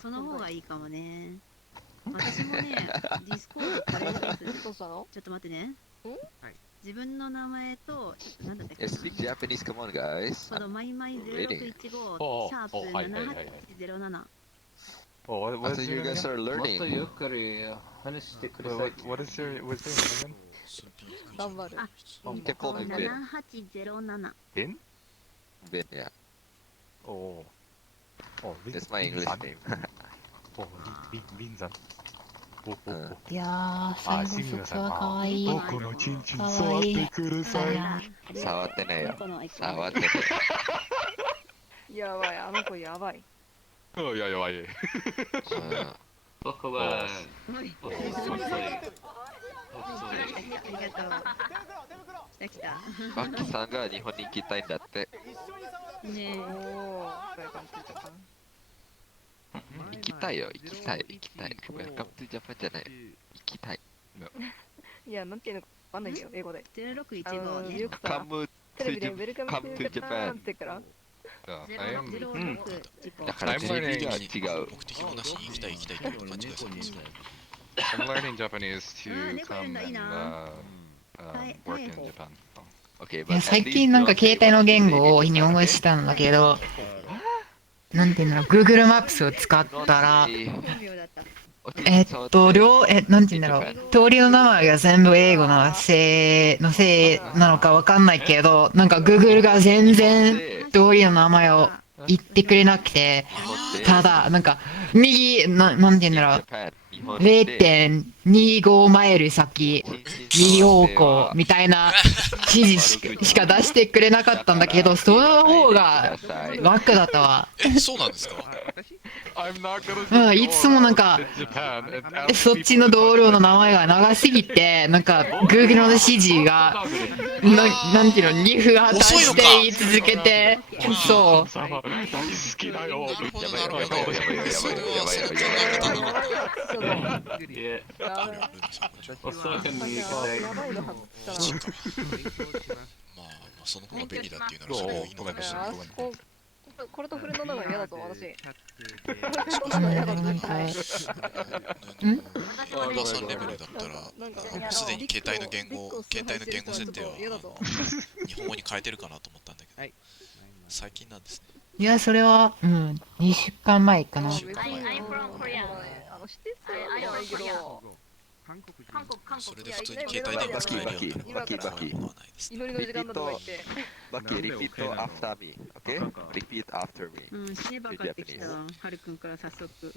その方がいいかもね。私もね、ディスコードこれです。どうしたの？ちょっと待ってね。自分の名前と、なんだったっけ Speak Japanese, come on, guys. このマイマイ0615シャープ7807。Oh, I thought you guys are もっ learning. とゆっくり話してください。 What is your name again? 頑張る。They call me Ben. 7807。 Ben? Ben, yeah. Oh. Oh, That's my English name. Oh, Lin-san. いやー、最後卒はかわいい。僕のチンチンかわ触っいい。てください。触ってねえよ。触ってねやばい、あの子やばい。いや、やばい。僕は、ありがとう。来た。バッキーさんが日本に行きたいんだって。ねえ。行きたいよ、行きたい、行きたい。Welcome to Japan じゃない。行きたい。いや、なんていうのかわかんないよ、英語で。0615ね。よくさ、 Come テレビで to ウェルカム Come トゥ to ジャパン Japan. ってから。だからテレビが違う。目的もなしに行きたい行きたいと勘違いされますよ。I'm learning Japanese to come and work in Japan. Okay, い but や at 最 least 近なんか don't 携帯の say 言語を it 日本語にしたんだけど、なんていうんだろう、Google マップスを使ったら、なんていうんだろう、通りの名前が全部英語のせいなのかわかんないけど、なんか Google が全然通りの名前を言ってくれなくて、ただ、なんか、なんていうんだろう、0.25マイル先、右方向みたいな指示しか出してくれなかったんだけど、その方が楽だったわ。そうなんですか？うん、いつもなんか、そっちの道路の名前が長すぎて、なんか、Google の指示が、なんていうの、2分果たして言い続けて、そう。大好きだよ。なるほど、なるほど。それはその考え方なのか。おそらく右やばいの発マジか。まあ、その方が便利だっていうならそれがいいのかもしれない。これとフレンドなのが嫌だぞ、私。小田さんレベルだったら、すでに携帯の言語設定は日本語に変えてるかなと思ったんだけど、最近なんですね。いや、それは、2週間前かな。2週間前。それで普通に携帯電話使えるようになれば変わるものはないです。祈りの時間だとか言って。バッキー、repeat after me, okay? Repeat after me. 死ねばかってきたわ、はるくんから早速。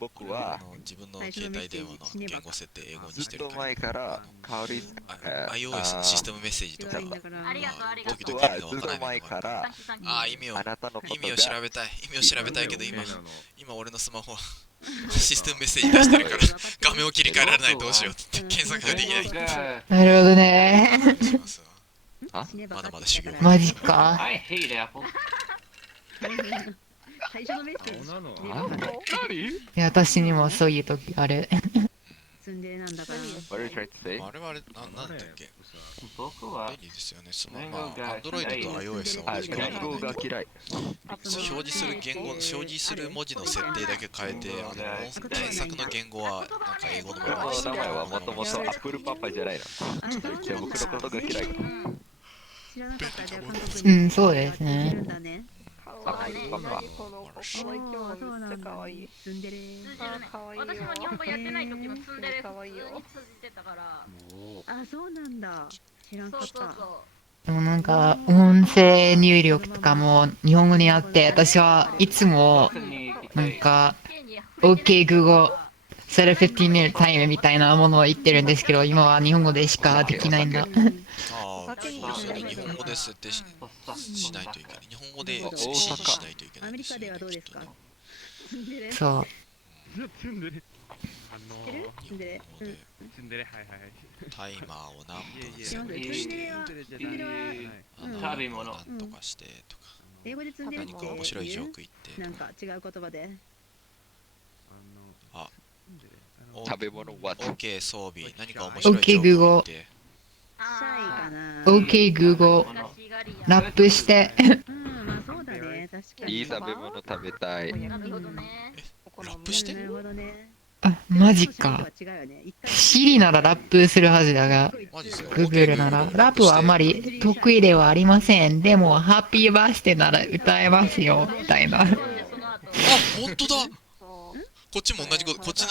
僕は自分の携帯電話の言語設定英語にしてるずっと前から香り iOS のシステムメッセージとか時々意味がわからないのがある。意味を調べたいけど今俺のスマホはシステムメッセージ出してるから画面を切り替えられない、どうしようって検索ができない。なるほどね。まだまだ修行。マジか。最初のメッセージ。いや、私にもそういう時ある。ツンデレなんだから。あれはなんだっけ？僕は便利ですよね。Android と iOS は同じくらいなので、表示する文字の設定だけ変えて、検索の言語はなんか英語のままにして。名前はもともと Apple パパじゃないの。僕のことが嫌い。知らなかったじゃあ韓国に。そうですね。かわいい。この子、めっちゃかわいい。ツンデレ。かわいい。私も日本語やってない時もツンデレ普通に通じてたから。あ、そうなんだ。知らんかった。でもなんか、音声入力とかも日本語にあって、私はいつも、なんか、OK Google、set a 15-minute time みたいなものを言ってるんですけど、今は日本語でしかできないんだ。そうですよね。日本語で設定しないといけない。日本語で指示しないといけない。アメリカではどうですか？そう。ツンデレ。タイマーを何分設定してなんとかしてとか。英語でツンデレって何か面白いジョーク言って。なんか違う言葉で。食べ物は OK 装備、何か面白いジョーク言って。OK Google ラップして。まあそうだね、確かに。いい食べ物食べたい。ラップして？あ、マジか。シリならラップするはずだが、Google なら。ラップはあまり得意ではありません。でも、ハッピーバースデーなら歌えますよ、みたいな。あ、本当だ。こっちも同じこと、こっちの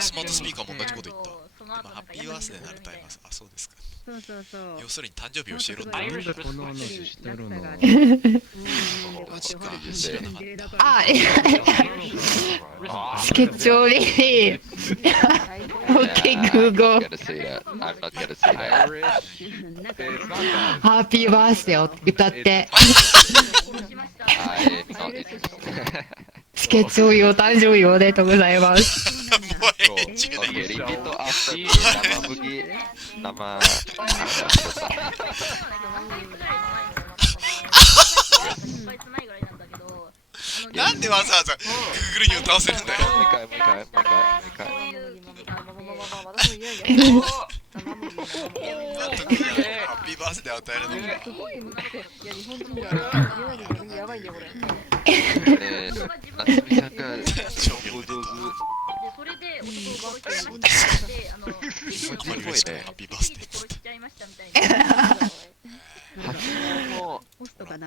スマートスピーカーも同じこと言った。でも、ハッピーバースデーなら歌えます。あ、そうですか。要するに誕生日を教えろって。なんでこの話してるの？マジか、知らなかった。あ、スケッチオリー。OK, Google. ハッピーバースデーを歌って。スケッチオリーお誕生日おめでとうございます。なんでわざわざ Google に歌わせるんだよ。ハッピーバースデー与えるのか。すごいのって、いや、日本人がやばいよ、これ。夏美さんが超上手。それで男が起きてましたで、あんまり嬉しくないハッピーバースデーって殺しちゃいましたみたいな。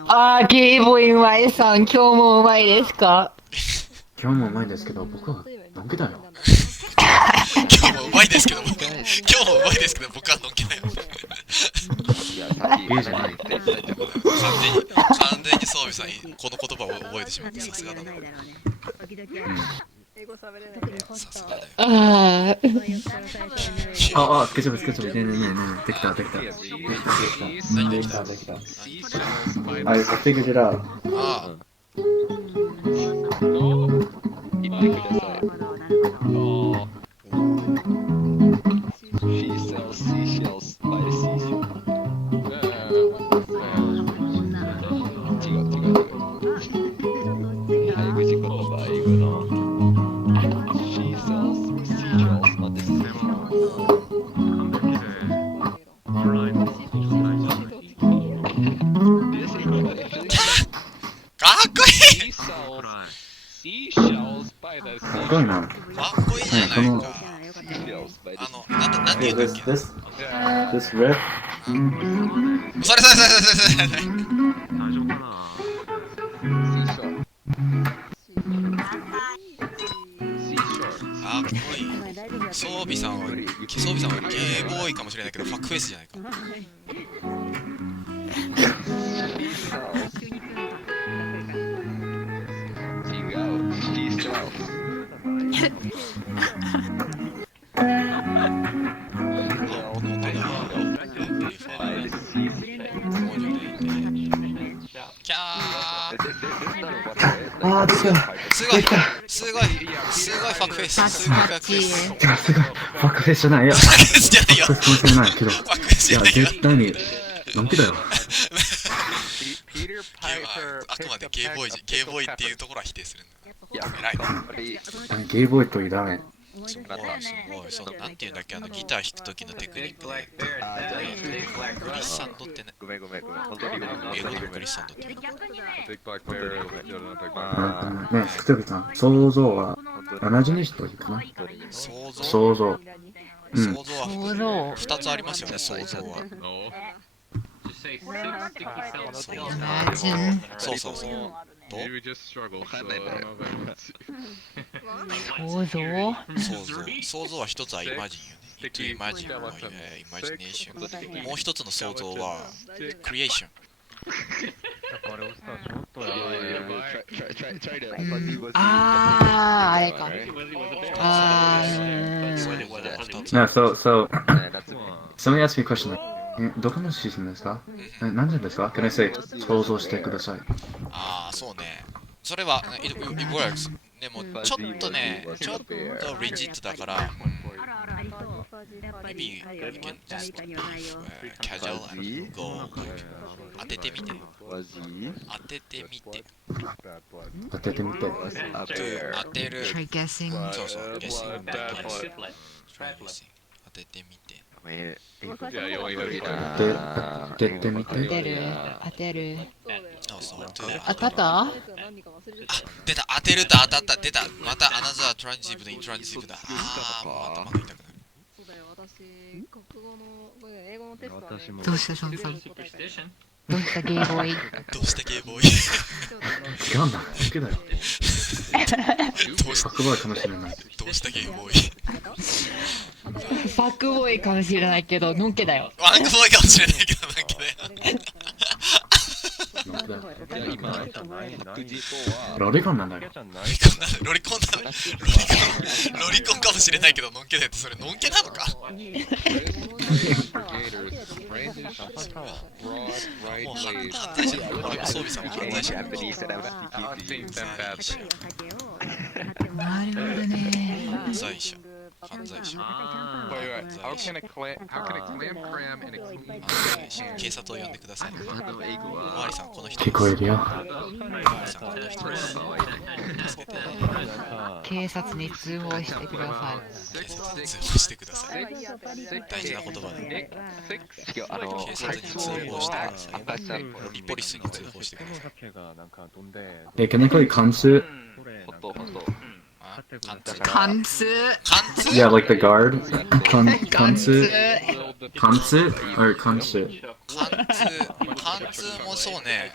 あー、ゲーボーイマイさん、今日もうまいですか？今日もうまいですけど、僕はのんけだよ。今日もうまいですけど、僕はのんけだよ。いいじゃない。完全に装備さん、この言葉を覚えてしまって、さすがだな。英語喋れない。さすがだよ。ああ、スケチャブ、ねえ、できた。I figured it out. 言ってください。She sells seashells by the seashore. 違う。早口言葉、英語の。She sells seashells on the seashore. かっこいい。Seashells by the かっこいいな。かっこいいじゃないか。なんて言うんだっけ。This riff? それ。かっこいい。装備さんはゲーボーイかもしれないけど、ファックフェイスじゃないか。あー、できた。すごいファックフェイス。すごいファックフェイス。ファックフェイスじゃないよ。ファックフェイスじゃないよ。ファックフェイスかもしれないけど。いや、絶対に、のんきだよ。あくまでゲーボーイっていうところは否定するんだ。偉いな。ゲイボーイといらない。すごい。なんていうんだっけ、ギター弾く時のテクニックで。グリッサンドってね。ごめん。英語でグリッサンドって言うの。ね、スクトルさん、想像は同じにしておいてかな。想像は2つありますよね、想像は。そう。想像は一つはイマジンよね。to imagine のイマジネーション。もう一つの想像はクリエーション。あれか。No, so somebody asked me a question. どこのシーズンですか？何時ですか？ Can I say 想像してください。ああ、そうね。それは、it works。でも、ちょっとリジットだから、maybe you can just casual and go 当ててみて。当ててみて。当てる。Try guessing。そう、guessing。当ててみて。当てる。当たった？出た、当てると当たった、出た、またアナザートランジティブだ、イントランジティブだ。あー、もう頭が痛くなる。そうだよ、私、国語の、英語のテストはね、どうしたションさん。どうしたゲイボーイ。どうしたゲイボーイ。違うんだ、好きだよ。ファックボーイかもしれない。どうしたゲイボーイ。ファックボーイかもしれないけど、のんけだよ。ファックボーイかもしれないけど、のんけだよ。ロリコンなんだよ。ロリコンかもしれないけど、のんけだよって、それのんけなのか。もう犯罪者だ。俺も装備さんも犯罪者だ。なるほどね。犯罪者。犯罪者。警察を呼んでください。おまわりさん、この人。聞こえるよ。警察に通報してください。警察に通報してください。大事な言葉で。警察に通報してください。リポリスに通報してください。can I call you 関数? Kansu? Yeah, like the guard. Kansu? Kansu? Or kansu? 貫通もそうね。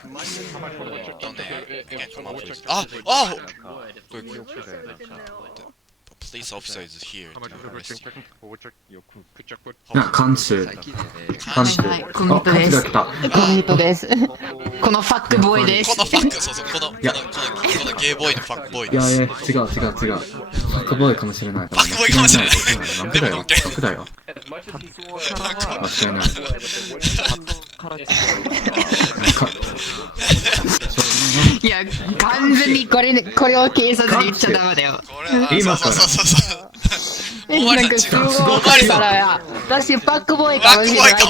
Police officer is here. 関数。関数。コメントです。コメントです。このファックボーイです。このファック、そうそう、このゲイボーイのファックボーイです。いや、違う。ファックボーイかもしれない。ファックボーイかもしれない。楽だよ。楽だよ。間違いない。いや、完全にこれを警察に言っちゃダメだよ。今から。なんかすごいから、私パックボーイかもしれないけ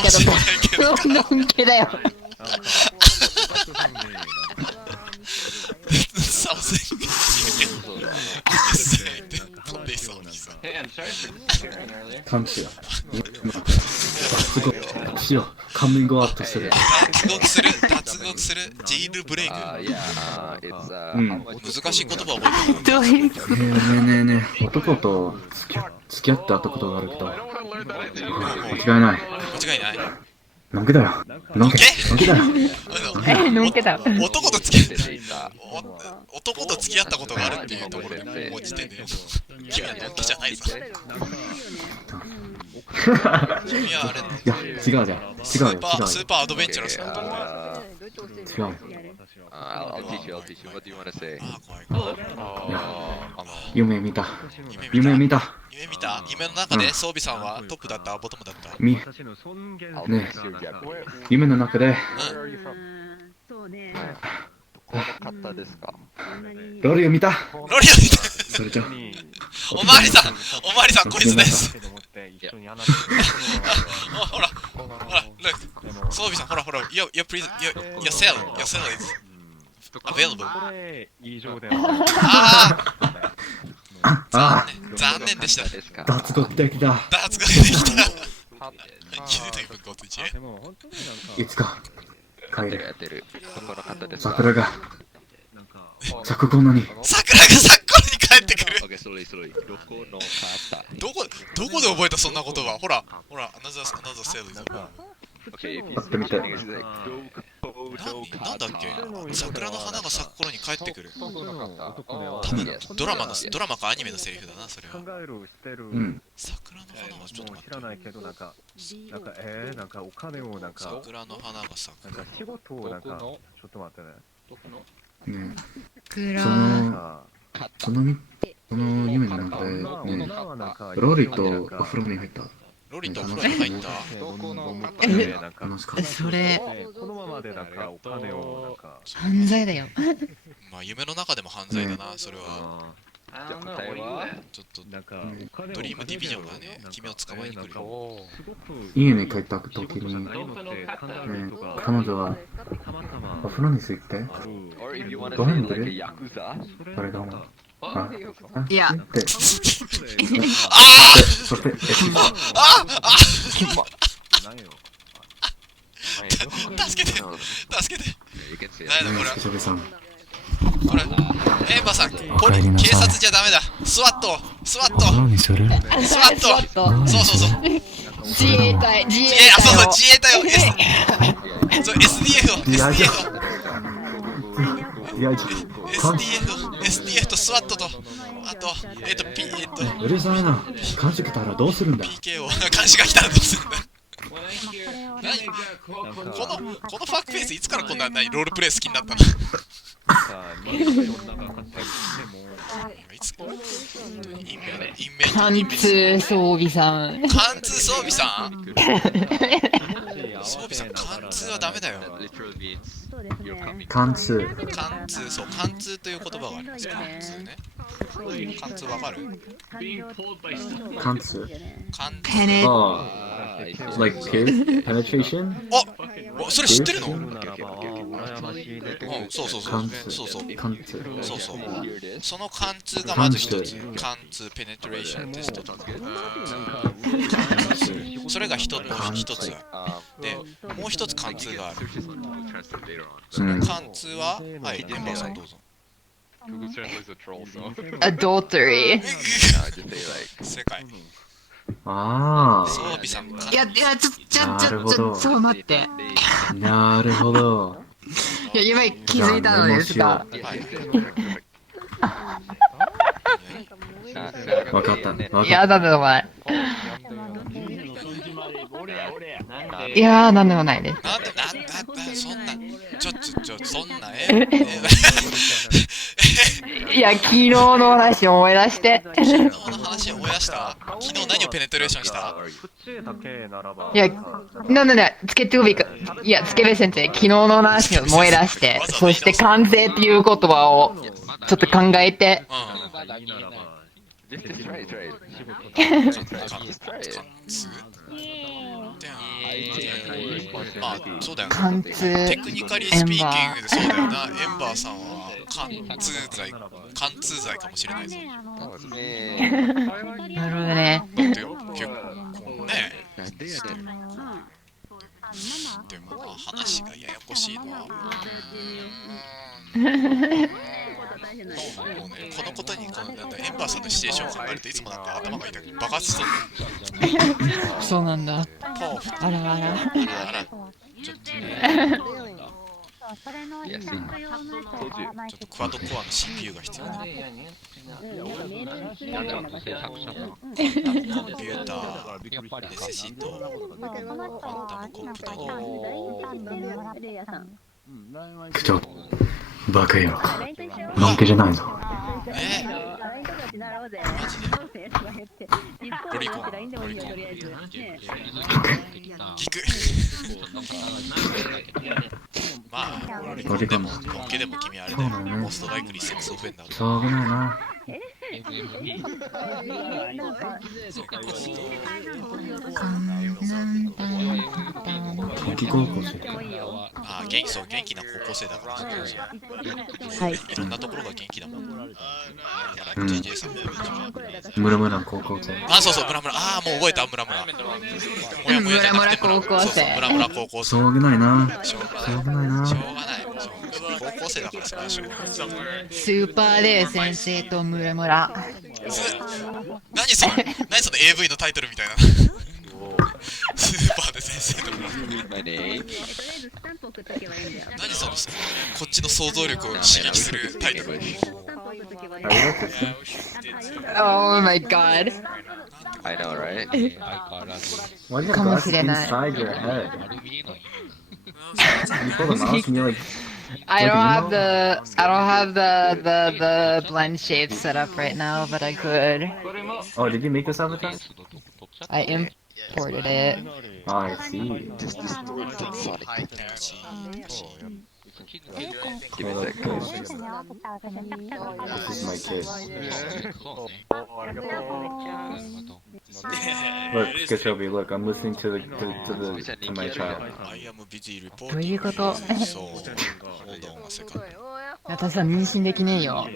ど、のんけだよ。関数。しよう。カミングアウトする。脱獄する、ジールブレイク。難しい言葉覚えてる。どういうこと？ねえ、男と付き合って会ったことがあるけど、間違いない。のんけだよ。のんけだよ。のんけだよ。男と付き合ったことがあるっていうところでもう時点で君はのんけじゃないぞ。君はあれ、いや、違うじゃん。スーパーアドベンチャラスな男だよ。違う。夢見た。夢の中で装備さんはトップだったボトムだった？ね、夢の中でロリを見た。それじゃおまわりさんこいつです。ほら装備さんほら your cell is available。 残念でした。脱獄できた。いつか帰る。桜が咲く頃に帰ってくる。どこで覚えたそんな言葉。ほら another cell is available。なんだっけ、桜の花が咲く頃に帰ってくる。多分ドラマかアニメのセリフだな、それは。桜の花がちょっと待って。なんかお金をなんか桜の花が咲く。なんか仕事をなんかちょっと待ってね。その夢の中でね、ロリとお風呂に入った。ロリとお風呂に入った。それこのままでなんかお金をなんか犯罪だよ。まあ夢の中でも犯罪だな、それは。ちょっとドリームディビジョンがね、君を捕まえに来る。家に帰った時に、彼女はお風呂についてどうなんだね。それがもういや。助けて助けて。なんだこれは。しげさん。これ、エンバーさん、警察じゃダメだ。スワットスワット何するスワットそうそうそう。自衛隊あ、そうそう、自衛隊を SDF を SDF とスワットと、あと、うるさいな。監視来たらどうするんだ。 PK を、監視が来たらどうするんだ。何このファックフェイスいつからこんなロールプレイ好きになったの。貫通装備さん。貫通装備さん装備さん、貫通はダメだよ。貫通。貫通、そう、貫通という言葉があります。貫通ね。貫通わかる？貫通。貫通。like kiss? Penetration? あ、それ知ってるの？そうそうそう。貫通。そうそう。貫通。そうそう。その貫通がまず一つ。貫通、ペネトレーションテスト。それが一つ。で、もう一つ貫通がある。その貫通は、はい、エンバーさんどうぞ。Adultery。正解。ああ。装備さん。いや、ちょっと待って。なるほど。いや、今気づいたのですか。わかった。いやだね、お前。いやー、なんでもないです。そんな、そんな、いや、昨日の話思い出して。昨日の話思い出した。昨日何をペネトレーションした？いや、つけておびく。いや、つけべ先生、昨日の話を思い出して、そして完成っていう言葉をちょっと考えて。あ、そうだよね。貫通。テクニカリースピーキングでそうだよな。エンバーさんは貫通罪かもしれないぞ。なるほどね。だってよ、結構ね。でも話がややこしいな。このことにエンバーさんのシチュエーションを考えるといつもなんか頭が痛く爆発しそう。そうなんだ。あらあら。ちょっとね。ちょっとクワッドコアの CPU が必要だ。コンピューター、ネセシート、クワンタムコンプタちょっと、バカよ。のんけじゃないぞ。マジでロリコン。ギク。まあ、ロリコンでも、のんけでも君あれだよ。モストライクリーセックスオフェンダーだ。しょうがないな。元気高校生。ああ、元気な高校生だから。はい。いろんなところが元気だもん。JJ さんも。ムラムラ高校生。あ、そうそう、ムラムラ。ああ、もう覚えた、ムラムラ。ムラムラ高校生。ムラムラ高校生。しょうがないな。しょうがない。高校生だからさ、しょうがない。スーパーで先生とムラムラ。何その AV のタイトルみたいな。スーパーで先生とムラムラ。何そのこっちの想像力を刺激するタイトル。Oh my god. I know, right? かもしれない。I don't have the blend shape set up right now, but I could. Oh, did you make this avatar? I imported it. Oh, I see. Just destroyed the Sonic. Give me that case. This is my case. Look, Keshobi, look, I'm listening to my child. どういうこと？私は妊娠できねえよ。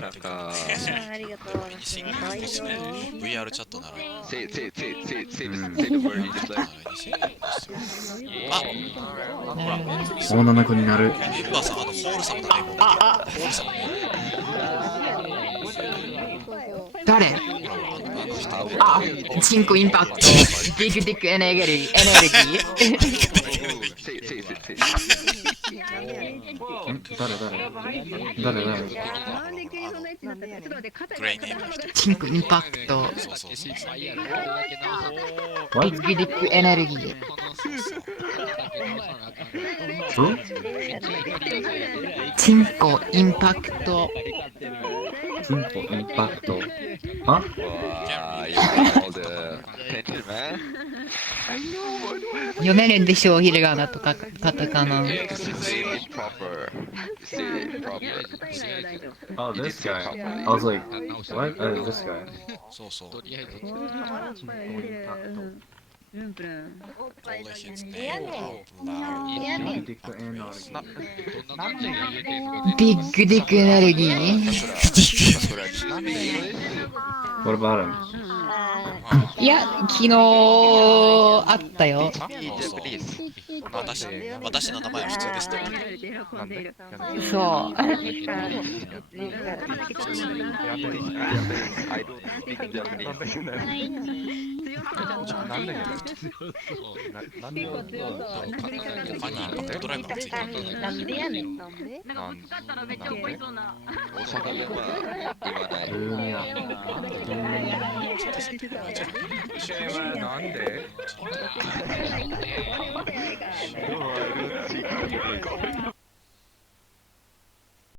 なんか、ありがとう。VR チャットなら。Say the word you just like. 大七子になる。メンバーさん、ホールさんだね、もう。ホールさん。誰？あ、チンコインパクト。ビッグディックエネルギー。誰チンコインパクト。ビッグディックエネルギー。チンコインパクト。チンコインパクト。あ？読めるんでしょう、ひらがなとかカタカナ。Oh, this guy. I was like, what? This guy. そうそう。プルンプルン。ビッグディックエネルギー。 What about him? いや、昨日あったよ。私の名前は普通ですと。そう。なんで他にインパクトドライバーがついてる。なんでやねん。大阪では言わない。なんで